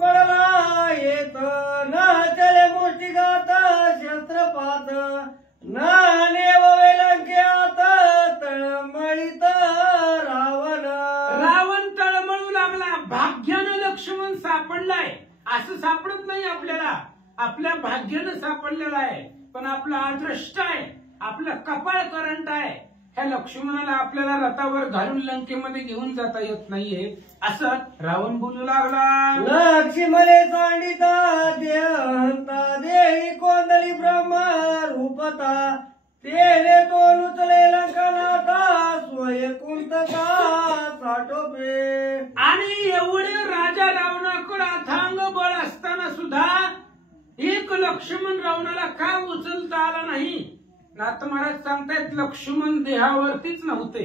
पडला येत न चले मुष्टिघात शस्त्रपात, नानेव वेलंक्यात तळमळीत रावण. रावण तळमळू लागला. भाग्यानं लक्ष्मण सापडलाय असं सापडत नाही आपल्याला. आपल्या भाग्यानं सापडलेला आहे, पण आपला अदृष्ट आहे, आपलं कपाळ करंट आहे. ह्या लक्ष्मणाला आपल्याला रथावर घालून लंकेमध्ये घेऊन जाता येत नाहीये असं रावण बोलू लागला. लक्ष्मणे सांडिता देहंता देही कोंदली ब्रह्म रूपता, तेने तो उचले लंकनाथा सोय कुंतका साठोपे. आणि एवढे राजा रावणाकडे अथांग बळ असताना सुद्धा एक लक्ष्मण रावणाला का उचलता आला नाही. नाथ महाराज सांगतायत लक्ष्मण देहावरतीच नव्हते.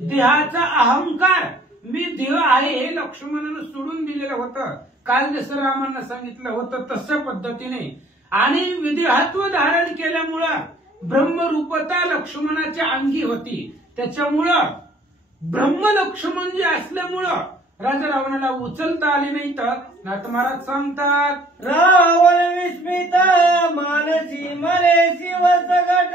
देहाचा अहंकार मी देह आहे हे लक्ष्मणानं सोडून दिलेलं होतं. काल जसं रामांना सांगितलं होतं तशा पद्धतीने. आणि विदेहत्व धारण केल्यामुळं ब्रह्मरूपता लक्ष्मणाच्या अंगी होती. त्याच्यामुळं ब्रह्म लक्ष्मण जे असल्यामुळं राजा रावणाला उचलता आले नाही. तर नाथ महाराज सांगतात रावण विस्मित मानसी मले शिव सगट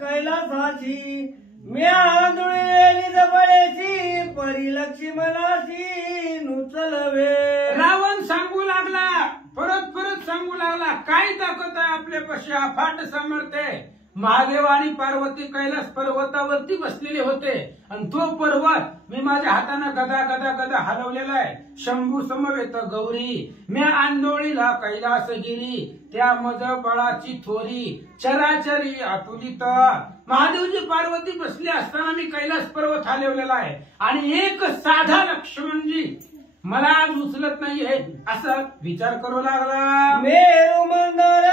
कैलासाची, म्या दुळलेली जबळेची परी लक्ष्मणाशी नुचलवे. रावण सांगू लागला, परत परत सांगू लागला काय ताकद आहे आपल्यापाशी, अफाट सामर्थ्य आहे. महादेव आणि पार्वती कैलास पर्वतावरती बसलेले होते आणि तो पर्वत मी माझ्या हाताने गदा गदा गदा हलवलेला आहे. शंभू समवेत गौरी मी आंदोळीला कैलासगिरी, त्या मज बळाची थोरी चराचरी अतुलित. महादेवजी पार्वती बसले असताना मी कैलास पर्वत हलवलेला आहे आणि एक साधा लक्ष्मणजी मला आज उचलत नाहीये असं विचार करू लागला. मेरू मंदार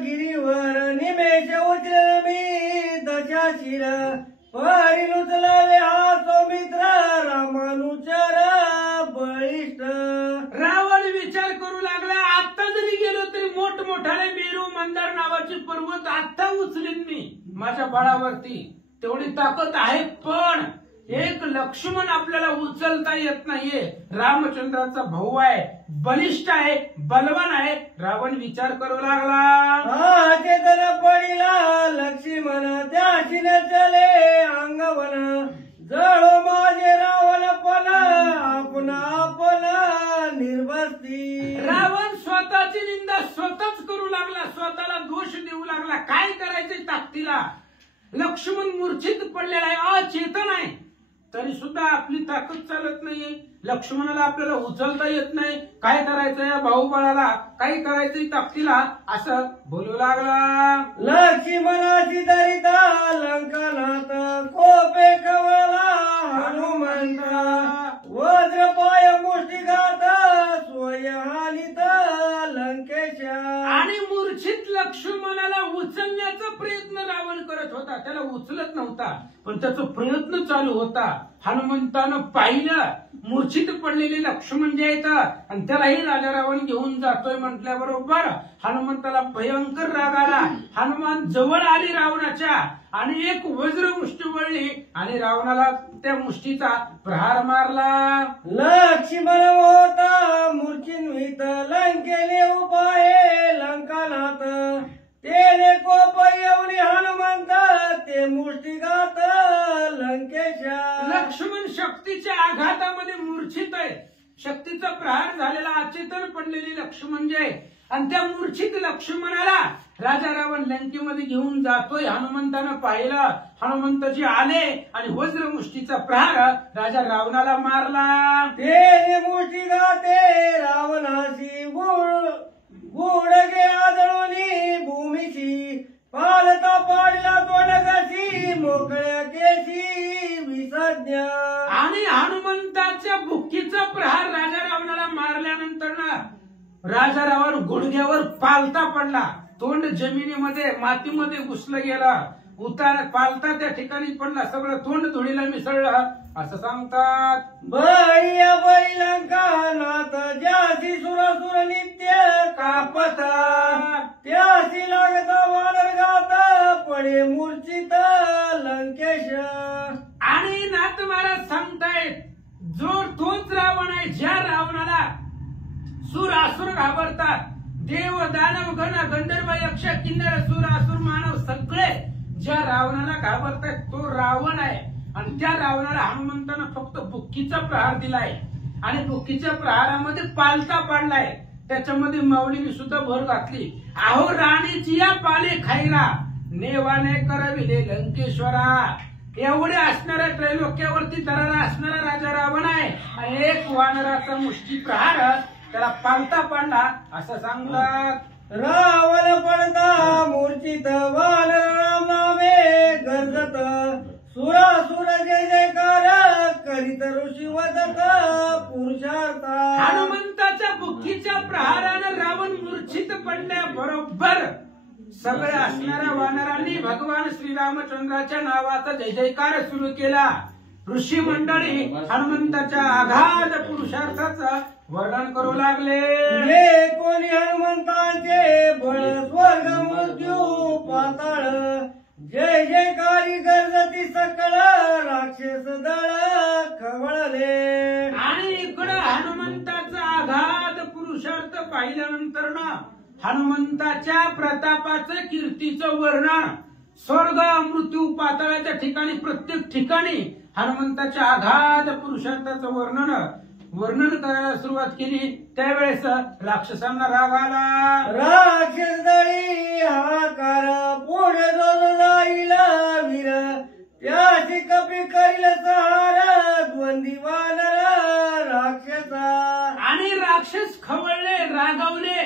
गिरीवर निमेष उचल मी दशा शिर, परी नुचलावे हा सौमित्र रामानुचर बळिष्ठ. रावण विचार करू लागला आता जरी गेलो तरी मोठमोठाले मेरू मंदार नावाचे पर्वत आता उचलीन मी माझ्या बळावरती, तेवढी ताकद आहे. पण एक लक्ष्मण आपल्याला उचलता येत नाहीये. रामचंद्राचा भाऊ आहे, बलिष्ठ आहे, बलवान आहे. रावण विचार करू लागला. चेतन पडिला लक्ष्मण त्याशी न चले अंगवन, जळो लागला, स्वतःला दोष देऊ लागला. काय करायचंय ताकदीला? लक्ष्मण मूर्छित पडलेला आहे, अचेतन आहे, तरी सुद्धा आपली ताकद चालत नाहीये. लक्ष्मणाला आपल्याला उचलता येत नाही. काय करायचंय भाऊबाळाला, काय करायचंय ताकदीला, असं बोलू लागला. लक्ष्मणाची दरिता लंकनाथ कोपे कवला हनुमंता वज्रपाय मुष्टिघात स्वय हानित लंकेशा. आणि मूर्छित लक्ष्मणाला उचलण्याचा प्रयत्न रावण करत होता. त्याला उचलत नव्हता, पण त्याचा प्रयत्न चालू होता. हनुमंतानं पाहिलं मूर्छित पडलेले लक्ष्मण जे आहेत आणि त्यालाही राजा रावण घेऊन जातोय म्हटल्याबरोबर हनुमंताला भयंकर राग आला. हनुमान जवळ आली रावणाच्या आणि एक वज्र मुष्टी वळली आणि रावणाला त्या मुष्टीचा प्रहार मारला. लक्ष्मण होता मूर्छिन्वित लंकेने उपाये लंकानाथ तेने कोप येऊनी हनुमंत ते मुष्टिघात लंकेशा. लक्ष्मण शक्तीच्या आघातामध्ये मूर्छित आहे. शक्तीचा प्रहार झालेला अचेतन पडलेली लक्ष्मण जे आहे आणि त्या मूर्छित लक्ष्मणाला राजा रावण लंकेमध्ये घेऊन जातोय. हनुमंतानं पाहिलं, हनुमंतजी आले आणि वज्रमुष्टीचा प्रहार राजा रावणाला मारला. तेने मुष्टिघाते रावणाशी गुडगे आदळूनी भूमीची पालता पाडला तोंडगाशी मोकळ्या केशी विसज्ञ. आणि हनुमंताच्या बुक्कीचा प्रहार राजा रावणाला मारल्यानंतर ना राजा रावण गुडघ्यावर पालता पडला. तोंड जमिनीमध्ये मातीमध्ये घुसलं गेलं. उतार पालता त्या ठिकाणी पडला. सगळं तोंड धुळीला मिसळलं असं सांगतात. बळीया बैलंकानाथ ज्यासी सुरसुर नित्य कापता त्यासी लागता वानरगात पडे मूर्छित लंकेश. आणि नाथ महाराज सांगतायत, जो तोच रावण आहे ज्या रावणाला सुर असुर घाबरतात. देव दानव गण गंधर्व यक्ष किन्नर सुर असुर मानव सगळे ज्या रावणाला घाबरतात तो रावण आहे. आणि त्या रावणाला हनुमंतानं फक्त बुक्कीचा प्रहार दिलाय आणि बुक्कीच्या प्रहारामध्ये पालता पाडलाय. त्याच्यामध्ये माऊलीने सुद्धा भर घातली. अहो राणीची या पाले खायला नेवाने करविले लंकेश्वरा. एवढे असणाऱ्या त्रैलोक्यावरती दरारा असणारा राजा रावण आहे आणि एक वानराचा मुष्टी प्रहार त्याला पालता पाडला असं सांगतात. रावण पडता मूर्छित वानर राम नामे गरजत सुरासुर जय जयकार करीत ऋषी वदत पुरुषार्थ. हनुमंताच्या बुक्कीच्या प्रहारानं रावण मूर्छित पडल्याबरोबर सगळ्या असणाऱ्या वानरांनी भगवान श्रीरामचंद्राच्या नावाचा जय जयकार सुरू केला. ऋषी मंडळी हनुमंताच्या आघात पुरुषार्थाचं वर्णन करू लागले. हे कोणी हनुमंतांचे बळ स्वर्ग मृत्यू पाताळ जय जयकारी गरजती सकळ राक्षस दळ खवळले. आणि इकडं हनुमंताचा आघात पुरुषार्थ पाहिल्यानंतर ना हनुमंताच्या प्रतापाचं कीर्तीचं वर्णन स्वर्ग मृत्यू पाताळाच्या ठिकाणी प्रत्येक ठिकाणी हनुमंताच्या आघात पुरुषार्थाचं वर्णन करायला सुरुवात केली. त्यावेळेस राक्षसांना राग आला. राक्षस दळी हाकार पुढे जो जाईल वीर त्याची कपी करील सहार द्वंदी वानर राक्षसा. आणि राक्षस खवळले, रागावले,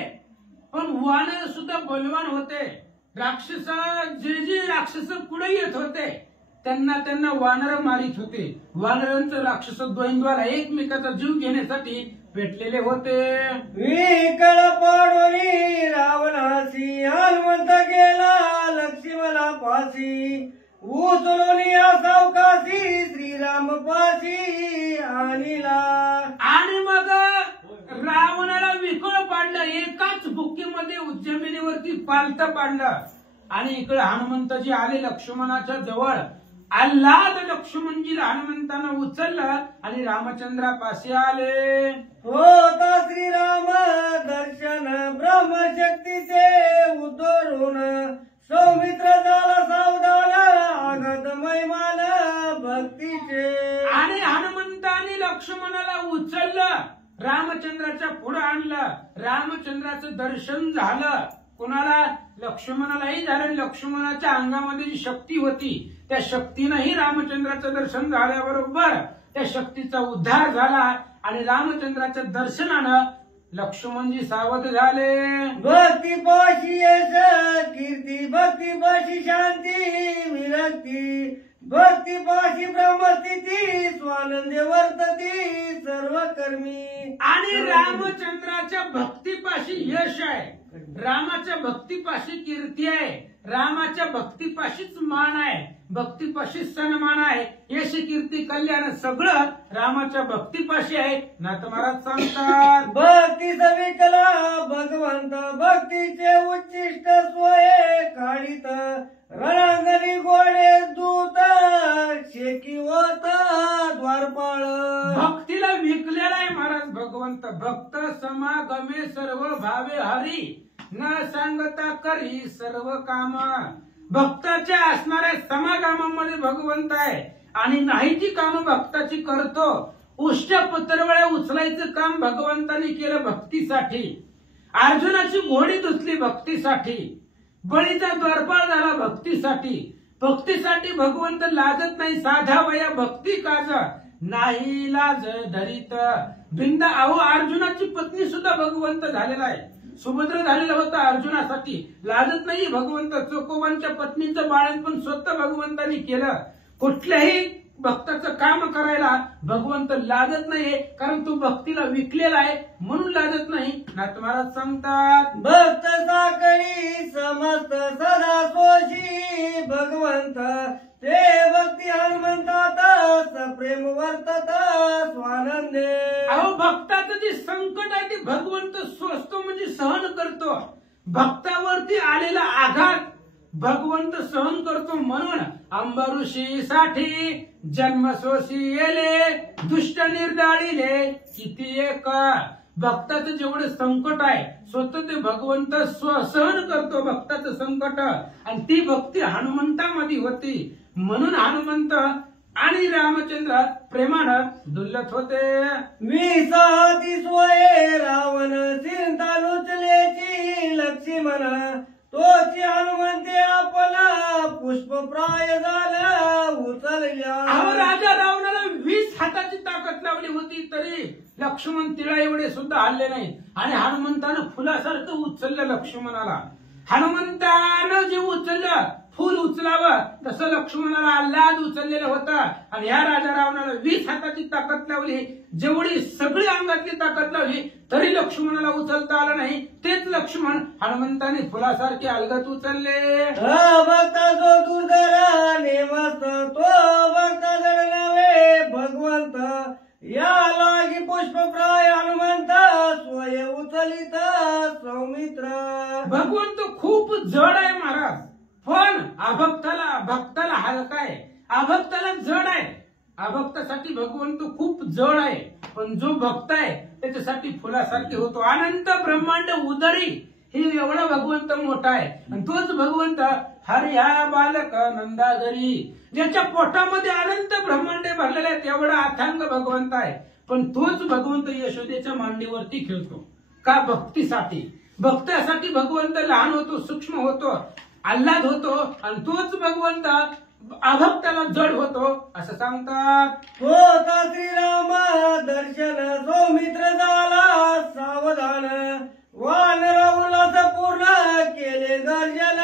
पण वानर सुद्धा बलवान होते. राक्षस जे राक्षस पुढे येत होते त्यांना वानर मारित होते. वानरांचं राक्षस द्वंद्वाला एकमेकाचा जीव घेण्यासाठी पेटलेले होते. विकळ पाडोनी रावणासी हनुमंत गेला लक्ष्मणा पासी उचलून या सावकाशी श्रीराम पाशी आणिला. आणि मग रावणाला विकळ पाडलं. एकाच बुक्कीमध्ये जमिनीवरती पालतं पाडलं. आणि इकडे हनुमंतजी आले लक्ष्मणाच्या जवळ. आल्हाद लक्ष्मणजीला हनुमंतानं उचललं आणि रामचंद्रापाशी आले. होता श्रीराम दर्शन ब्रह्मशक्तीचे उतरून सौमित्र झाला सावधान आगत मैमान भक्तीचे. आणि हनुमंताने लक्ष्मणाला उचललं, रामचंद्राच्या पुढे आणलं. रामचंद्राचं दर्शन झालं. कुणाला लक्ष्मणालाही झालं. लक्ष्मणाच्या अंगामध्ये जी शक्ती होती त्या शक्तीनंही रामचंद्राचं दर्शन झाल्याबरोबर त्या शक्तीचा उद्धार झाला आणि रामचंद्राच्या दर्शनानं लक्ष्मणजी सावध झाले. भक्ती पाशी यश कीर्ती, भक्ती पाशी शांती विरक्ती, भक्ती पाशी ब्रह्मस्थिती, स्वानंदे वर्तती सर्व कर्मी. आणि रामचंद्राच्या भक्तीपाशी यश आहे, रामाच्या भक्तीपाशी कीर्ती आहे, रामाच्या भक्तीपाशीच मान आहे, भक्तीपाशीच सन्मान आहे. यश कीर्ती कल्याण सगळं रामाच्या भक्तीपाशी आहे. नाथ महाराज सांगतात, भक्ती सविकला भगवंत, भक्तीचे उच्चिष्ट स्वये काढित, रणांगणी गोडे दूत शेकी होत द्वारपाळ. भक्तीला विकलेला आहे महाराज भगवंत. भक्त समागमे सर्व भावे हरी, न सांगता करी सर्व काम. भक्ताच्या असणाऱ्या समागमामध्ये भगवंत आहे आणि नाही ती कामं भक्ताची करतो. उष्ट पत्रवळ्या उचलायचं काम भगवंताने केलं भक्तीसाठी. अर्जुनाची घोडी धुतली भक्तीसाठी. बळीचा द्वारपाळ झाला भक्तीसाठी. भक्तीसाठी भगवंत लाजत नाही. साधा वया भक्ती काज नाही लाज धरीत. बिंदा अहो अर्जुनाची पत्नी सुद्धा भगवंत झालेला आहे. सुभद्र झालेला होता अर्जुनासाठी. लाजत नाही भगवंत. चोकोबांच्या पत्नीचं बाळण पण स्वतः भगवंतानी केलं. कुठल्याही भक्ताचं काम करायला भगवंत लाजत नाहीये, कारण तो भक्तीला विकलेला आहे म्हणून लाजत नाही. नाथ महाराज सांगतात, भक्त साकळी समस्त सदा सोशी भगवंत, ते भक्ती हनुमंतात सप्रेम वर्तत स्वानंदे. अहो भक्ताचं जे संकट आहे ते भगवंत सोसतो म्हणजे सहन करतो. भक्तावरती आलेला आघात भगवंत सहन करतो. म्हणून अंबऋषीसाठी जन्मसोशी येले, दुष्ट निर्दाळीले किती एक. भक्ताचं जेवढं संकट आहे स्वतः ते भगवंत सहन करतो भक्ताचं संकट. आणि ती भक्ती हनुमंतामध्ये होती म्हणून हनुमंत आणि रामचंद्र प्रेमानं डुलत होते. मी साती स्वये रावण चिंता लुचल्याची लक्ष्मण, तोची हनुमंते आपला पुष्प प्राय झाला उचलल्या. अहो राजा रावणाला 20 हाताची ताकद लावली होती तरी लक्ष्मण तिळा एवढे सुद्धा हल्ले नाही. आणि हनुमंतानं फुलासारखं उचललं लक्ष्मणाला. हनुमंतानं जे उचललं फुल उचलावं तसं लक्ष्मणाला आल्हाद उचललेलं होतं. आणि ह्या राजा रावणाला 20 हाताची ताकद लावली. जेवढी सगळी अंगातली ताकद लावली तरी लक्ष्मणाला उचलता आलं नाही. तेच लक्ष्मण हनुमंताने फुलासारखे अलगत उचलले. भक्ता जो दुर्धरा नेमस्त, तो भक्ता जड नव्हे भगवंत, या लागी पुष्प प्राय हनुमंत स्वय उचलित सौमित्र. भगवंत खूप जड आहे महाराज, पण भक्ताला हलका आहे. अभक्ताला जड आहे. अभक्तासाठी भगवंत खूप जड आहे, पण जो भक्त आहे त्याच्यासाठी फुलासारखे होतो. अनंत ब्रह्मांड उदरी हे एवढा भगवंत मोठा आहे. आणि तोच भगवंत हरी हा बालक नंदाधरी, ज्याच्या पोटामध्ये अनंत ब्रह्मांडे भरलेले आहेत एवढा अथांग भगवंत आहे. पण तोच भगवंत यशोदेच्या मांडीवरती खेळतो. का? भक्तीसाठी. भक्तासाठी भगवंत लहान होतो, सूक्ष्म होतो, आल्हाद होतो. आणि तोच भगवंत अभक्ताला जड होतो असं सांगतात. होता श्रीराम दर्शन सौमित्र झाला सावधान, वानर उल्हास पूर्ण केले गर्जन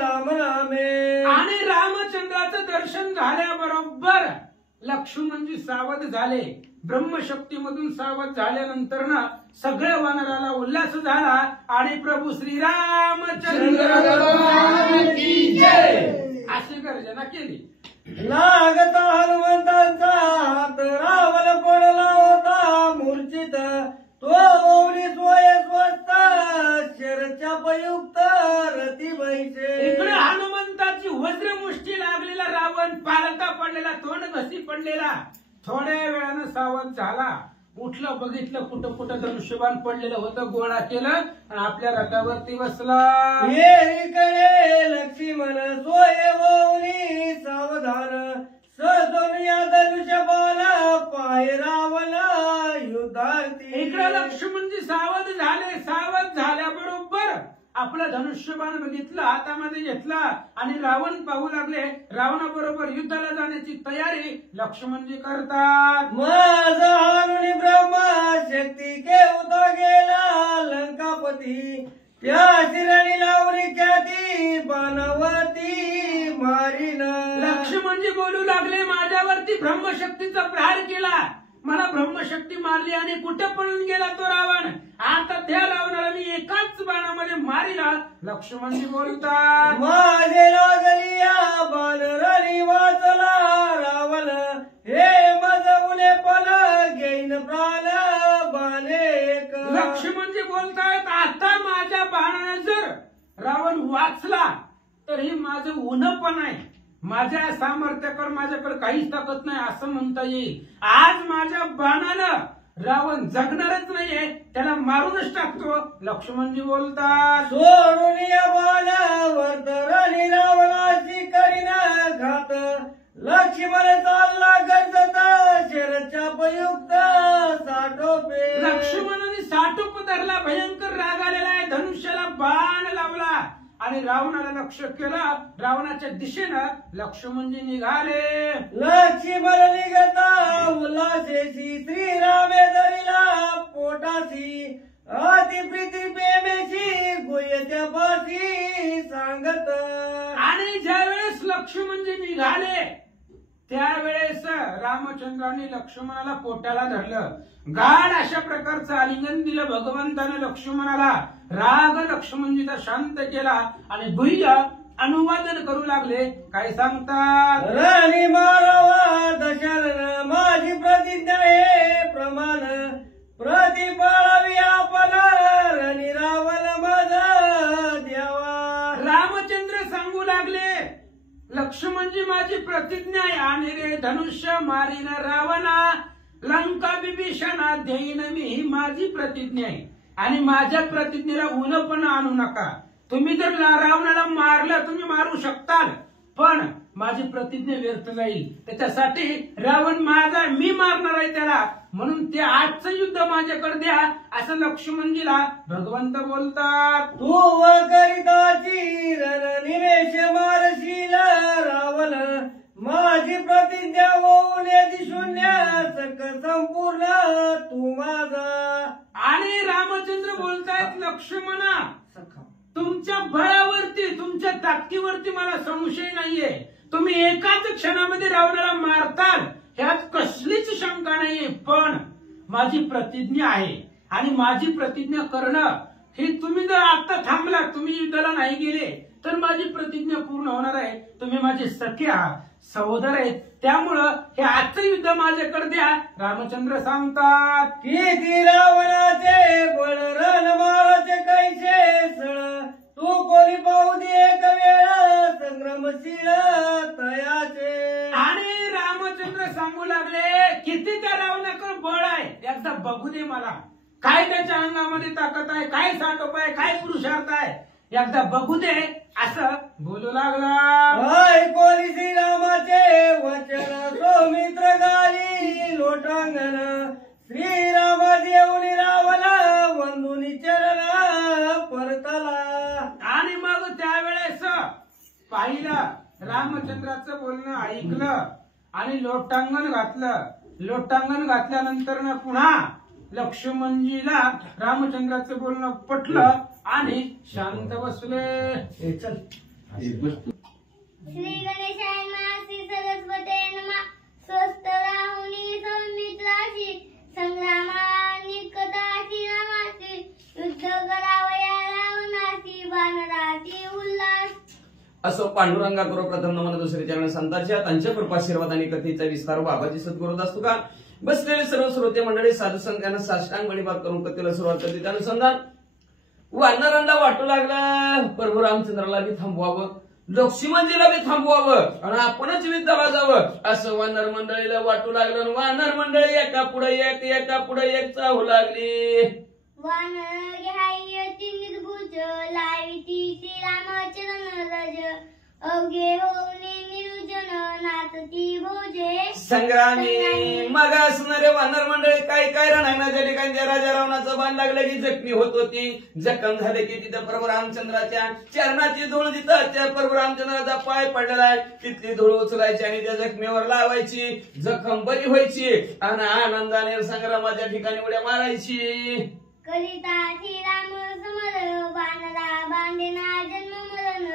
राम नामे. आणि रामचंद्राचं दर्शन झाल्याबरोबर लक्ष्मणजी सावध झाले. ब्रह्मशक्तीमधून सावध झाल्यानंतर ना सगळ्या वानराला उल्हास झाला. आणि प्रभू श्रीरामचंद्र अशी गर्जना केली. लागता हनुमंतांचा हात रावण पडला होता मूर्छित, तो ओवली सोय स्वस्त शरच्या पयुक्त रती बैसे. इकडे हनुमंताची वज्रमुष्टी लागलेला रावण पालता पडलेला, तोंड घसी पडलेला. थोड्या वेळानं सावध झाला. उठलं, बघितलं कुठं कुठं धनुष्यबाण पडलेलं होतं, गोळा केलं आणि आपल्या रथावरती बसला. येरीकडे लक्ष्मण सोय ओवली सावधान, सजून या धनुष्यबाण पाय रावण युद्धार्थी. इकडे लक्ष्मणजी सावध झाले. सावध झाल्याबरोबर आपला रावणाला धनुष्यबाण बघितलं, हातामध्ये घेतला आणि रावण पाहू लागले. रावणाबरोबर युद्धाला जाण्याची तयारी लक्ष्मणजी करतात. माझा हानुनी ब्रह्मशक्ती केवता गेला लंकापती, त्या शिराणी लावली ख्याती बाणावरती मारीन. लक्ष्मणजी बोलू लागले, माझ्यावरती ब्रह्मशक्तीचा प्रहार केला, मला ब्रह्मशक्ती मारली आणि कुठे पळून गेला तो रावण. आता त्या रावणाला मी एकाच बाणामध्ये मारिला. लक्ष्मणजी बोलतात, माझे लागली या बाणराणी वाचला रावण, हे मजवले पल घेईन प्राण बाणेक. लक्ष्मणजी बोलतायत, आता माझ्या बाणाने जर रावण वाचला तर हे माझं उन्हपण आहे, माझ्या सामर्थ्याकडे माझ्याकडे काहीच ताकद नाही असं म्हणता येईल. आज माझ्या बाणानं रावण जगणारच नाहीये, त्याला मारूनच टाकतो. लक्ष्मणजी बोलतात, सोडून या बाणावर राणी रावणाशी करीना घात, लक्ष्मण चालला गरजत शरच्या उपयुक्त साठोपे. लक्ष्मणाने साठोप धरला, भयंकर राग आलेला आहे, धनुष्याला बाण लावला आणि रावणाला लक्ष्य केलं. रावणाच्या दिशेनं लक्ष्मणजी निघाले. लक्ष्मण निघता उल्हासेशी श्रीरामे धरिला पोटाशी, अति प्रीती प्रेमेशी गुयच्या पाशी सांगत. आणि ज्यावेळेस लक्ष्मणजी निघाले त्यावेळेस रामचंद्राने लक्ष्मणाला पोटाला धरलं, गाढ अशा प्रकारचं आलिंगन दिलं भगवंतानं लक्ष्मणाला. राग लक्ष्मणजीचा शांत केला आणि गुह्य अनुवादन करू लागले. काय सांगतात, राणी मारावा दशरथ माझी प्रतिज्ञा हे प्रमाण, प्रतिपाळावी आपण राणी रावण माझा द्यावा. रामचंद्र सांगू लागले, लक्ष्मणजी माझी प्रतिज्ञा आहे आणि रे धनुष्य मारीन रावणा, लंका विभीषणा देईन मी, ही माझी प्रतिज्ञा आहे आणि माझ्या प्रतिज्ञेला उन्हपणा आणू नका. तुम्ही जर रावणाला मारलं तुम्ही मारू शकताल, पण माझी प्रतिज्ञा व्यर्थ जाईल. त्याच्यासाठी रावण माझा, मी मारणार आहे त्याला, म्हणून ते आजचं युद्ध माझ्याकडे द्या असं लक्ष्मणजीला भगवंत बोलतात. तू करिताची रणनिमेष मारशील रावण, माझी प्रतिज्ञा होऊन येती शून्य सक संपूर्ण तू माझा. आणि रामचंद्र बोलतायत, लक्ष्मणा तुमच्या बळावरती, तुमच्या ताकदीवरती मला संशय नाहीये, तुम्ही एकाच क्षणामध्ये रावणाला मारताल ह्यात कसलीच शंका नाहीये, पण माझी प्रतिज्ञा आहे आणि माझी प्रतिज्ञा करणं हे तुम्ही जर आता थांबला, तुम्ही युद्धाला नाही गेले तर माझी प्रतिज्ञा पूर्ण होणार आहे. तुम्ही माझे सखे आहात, सहोदर आहेत, त्यामुळं हे आजचं युद्ध माझ्याकडे द्या. रामचंद्र सांगतात, किती रावणाचे बळ रणमाराचे कैसे सळ, तू कोणी पाहू दे एक वेळ संग्रमशील तयाचे. आणि रामचंद्र सांगू लागले, किती त्या रावणाकडे बळ आहे एकदा बघू दे मला, काय त्याच्या अंगामध्ये ताकद आहे, काय साठोप आहे, काय पुरुषार्थ आहे, एकदा बघू दे असं बोलू लागला. ऐकोली श्रीरामाचे वचन सौमित्र गाली लोटांगण, श्रीरामा देऊनी रावण वंदुनी चरण परतला. आणि मग त्यावेळेस पाहिलं, रामचंद्राचं बोलणं ऐकलं आणि लोटांगण घातलं. लोटांगण घातल्यानंतर ना पुन्हा लक्ष्मणजीला रामचंद्राचं बोलणं पटलं आणि शांत बसले. चल श्री गणेशाय नमः, श्री सरस्वते नमः. स्वस्त राहुनी सौमित्राशी, संग्रामानी कदाची रामाशी, युद्ध करावया रावणाशी, वानराची उल्हास. असो पांडुरंगा करो प्रथम नमन दुसरे चरण संतांच्या, त्यांच्या कृपाशीर्वाद आणि कथेचा विस्तार बाबाजी सद्गुरू दास तुका. बसलेले सर्व श्रोते मंडळी साधू संतांना साष्टांग गणिपात करून कथेला सुरुवात करते. त्यानुसंधान वानरांना वाटू लागला प्रभू रामचंद्राला बी थांबवावं, लक्ष्मणजीला बी थांबवावं आणि आपणच युद्धाला जावं असं वानर मंडळीला वाटू लागलं. वानर मंडळी एका पुढे एक, एका पुढे एक चाहू लागली. वानर घ्याय निर्भुज, लाविती श्रीरामचरण रज, अवघे होऊने निरुजन नाचती भोजे संग्रामी मग असणारे वानर मंडळी काय काय रणांगणाच्या ठिकाणी राजा रावणाचं बाण लागलं की जखमी होत होती. जखम झाले की तिथं प्रभू रामचंद्राच्या चरणाची धूळ तिथं त्या प्रभू रामचंद्राचा पाय पडलेला आहे तिथली धूळ उचलायची आणि त्या जखमीवर लावायची. जखम बरी व्हायची आणि आनंदाने संग्रामाच्या ठिकाणी उड्या मारायची. करिता श्रीराम समर बाणला बांधेना जन्म मरण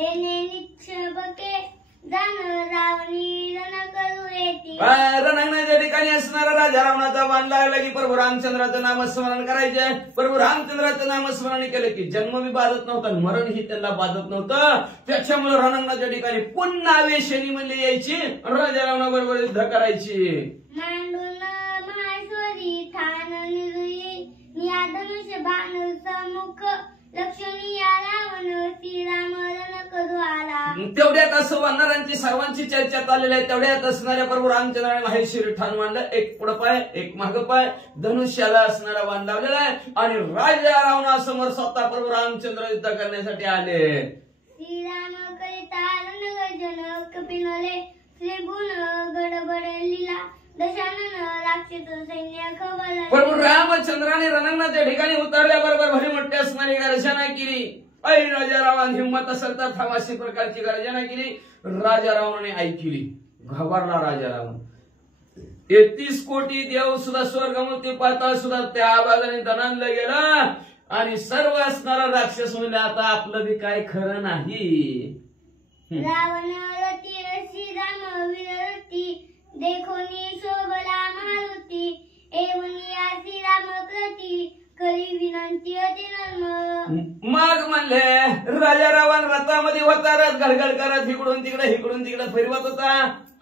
येणे निक्षेपके जाण रावणी रण करू येती. रणांगणाच्या ठिकाणी असणारा राजा रावणाचा बाण लागला की प्रभू रामचंद्राचं नामस्मरण करायचे. प्रभू रामचंद्राचं नामस्मरण केलं की जन्म बी बाधत नव्हता मरण ही त्यांना बाधत नव्हतं. त्याच्यामुळे रणांगणाच्या ठिकाणी पुन्हा वेशनी म्हणली यायची राजा रावणाबरोबर युद्ध करायची. मांडून माहेश्वरी ठाण निधनुष्य बाण समुख लक्ष्मी रावण श्रीराम रण करू आला. तेवढ्यात असं वानरांची सर्वांची चर्चा चाललेली आहे. तेवढ्यात असणाऱ्या प्रभू रामचंद्राने माहेश्वरी ठाण मांडलं. एक पुढं पाय एक माग पाय धनुष्याला असणारा बाण लावलेला आहे आणि राजा रावणासमोर स्वतः प्रभू रामचंद्र युद्ध करण्यासाठी आले. श्रीराम करिता रणगर्जन कपिनले श्रीगुण गडबड लीला दशानन राक्षस सैन्य खवल. प्रभू रामचंद्राने रणांगणाच्या ठिकाणी उतरल्याबरोबर भली मोठी असणारी गर्जना केली. ऐ राजा रावण हिंमत असेल तर थांब अशी प्रकारची गर्जना केली. राजा रावणाने ऐकली. घाबरला राजा रावण. 33 कोटी देव सुद्धा स्वर्गमुक्ती पाहता सुद्धा त्या आवाजाने दणाणलं गेलं आणि सर्व असणारा राक्षस म्हणले आता आपलं बी काय खरं नाही. रावण रती श्रीराम वीररती देखोनी शोभला मारुती एवनिया श्रीराम प्रती करी विनंती अति नर्म. मग म्हणले राजा रावण रथामध्ये होता. रथ गडगड करत इकडून तिकडे फिरवत होता.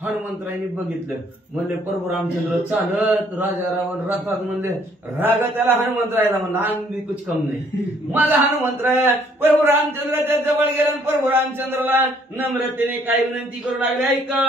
हनुमंतरायांनी बघितलं. म्हणले प्रभू रामचंद्र चालत राजा रावण रथात. म्हणले राग त्याला हनुमंतरायाला म्हणलं आम्ही कुछ कम नाही. मग हनुमंतराय प्रभू रामचंद्राच्या जवळ गेला आणि प्रभू रामचंद्राला नम्रतेने काय विनंती करू लागले. ऐका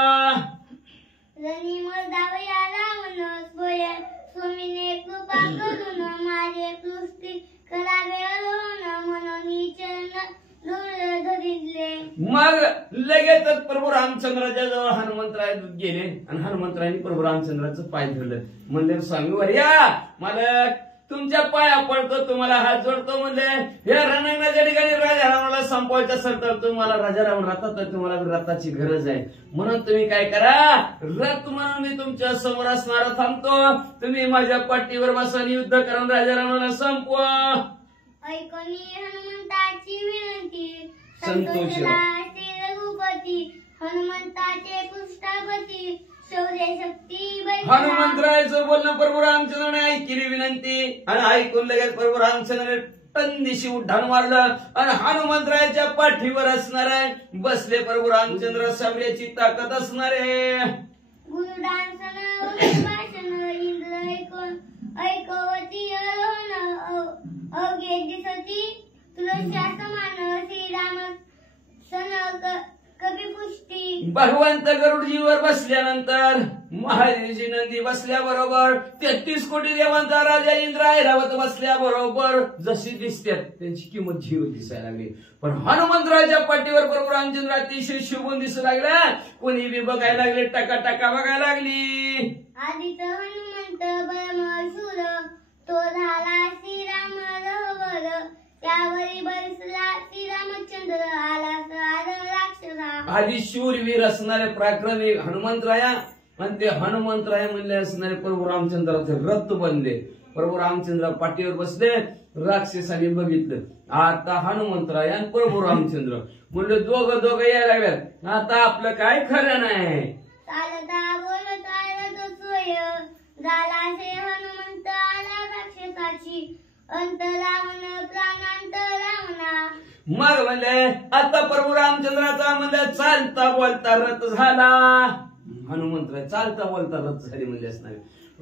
रणी मर्दावया रावण स्वय स्वामीने कृपा करून माझे पृष्टी करावे अलोन म्हणून चरण धूळ धरिले. मग लगेचच प्रभू रामचंद्राच्या जवळ हनुमंतराय गेले आणि हनुमंतरायांनी प्रभू रामचंद्राचं पाय धरलं. म्हणले स्वामी वर्या मला तुमच्या पाया पडतो तुम्हाला हात जोडतो. म्हणले या रणांगणाच्या ठिकाणी राजा रावणाला संपवायचं असेल तर तुम्हाला राजा रावण रथात तुम्हाला रथाची गरज आहे. म्हणून तुम्ही काय करा रथ म्हणून मी तुमच्या समोर असणारा थांबतो. तुम्ही माझ्या पाठीवर बसून युद्ध करून राजा रावणाला संपवा. ऐकोनी हनुमंताची विनंती संतोषला श्री रघुपती हनुमंताचे पृष्ठापती शौर्य शक्ती हनुमंतरायाचं बोलणं प्रभू रामचंद्राने ऐकली विनंती आणि ऐकून लगेच प्रभू रामचंद्राने टंदिशी उड्डाण मारलं आणि हनुमंतरायाच्या पाठीवर असणारे बसले प्रभू रामचंद्र. शौर्याची ताकद असणारे गुरुदान भाषण इंद्र ऐकवती अवघे दिसती तुळशा समान श्रीराम सन कविपुष्टी. भगवंत गरुडजीवर बसल्यानंतर महादेवजी नंदी बसल्याबरोबर 33 कोटी देवांचा राजा इंद्र ऐरावत बसल्याबरोबर जशी दिसतात त्यांची किंमत झिरो दिसायला लागली. पण हनुमंतराच्या पाठीवर प्रभू रामचंद्र अतिशय शुभून दिसू लागला. कोणी बी बघायला लागले टका बघायला लागली. आदित हनुमंत बळमशूर तो झाला श्रीराम रहवर त्यावरी बसला श्रीरामचंद्र आला राक्षसा. आधी शूरवीर असणारे पराक्रमी हनुमंतराया आणि ते हनुमंतराय म्हणले असणारे प्रभू रामचंद्राचे रथ बनले. प्रभू रामचंद्र पाठीवर बसले. राक्षसाने बघितलं आता हनुमंतराय आणि प्रभू रामचंद्र म्हणले दोघं यायला लागल्यात. आता आपलं काय खरं नाही. चालता बोलता रथ सोय झाला से हनुमंत आला राक्षसाची अंत रावण प्राणांत रावणा. मग म्हणले आता प्रभू रामचंद्राचा म्हणले चालता बोलता रथ झाला. हनुमंतराय चालता बोलता रथ झाली म्हणले असणारे.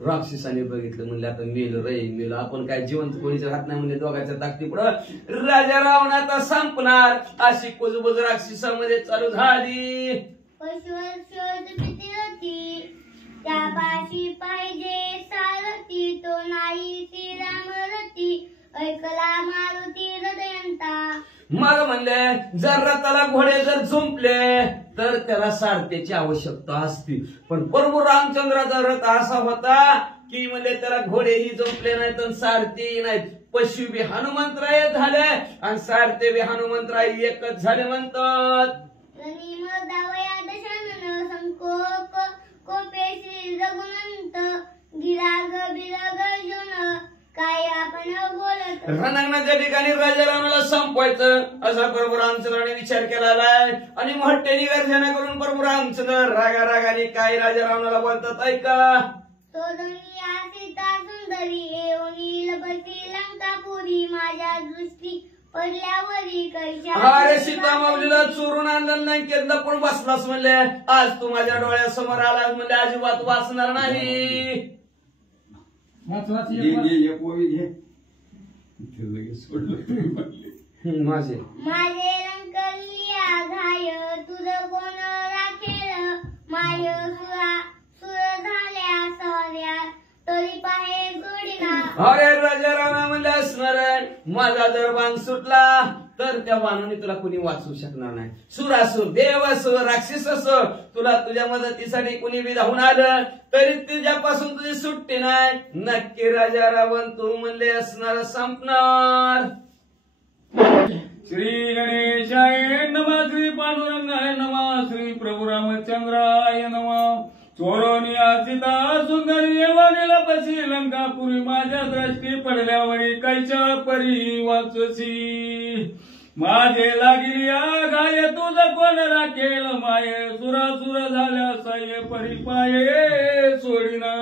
राक्षसाने बघितलं म्हणले आता मेलो आपण काय जिवंत कोणीच राहत नाही म्हणले. दोघांच्या ताकदी पुढे राजा रावणाचा संपणार अशी कुजबुज राक्षसामध्ये चालू झाली. पशुवर शोध भीती होती त्यापाशी पाहिजे सारथी तो नाही श्रीराम रती ऐकला मारुती हृदयंता. मग म्हणले जर रथाला घोडे जर झुंपले तर त्याला सारथ्याची आवश्यकता असते. पण प्रभू रामचंद्राचा रथ असा होता की म्हणजे त्याला घोडेही झुंपले नाहीत आणि सारथी नाहीत. पशु बी हनुमंतराय झाले आणि सारथे बी हनुमंतराय एकच झाले म्हणतात. रणांगणाच्या ठिकाणी राजा रावणाला संपवायचं असा प्रभू रामचंद्राने विचार केलेला आहे. आणि मोठ्याने गर्जना करून प्रभू रामचंद्र रागाने काय राजा रावणाला बोलतात ऐका. सीता सुंदरी येऊन लपती लंकापुरी माझ्या दृष्टी पडल्यावरी अरे सीता माऊलीला चोरून आणलं नाही केलं पण बसलास म्हणले. आज तू माझ्या डोळ्यासमोर आलास म्हणले अजिबात वाचणार नाही. माझे रंकलिया घाय तुझं कोण राखेल माय सुर झाल्या सौर्या तरी पाहे जोडीना. अरे राजा रावणा म्हणले असणार माझा जर बाण सुटला तर त्या बाणाने तुला कुणी वाचवू शकणार नाही. सुर असो देव असो राक्षस असो तुला तुझ्या मदतीसाठी कुणी बी धावून आलं तरी तुझ्यापासून तुझी सुट्टी नाही. नक्की राजा रावण तू म्हणले असणार संपणार. श्री गणेशाय नमः, श्री पांडुरंगाय नमः, श्री प्रभू रामचंद्राय नमः. चोरोनी सीता सुंदरी येवानी लपसी लंकापुरी माझ्या दृष्टी पडल्यावरी कैच्या परी वाचसी. माझे लागली गाय तुझ कोण राखेल माय सुरासुर झाल्या साये परी पाये सोडिना.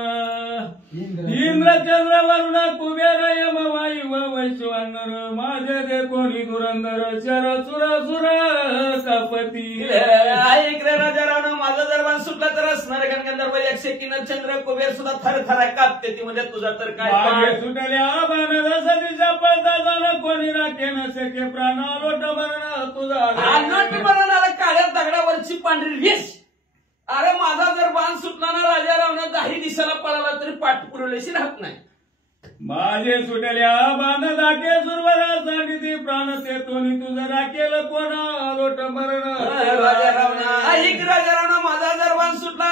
इंद्रचंद्र वरुण कुबेर यम वायू वैश्वानर माझे दे कोणी धुरंधर चर सुर कपती. ऐक रे राजा रावण माझा जर बाण सुटला तर असणार गणगंधर्व यक्ष किन्नर चंद्र कुबेर सुद्धा थरथरा कापते ती म्हणजे तुझा तर काय सुटल्या बाण रसदीच्या पळता जाणं कोणी राखे न शके प्राण लोट मरण तुझा काळ्या दगडावरची पांढरी रेष. अरे माझा जर बाण सुटला ना राजा रावण काही दिशेला पळाला तरी पाठ पुरवल्याशी राहत नाही. माझे सुटल्या बाण दाटे सुरवरासाठी ती प्राण तेतोनी तुझं राखेल कोणा लोट मरण. राजा रावण ऐक राजा रावण माझा जर बाण सुटला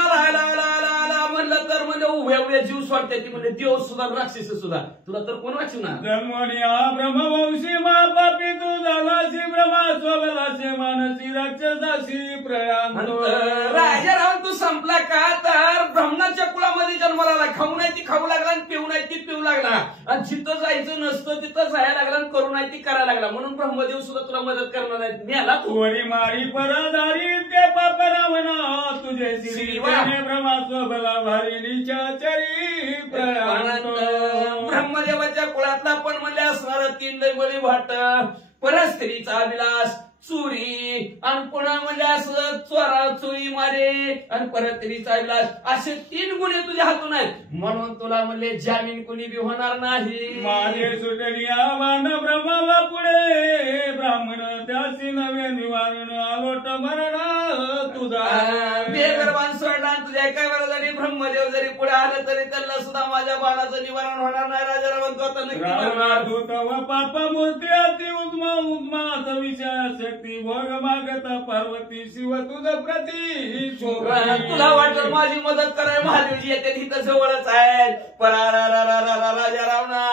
म्हणलं तर म्हणजे उभ्या जीव सोडते ती म्हणजे देव सुद्धा राक्षस सुद्धा तुला तर कोण वाचवणार. जन्मोनिया ब्रह्मवंशी महापापी तू झालाशी ब्रह्मा स्वबलाशी मानसी राक्षसाशी प्रयाण. राजा रावण तू संपला का तर ब्रह्मणाच्या कुळामध्ये जन्माला आला. खाऊ नाही ती खाऊ लागला आणि पिऊ नाही ती पिऊ लागला आणि जिथं जायचं नसतं तिथं जायला लागला आणि करू नाही ती करायला लागला. म्हणून ब्रह्मदेव सुद्धा तुला मदत करणार नाही. मेला तू मारी परदारी ते पाप रावणा तुझे श्री ब्रह्मा स्वबला भारी निशाचरी प्रयाण. ब्रह्मदेवाच्या कुळातला पण म्हणले असणार तीन दैवली भाट परस्त्रीचा विलास चोरी आणि पुन्हा म्हणजे असं चोरा चोरी मारे आणि परस्त्रीचा विलास असे 3 गुन्हे तुझ्या हातून आहेत. म्हणून तुला म्हणले जामीन कुणी बी होणार नाही. माझे सुटलिया मान ब्रह्माला पुढे ब्राह्मण त्याची नवे निवारण आलोट मरण तुझा. बेगरबान सोडला तुझ्या एका वेळेला ब्रह्मदेव जरी पुढे आलं तरी त्यांना सुद्धा माझ्या बाणाचं निवारण होणार नाही. राजा रावण तो आता नक्की दूत व पाप मूर्ती अति उद्मा उद्मात विषय शक्ती भोग मागता पार्वती शिव तुझ प्रती. तुला वाटतं माझी मदत कराय महादेवजी येते तिथं जवळच आहे. राजा रावणा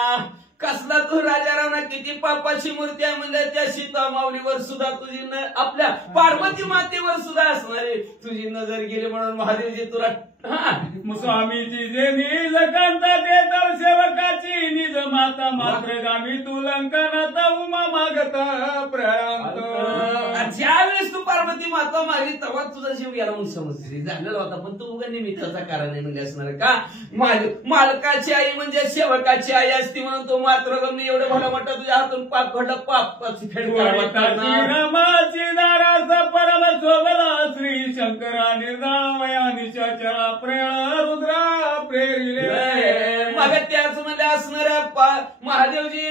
कसला तू राजा रावणा किती पापाची मूर्ती आहे म्हणजे त्या सीता माऊलीवर सुद्धा तुझी आपल्या पार्वती मातेवर सुद्धा असणारे तुझी नजर गेली म्हणून महादेवजी तुला स्वामीची जे निज कांता ते तर सेवकाची निज माता मात्र गामी तू लंकनाता उमा मागता प्रयांत. ज्यावेळेस तू पार्वती माता मागली तेव्हा तुझा जीव गेला म्हणून समजली झालेला होता. पण तू उगा निमित्ताचा कारण आहे म्हणजे असणार का. मालकाची आई म्हणजे सेवकाची आई असती म्हणून तो मात्र गमनी एवढं भला मोठा तुझ्या हातून पाप घडला पापाची फेड रमाची दाराचा परम शोभला श्री शंकरा निर्दावया निशाचरा प्रेळ रुद्रा प्रेरिले. मग त्याच मध्ये असणाऱ्या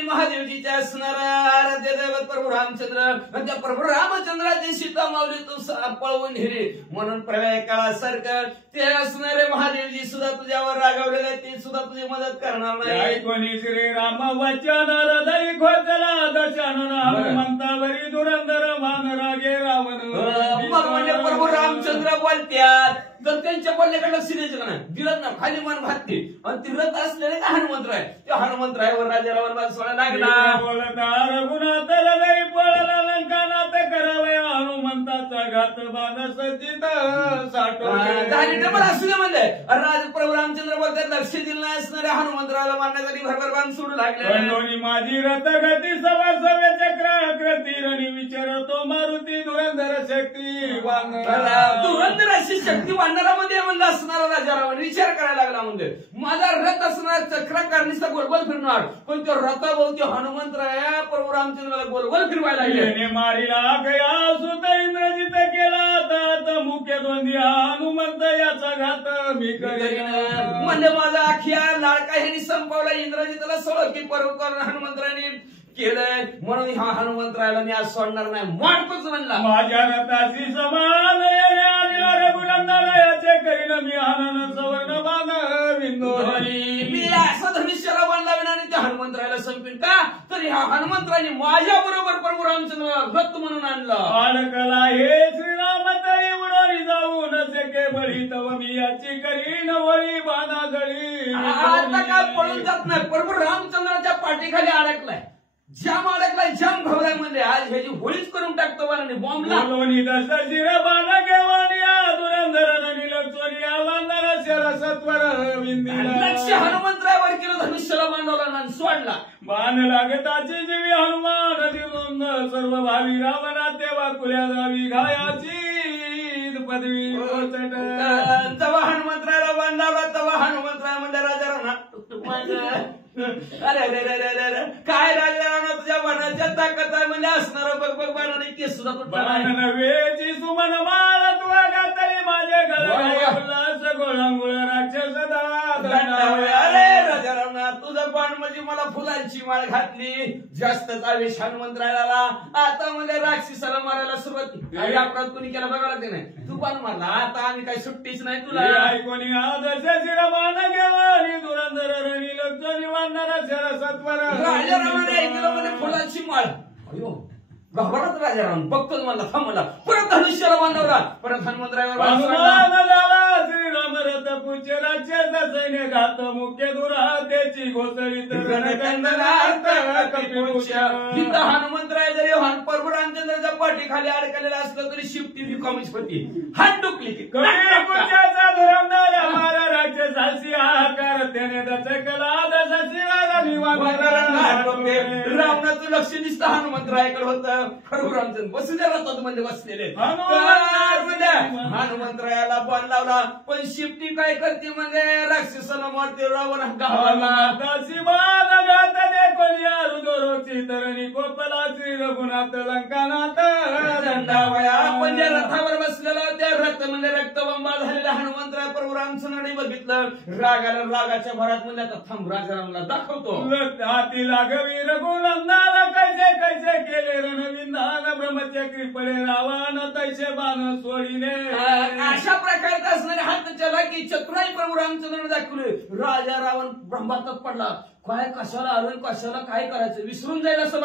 महादेवजीच्या असणाऱ्या आराध्य दैवत प्रभू रामचंद्र त्या प्रभू रामचंद्राची सीता माऊली तू पळवून हिरी म्हणून प्रलय काळासारखं ते असणारे महादेवजी सुद्धा तुझ्यावर रागावलेले आहेत ते सुद्धा तुझी मदत करणार नाही. ऐकोनी श्रीराम वचन हृदय खोचला दशानन हनुमंतावरी धुरंधर मान रागे रावण. मग म्हणजे प्रभू रामचंद्र बोलत्यात तर त्यांच्या बोलण्याकडे लक्ष द्यायचं का नाही. दिलं ना खाली मान भागते आणि ती रथ असलेले का हनुमंतराय त्या हनुमंतरायवर राजा रावण सोडा लागला. बोलता रघुनाथ हृदय पळला लंकानाथ करावया हनुमंताचा घात बाण सज्जित झाली डबल असू दे म्हणले. राज प्रभू रामचंद्र बोलतात लक्ष दिलं नाही असणाऱ्या हनुमंतराला मारण्यासाठी भरभर बाण सोडू लागले. माझी रथ गती सवा सव्य चक्र कृती रणी विचारतो मारुती धुरंधर शक्ती धुरंधर अशी शक्ती वाढणारामध्ये म्हणलं असणारा राजा रावण विचार करायला लागला. म्हणजे माझा रथ असणार चक्राकार नुसता गोलगोल फिरणार पण तो रथाभोवती हनुमंतराय प्रभू रामचंद्राला गोलगोल फिरवायला लागले. मारीला गया सुत इंद्रजित केला आता मुख्य द्वंद्वी हनुमंत याचा घात मी करीन. म्हणजे माझा अखिया लाडका ह्यांनी संपवला इंद्रजितला सोड की परम हनुमंतराने केलंय म्हणून हा हनुमंतरायला मी आज सोडणार नाही. मारतोच म्हणला. माझ्या रथाची समान रघुनंदनायाचे करीन मी आनंद सवर्ण बाण विंदो मी असं धनुष्याला बाण लावेन आणि त्या हनुमंतरायला संपीन का तर ह्या हनुमंतराने माझ्या बरोबर प्रभू रामचंद्राला रथ म्हणून आणलं. अडकला हे श्रीराम तरी उडवली जाऊ न शके बळी तव मी याची करीन वळी बाणा जळी. आता का पळून जात नाही. प्रभू रामचंद्राच्या पाठीखाली अडकलाय जाम अडकलाय जाम घावलाय म्हणजे आज ह्याची होळीच करून टाकतो बाणाने बॉम्बला. बोलवणी दस शिर बाण घेवानिया धुरंधर निलक्षोनिया वांदरा शर सत्वर विंदीला. लक्ष हनुमंतरायावर केलं धनुष्याला बांधवला आणि सोडला. बाण लागताची जीवी हनुमान दिवंग सर्व भावी रावणा तेव्हा कुल्या जावी घायाची पदवी तेव्हा हनुमंतरायाला बांधावला तेव्हा हनुमंतराय म्हणजे राजा राणा अरे अरे अरे अरे अरे काय राजा राणा तुझ्या बाणाच्या ताकद आहे म्हणजे असणार बघ बघ बाणाने केस सुद्धा बाण नव्हेची सुमन माला तुला घातली माझे गळा गोळांगुळ राक्षस अरे राजा राणा तुझं बाण म्हणजे मला फुलांची माळ घातली जास्तच आवेश हनुमंतरायाला. आता म्हणजे राक्षसाला मारायला सुरुवात केली. अपराध कोणी केला बघायला ते नाही. तू बाण मारला आता आम्ही काही सुट्टीच नाही तुला. कोणी आदर्श शिरा बाण घेवा धुरंधर रणी लक्ष निवांधरा शर सत्वर. राजा रावणाने ऐकलं म्हणजे फुलांची माळ. अयो घाबरत राजा रावण बघतोच मला थांबला परत धनुष्याला बांधवला परत हनुमंतरायावर झाला श्रीराम रथ पुच्छ राक्षस सैन्य घात मुख्य दुरा त्याची घोसळी तिथं हनुमंतराय जरी प्रभू रामचंद्राच्या पाठीखाली अडकलेला असलं तरी शिफ्टी रिकामीच होती. हात डुकली की पुच्याचा धुरंधर हमारा राक्षसाशी आकार त्याने दशकला दश शिराला रावणाचं लक्ष दिसतं हनुमंतरायाकडे होतं. प्रभू रामचंद्र बसू द्या रथात म्हणजे बसलेले हनुमंतरायाला बाण लावला पण शिफ्टी काय करते म्हणजे राक्षसाला मारते रावण तरुणी कोपला श्री रघुनाथ लंकानाथ म्हणजे रथावर बसलेला त्या रथ म्हणजे रक्तबंबा झालेला हनुमंतराय प्रभू रामचंद्राने बघितलं रागाला रागाच्या भरात म्हणजे आता थांब राजारामला दाखवतो. हाती लागवी रघुनंदाला कैसे कैसे केले रणविंदान ब्रह्मचक्री पडे रावण तैसे बाण सोडीने. अशा प्रकारचा असणारे हात चला की चक्राई प्रभू रामचंद्राने दाखवले. राजा रावण ब्रह्मातच पडला. काय कशाला आलोय कशाला काय करायचं विसरून जाईल असं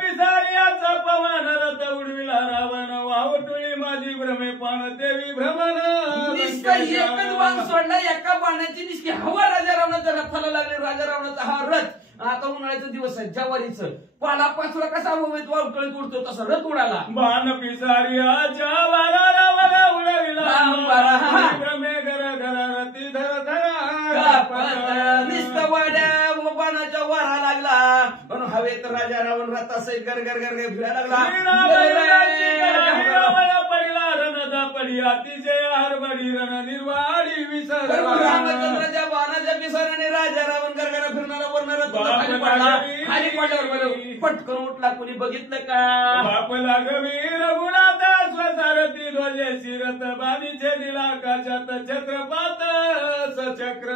पिसारियाचा पवन रथ उडविला रावण वावटुळी माझी भ्रमे पान देवी भ्रमण. एकच बाण सोडला एका बाणाची निष्की हवा राजा रावणाच्या रथाला लागले. राजा रावणाचा हा रथ आता उन्हाळ्याचा दिवस आहे ज्वारीचं पाला पाचला कसा उमेद वावटळीत उडतो तसा रथ उडाला. बाण पिसारियाच्या वारा रावणा उडविला भ्रमे घर घर रती धर धरा निस्तवाड्या बाणाच्या वारा लागला पण हवेत राजा रावण रथासहित गरगर गरगर फिरायला लागला. पडला रणदा पडी अतिशय हरबडी रण निर्वाडी विसर रामचंद्राच्या बाणाच्या पिसाराने राजा रावण गरगरा फिरणारा वर्ण खाली पडल्यावर पटकन उठला कोणी बघितलं का. बाप लागवी रघुनाथ स्वसारथी ध्वजे शिरत बाणीचे दिला आकाशात छत्रपात सचक्र.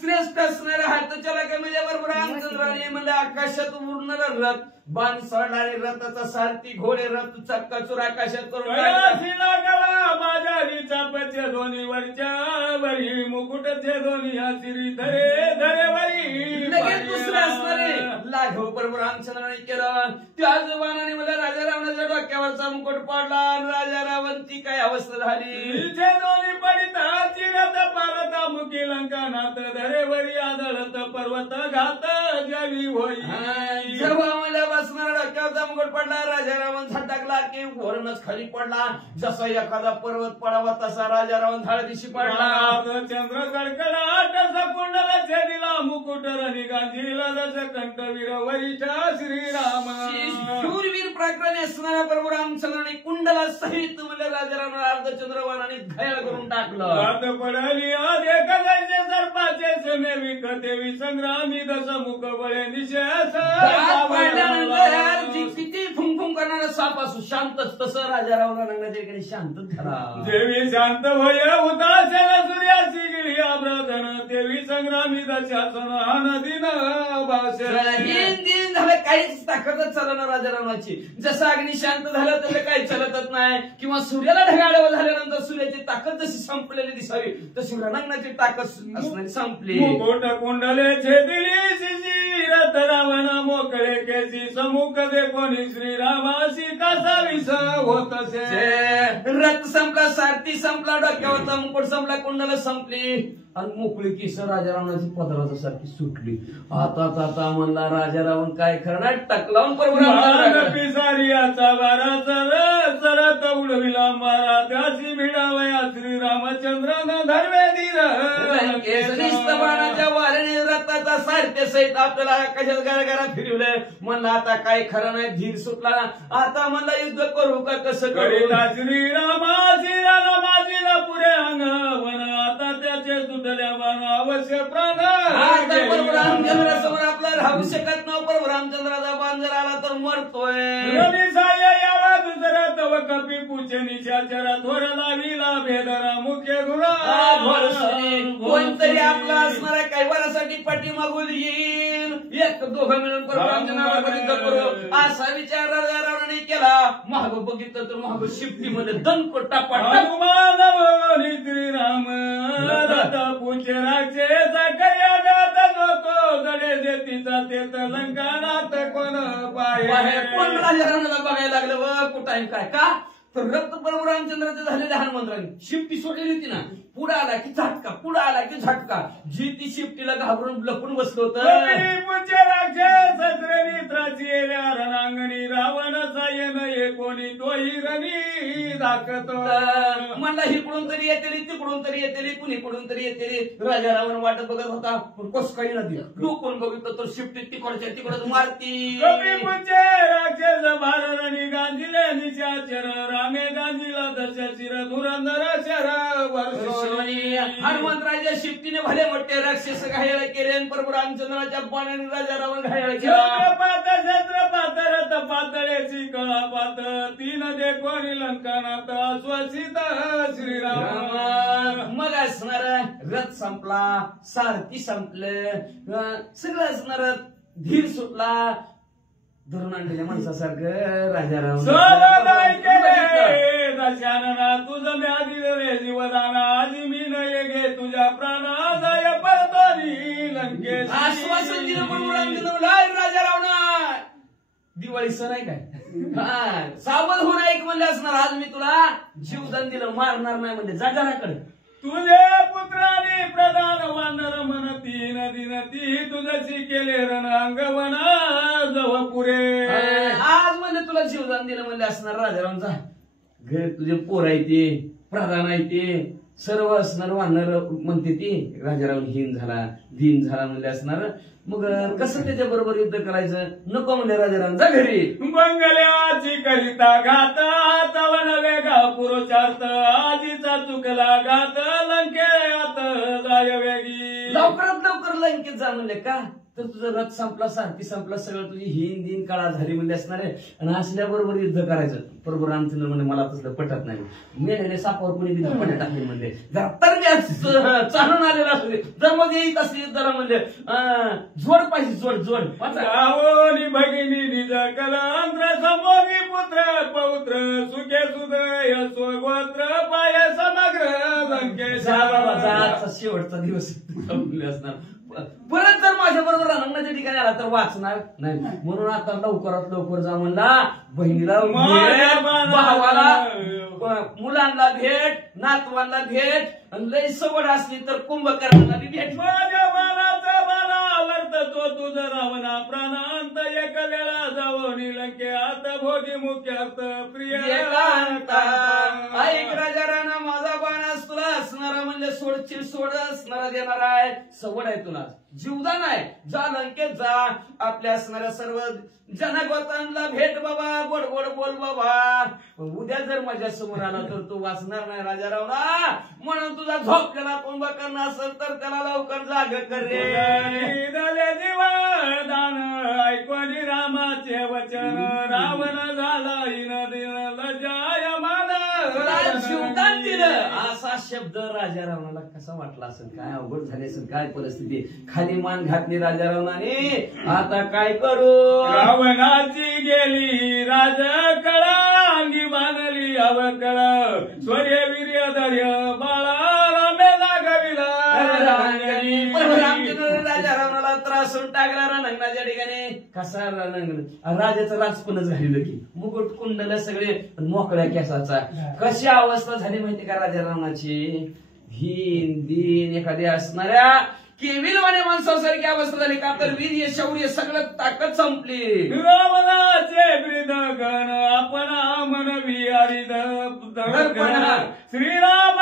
श्रेष्ठ असणारे हात चला का म्हणजे बरोबर रामचंद्राने म्हणजे आकाशात उडणारा रथ बाण सोडणारे रथाचा सारथी घोडे रथ चक्काचूर आकाशात करून माझ्या चापच्या दोन्ही वरच्या वरी मुकुट छेदोनी श्री धरे धरेवरी लगेच दुसरं असणारे लाघव प्रभू रामचंद्राने केलं. त्याच बाणाने मला राजा रावणाच्या डोक्यावरचा मुकुट पडला आणि राजा रावणची काय अवस्था झाली. छेदोनी पडित चिरत पालता मुखी लंका नाथ धरेवरी आदळत पर्वत घात जवी होई. जेव्हा मला बसणारा डोक्यावरचा मुकुट पडला राजा रावण झटकला की वरूनच खाली पडला. जसा एखादा पर्वत पडावा तसा राजा रावण झाड दिशी पडला. चंद्र कडकडाट सकुंडल छेदिला मुकुट रणी गांधीला दश कंठवीर वरिष्ठ श्रीराम. शूरवीर पराक्रमी असणाऱ्या प्रभू रामचंद्राने कुंडला सहित म्हणजे राजा रावण अर्धचंद्रवानाने घायल करून टाकलं. हात पडली आदेख जैसे सर्पाचे समे विकतेवी संग्रामी दश मुख बळे निशेष. किती फुंफुंग करणारा साप असू शांतच तसं राजा रावणाने शांतच झाला. देवी शांत भय उदासन सूर्याची गिरी आब्रधन देवी संग्रामी दशासन अनदिन दिन दिन झालं काहीच ताकदच चालणार राजा रावणाची. जसं अग्नी शांत झालं तसं काही चालतच नाही. किंवा सूर्याला ढगाळव झाल्यानंतर सूर्याची ताकद जशी संपलेली दिसावी तशी रणांगणाची ताकद असणारी संपली. मुकुट कुंडले छेदिली रथ रावण मोकळे केसी समुख दे कोणी श्रीरामाशी कसा विस होत असे. रथ संपला सारथी संपला डोक्यावरचा मुकुट संपला कुंडला संपली आणि मोकळी केस राजा रावणाची पदराच्या सारखी सुटली. आता म्हणला राजा रावण काय करणार टकलावून पिसारियाचा बारा सरत उडविला मारा त्याची भिडावया श्रीरामचंद्र धर्मे बाणाच्या वाऱ्याने रथाचा सारथ्य सहित आपल्याला कशाच घराघरात फिरवलंय. म्हणला आता काय खरं नाही. धीर सुटला. आता म्हणला युद्ध करू का कसं करू. श्रीरामाजीला पुढे अंगवन आता त्याचे सुटल्या बाण अवश्य प्राण. प्रभू रामचंद्रासमोर आपला राहू शकत नाही. प्रभू रामचंद्राचा बाण जर आला तर मरतोय. यावा दुसरा तव कपी पूचे निशाचरा थोर लाविला भेदरा मुख्य गुणा. कोणतरी आपला असणारा काही वरासाठी पाठीमागून येईल. एक दोघं मिळून प्रभू रामचंद्राला युद्ध करू असा विचार राजा रावणाने केला. महाग बघितलं तर महाग शिफ्टीमध्ये दणको टापाट श्रीराम पूचे राक्षस कया जात नको गडे देतीचा तेत लंकानात कोण पाहे. कोण राजा रावणाला बघायला लागलं व कुठं आहे काय का तर रक्त प्रभू रामचंद्राचे झालेले हनुमंतरांनी शिफ्टी सोडलेली होती ना. पुढे आला की झटका पुढे आला की झटका. जी ती शिफ्टीला घाबरून लपून बसलं होतं. रणांगणी रावण सायन ये कोणी तोही रणी दाखत. म्हणला इकडून तरी येतेली तिकडून तरी येतेली कुणीकडून तरी येतेली. राजा रावण वाटत बघत होता पण कस काही नदी डोकून बघितलं तर शिफ्टी तिकडच्या तिकडच मारती. राक्षस भारणी गांधीले निशाचर रामे गांधीला दश शिर धुरंधर शर वर्ष. हनुमंतराच्या शिफ्टीने भले मोठे राक्षस घायल केले आणि प्रभू रामचंद्राच्या बाणाने राजा रावण घायल केला. पात शस्त्र पातरत पातळेची कळा पात तीन दे कोणी लंकानात स्वसित श्रीराम. मग असणार रथ संपला सारथी संपलं सगळं असणार. धीर सुटला. धरून आणलेल्या माणसासारखं राजा रावण दशानना तुझं म्यादी रे जीवदाना आजी मी नये गे तुझ्या प्राणा जाय पळतोनी लंकेश. आश्वासन दिलं प्रभू रामचंद्र राजा रावणा. दिवाळी सण आहे काय सावध होऊन ऐक म्हणले असणार. आज मी तुला जीवदान दिलं मारणार नाही म्हणजे जागराकडे. तुझे पुत्राने प्रधान वानर म्हणती नदी नदी तुझशी केले रणांगवना जव पुरे. आज म्हणजे तुला जीवदान दिलं म्हणले असणार राजा रावणचा. घर तुझे पोर आहे ते प्रधान आहे ते सर्व असणार वानर म्हणते ती. राजा रावण हीन झाला दीन झाला म्हणले असणार. मग कसं त्याच्या बरोबर युद्ध करायचं नको म्हणले राजा रावण जा घरी. मंगल्याची करिता घात तवन वेगा पुरुषार्थ आजीचा चुकला घात लंकेत जाय वेगी. लवकरात लवकर लंकेत जा म्हणले का तर तुझं रथ संपला सारथी संपला सगळं तुझी हीन दिन काळा झाली म्हणले असणार आहे. आणि असल्याबरोबर युद्ध करायचं. प्रभू रामचंद्र म्हणजे मला तसलं पटत नाही. मेलेले सापावर कोणी बी पट्या टाकले म्हणले जर तर चालून आलेला असू दे जर मग येत असली युद्धाला म्हणले जोड पाहिजे जोड जोड. गावोनी भगिनी निज कलांध्र समोगी पुत्र पौत्र सुखे सुदय स्वगोत्र पाय समग्र लंकेश. शेवटचा दिवस संपले असणार. परत जर माझ्या बरोबर रणांगणाच्या ठिकाणी आला तर वाचणार नाही. म्हणून आता लवकरात लवकर जा म्हणला. बहिणीला भेट, भावाला, मुलांना भेट, नातवांना भेट, आणि लई सवड असली तर कुंभकर्णाला बी भेट. माझ्या बाणाचा बाणा वर्ततो तुझं रावणा प्राणांत एकल्याला जावं लंकेत भोगी मुख्यात प्रिय ऐक राजा राणा, माझा बाणास तुला असणारा म्हणजे सोडची सोड असणारा देणार आहे. सवड आहे तुला, जीवदान आहे. जा लंकेत जा, आपल्या असणाऱ्या सर्व जनगोतांना भेट बाबा, गोड गोड बोल बाबा. उद्या जर माझ्या समोर आला तर तू वाचणार नाही राजा रावणा. म्हणून तुझा झोपलेला कुंभकर्ण असेल तर त्याला लवकर जाग करे. दान ऐकून रामाचे वचन रावण झाला जीवदान दिलं असा शब्द राजा रावणाला कसा वाटला असेल, काय अवघड झाली असेल, काय परिस्थिती. खाली मान घातली राजा रावणाने. आता काय करू. रावणाची गेली राज कळा अंगी बांधली अवकळ स्वर्य वीर्य धैर्य बाळा रामेला गविला. राजा रावणाला त्रासून टाकला रणांगणाच्या ठिकाणी. कसा रणांगण, राजाचं राजपणच घालिलं की मुकुट कुंडल सगळे मोकळ्या केसाचा. कशी अवस्था झाली माहिती का राजा रावणाची. हीन दिन एखादी असणाऱ्या केविलवाने माणसासारखी अवस्था झाली. का तर वीर्य शौर्य सगळं ताकद संपली. रावणाचे ब्रिद गण आपण मनवी हरिद श्रीराम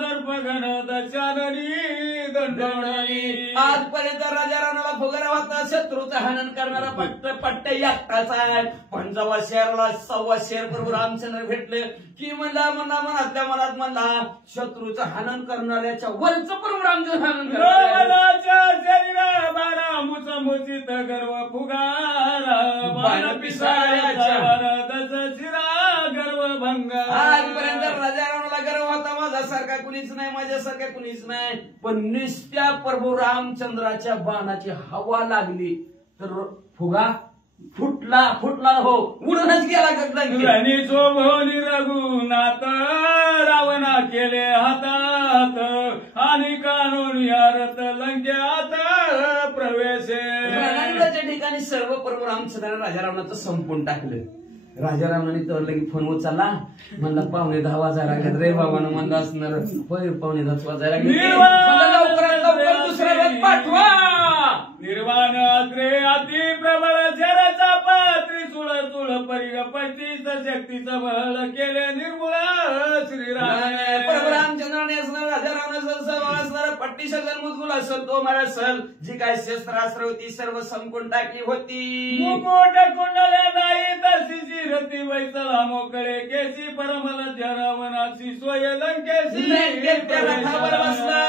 दर्पगण दशाननी दंडणी. आजपर्यंत राजा रावणाला फुगारा होता. शत्रूचं हनन करणारा पट्ट एकटाचा आहे. पण जेव्हा शेरला 1.25 शेर प्रभू रामचंद्र भेटले की मनातल्या मनात म्हणला शत्रूचं हनन करणाऱ्याच्या वरचं प्रभू रामचंद्र हनन. रावणाच्या शरीरा बारा मुचमुचित गर्व फुगारा बाण पिसाळ्याच्या दस शिरा गर्व भंगा. आजपर्यंत राजा रावणाला गर्व होता. माझ्यासारखा कुणीच नाही, माझ्यासारखा कुणीच नाही. पण नुसत्या प्रभू रामचंद्राच्या बाणाची हवा लागली तर फुगा फुटला हो, उडूनच गेला. शोभोनी रघुनाथ रावणा केले हातात आणि कानून यारत लंक्यात प्रवेश. रणांगणाच्या ठिकाणी सर्व प्रभू रामचंद्राने राजा रावणाचं संपून टाकलं. राजा रावणाने तर लगे फोन उचलला. म्हणला 9:15 वाजायला लागले रे बाबानं. म्हणलं असणार होय 9:15 वाजायला लागले. लवकरात लवकर दुसरा रथ पाठवा. निर्वाण अग्रे अति प्रबळ शरचा पात्री सुळ सुळ परिग 35 शक्तीचं बळ केले निर्मूळ श्रीराम. प्रभू रामचंद्राने असणार राजा रावणाचं असणार पट्टी सगळं मुदगुल असेल तो मला असेल. जी काय शस्त्रास्त्र होती सर्व संपून टाकली होती. मुकुट कुंडल्या नाही तशी रती वैसला मोकळे केसी परमल रावणाची सोय लंकेशी. बसला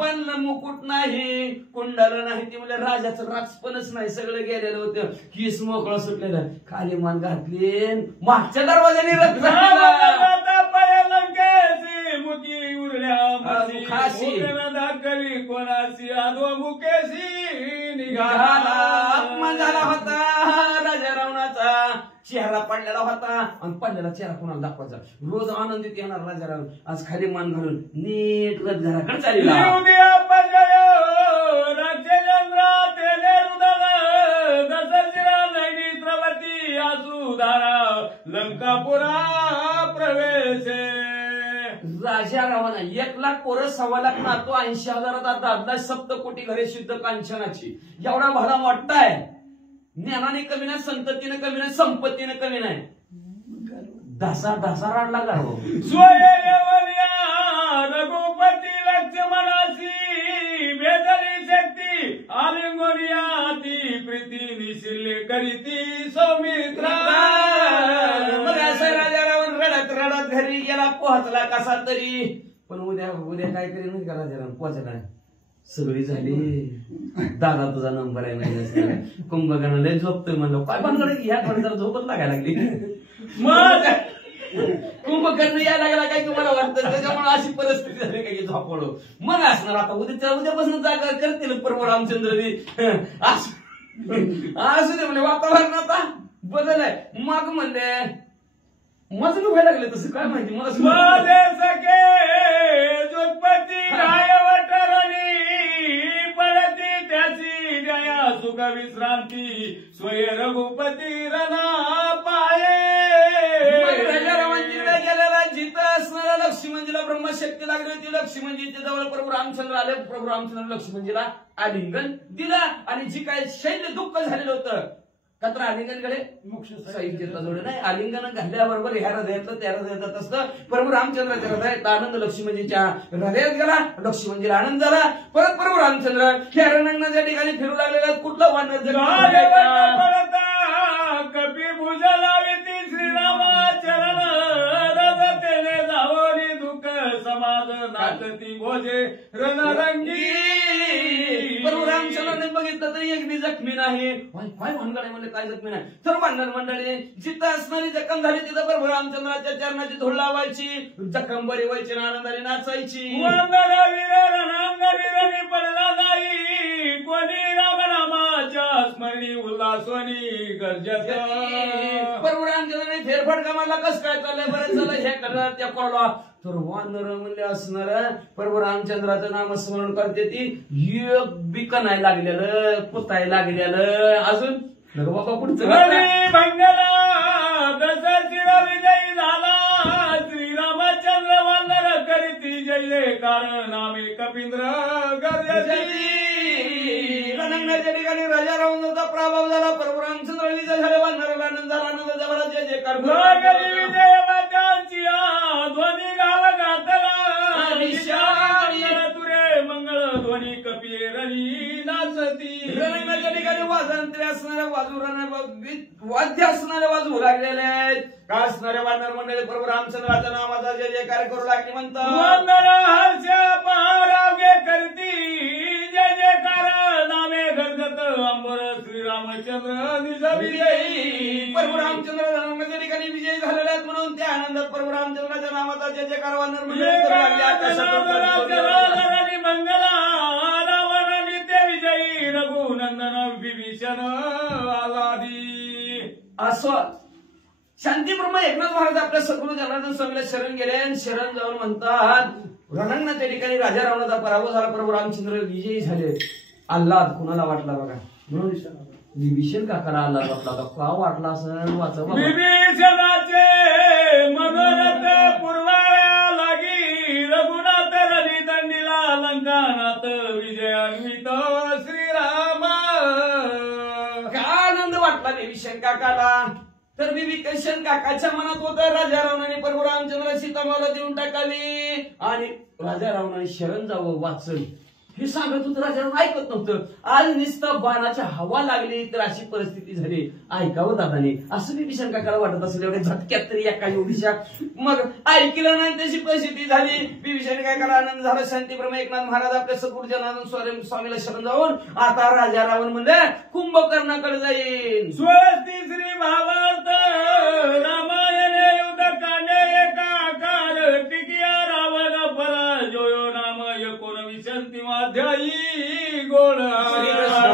पण मुकुट नाही, कुंडल नाही. ती म्हणजे राजाचं राजपणच नाही, सगळं गेलेलं होतं. केस मोकळं सुटलेलं. खाली मान घातली मागच्या दरवाजाने रथ लंकेशी मुखी उरल्या मुखाशी दाखवी कोणाशी आदो मुकेशी निघाला. अपमान झाला होता राजा रावणाचा. चेहरा पडलेला होता आणि पडलेला चेहरा कोणाला दाखवायचा. रोज आनंदित येणार राजा रावण. आज खाली मान घालून नीट रथ घराकडे चालला. लंकापुरा प्रवेश. राजा रावणा 1 लाख पोरं 1.25 लाख नातो 80,000 दादा 7 कोटी घरे शुद्ध कांचनाची. एवढा भला मोठा आहे. ज्ञानाने कमी नाही, संततीने कमी नाही, संपत्तीने कमी नाही. ढासा राडला का हो. रघुपती लक्ष्मणाची भेटली शक्ती आलिंगोनिया ती प्रीती निशिल्ले करीती सौमित्रा. राजा रावण रडत घरी गेला. पोहोचला कसा तरी. पण उद्या काय करेल नाही का राजा रावण. पोहोचला सगळी झाली. दादा तुझा नंबर आहे म्हणजे कुंभकर्ण लय झोपतोय म्हणलं. काय बनकडे ह्या जरा झोपच लागायला लागली. मग कुंभकर्ण यायला लागला काय तुम्हाला वाटतं. त्याच्यामुळे अशी परिस्थिती झाली काय झोपडो. मग असणार आता उद्यापासून जागा करतील प्रभू रामचंद्रजी. असू दे म्हणजे वातावरण आता बदल आहे. मग म्हणले मजूर व्हायला लागले तसं काय माहिती मला. सखे जोतपती रामचंद्र आले. प्रभू रामचंद्र लक्ष्मणजीला आलिंगन दिलं आणि जी काय शैल्य दुःख झालेलं होतं कत्र आलिंगनकडे मोक्ष साहित्याचा जोड नाही. आलिंगन घातल्याबरोबर ह्या हृदयातलं त्या हृदयात असतं. प्रभू रामचंद्राच्या हृदयात आनंद लक्ष्मणजीच्या हृदयात गेला. लक्ष्मणजीला आनंद झाला. परत प्रभू रामचंद्र ह्या रणांगणाच्या ठिकाणी फिरू लागलेला. कुठलं वानर कपी भुजा लावी ती श्रीरामाचरण रजतेने जावणी दुःख समाज नाचती भोजे रणरंगी. प्रभू रामचंद्राने बघितलं तरी एक बी जखमी नाही. काय भानगड म्हणजे काय जखमी नाही. तर वानर मंडळी जिथं असणारी जखम झाली तिथं प्रभू रामचंद्राच्या चरणाची धूळ लावायची. जखम बरी व्हायची आणि आनंदाने नाचायची. वंदना वीर रणांगणी रणी पडला नाही कोणी रामनामाच्या स्मरणी उल्हासवनी गरजत. प्रभू रामचंद्राने फेरफटका मारला. कसं काय चाललंय बरं झालं हे करणार त्या कोरडा. तर वानर म्हणले असणार प्रभू रामचंद्राचं नामस्मरण करते ती एक बिका नाही लागलेलं पुताय लागलेलं. अजून बाबा पुढचं भंगला दशा चिरविजयी झाला श्रीरामचंद्र वंदन करीती जय कारण नामे कपिंद्र गरजती. रणांगणाच्या ठिकाणी राजा रावणाचा प्रभाव झाला. प्रभू रामचंद्र विजय झाले. वानराला आनंद झाला. आनंद झाला. जय जयकार ध्वनी गाव घातला तुरे मंगळ ध्वनी कपी रणी नाचती. रणांगणाच्या ठिकाणी वाजंत्री असणाऱ्या वाद्य असणारे वाजवू लागलेले आहेत. का असणारे वानर मंडळी प्रभू रामचंद्राच्या नामाचा जय जयकार करू लागले म्हणतात. वंदन हर्ष पहारावगे करती जय जयकार नामे गरजत अंबर श्रीरामचंद्र निज विजयी. प्रभू रामचंद्र रणांगणाच्या ठिकाणी विजयी झालेले आहेत म्हणून त्या आनंदात प्रभू रामचंद्राच्या नामाचा जय जयकार वानर मंडळी करू लागले. मंगला रावणाने ते विजयी रघुनंदन विभीषण आजादी. असं शांतीब्रह्म एकनाथ महाराज आपल्या सद्गुरू जनार्दन स्वामीला शरण गेले आणि शरण जाऊन म्हणतात रणांगणाच्या ठिकाणी राजा रावणाचा पराभव झाला. प्रभू रामचंद्र विजयी झाले. आल्हाद कुणाला वाटला बघा. म्हणून विभीषण काकाला आल्हाद वाटला. का वाटला असं वाचव. विभीषणाचे मनोरथ पूर्वाव्या लागी रघुनाथ रणी दंडीला लंकानाथ विजयान्वित श्रीराम. का आनंद वाटला विभीषण काकाला. तर विभीषण काकाच्या मनात होतं राजा रावणाने प्रभू रामचंद्र सीतामाला देऊन टाकावी आणि राजा रावणाने शरण जावं वाचन हे सांगत होतं. राजा रावण ऐकत नव्हतं. आज नुसतं बाणाच्या हवा लागली तर अशी परिस्थिती झाली. ऐकावं दादाने असं विभीषण काकाला वाटत असेल एवढ्या झटक्यात तरी एका एवढीशा. मग ऐकलं नाही तशी परिस्थिती झाली. विभीषण काकाला आनंद झाला. शांतीब्रह्म एकनाथ महाराज आपल्या सद्गुरू जनार्दन स्वामीला शरण जाऊन आता राजा रावण म्हणजे कुंभकर्णाकडे जाईल. स्वस्ती श्री भावार्थ रामायणे युद्धकांडे एका काल टिकिया रावण पराजयो नाम 19 अध्यायी गोळ. श्रीकृष्ण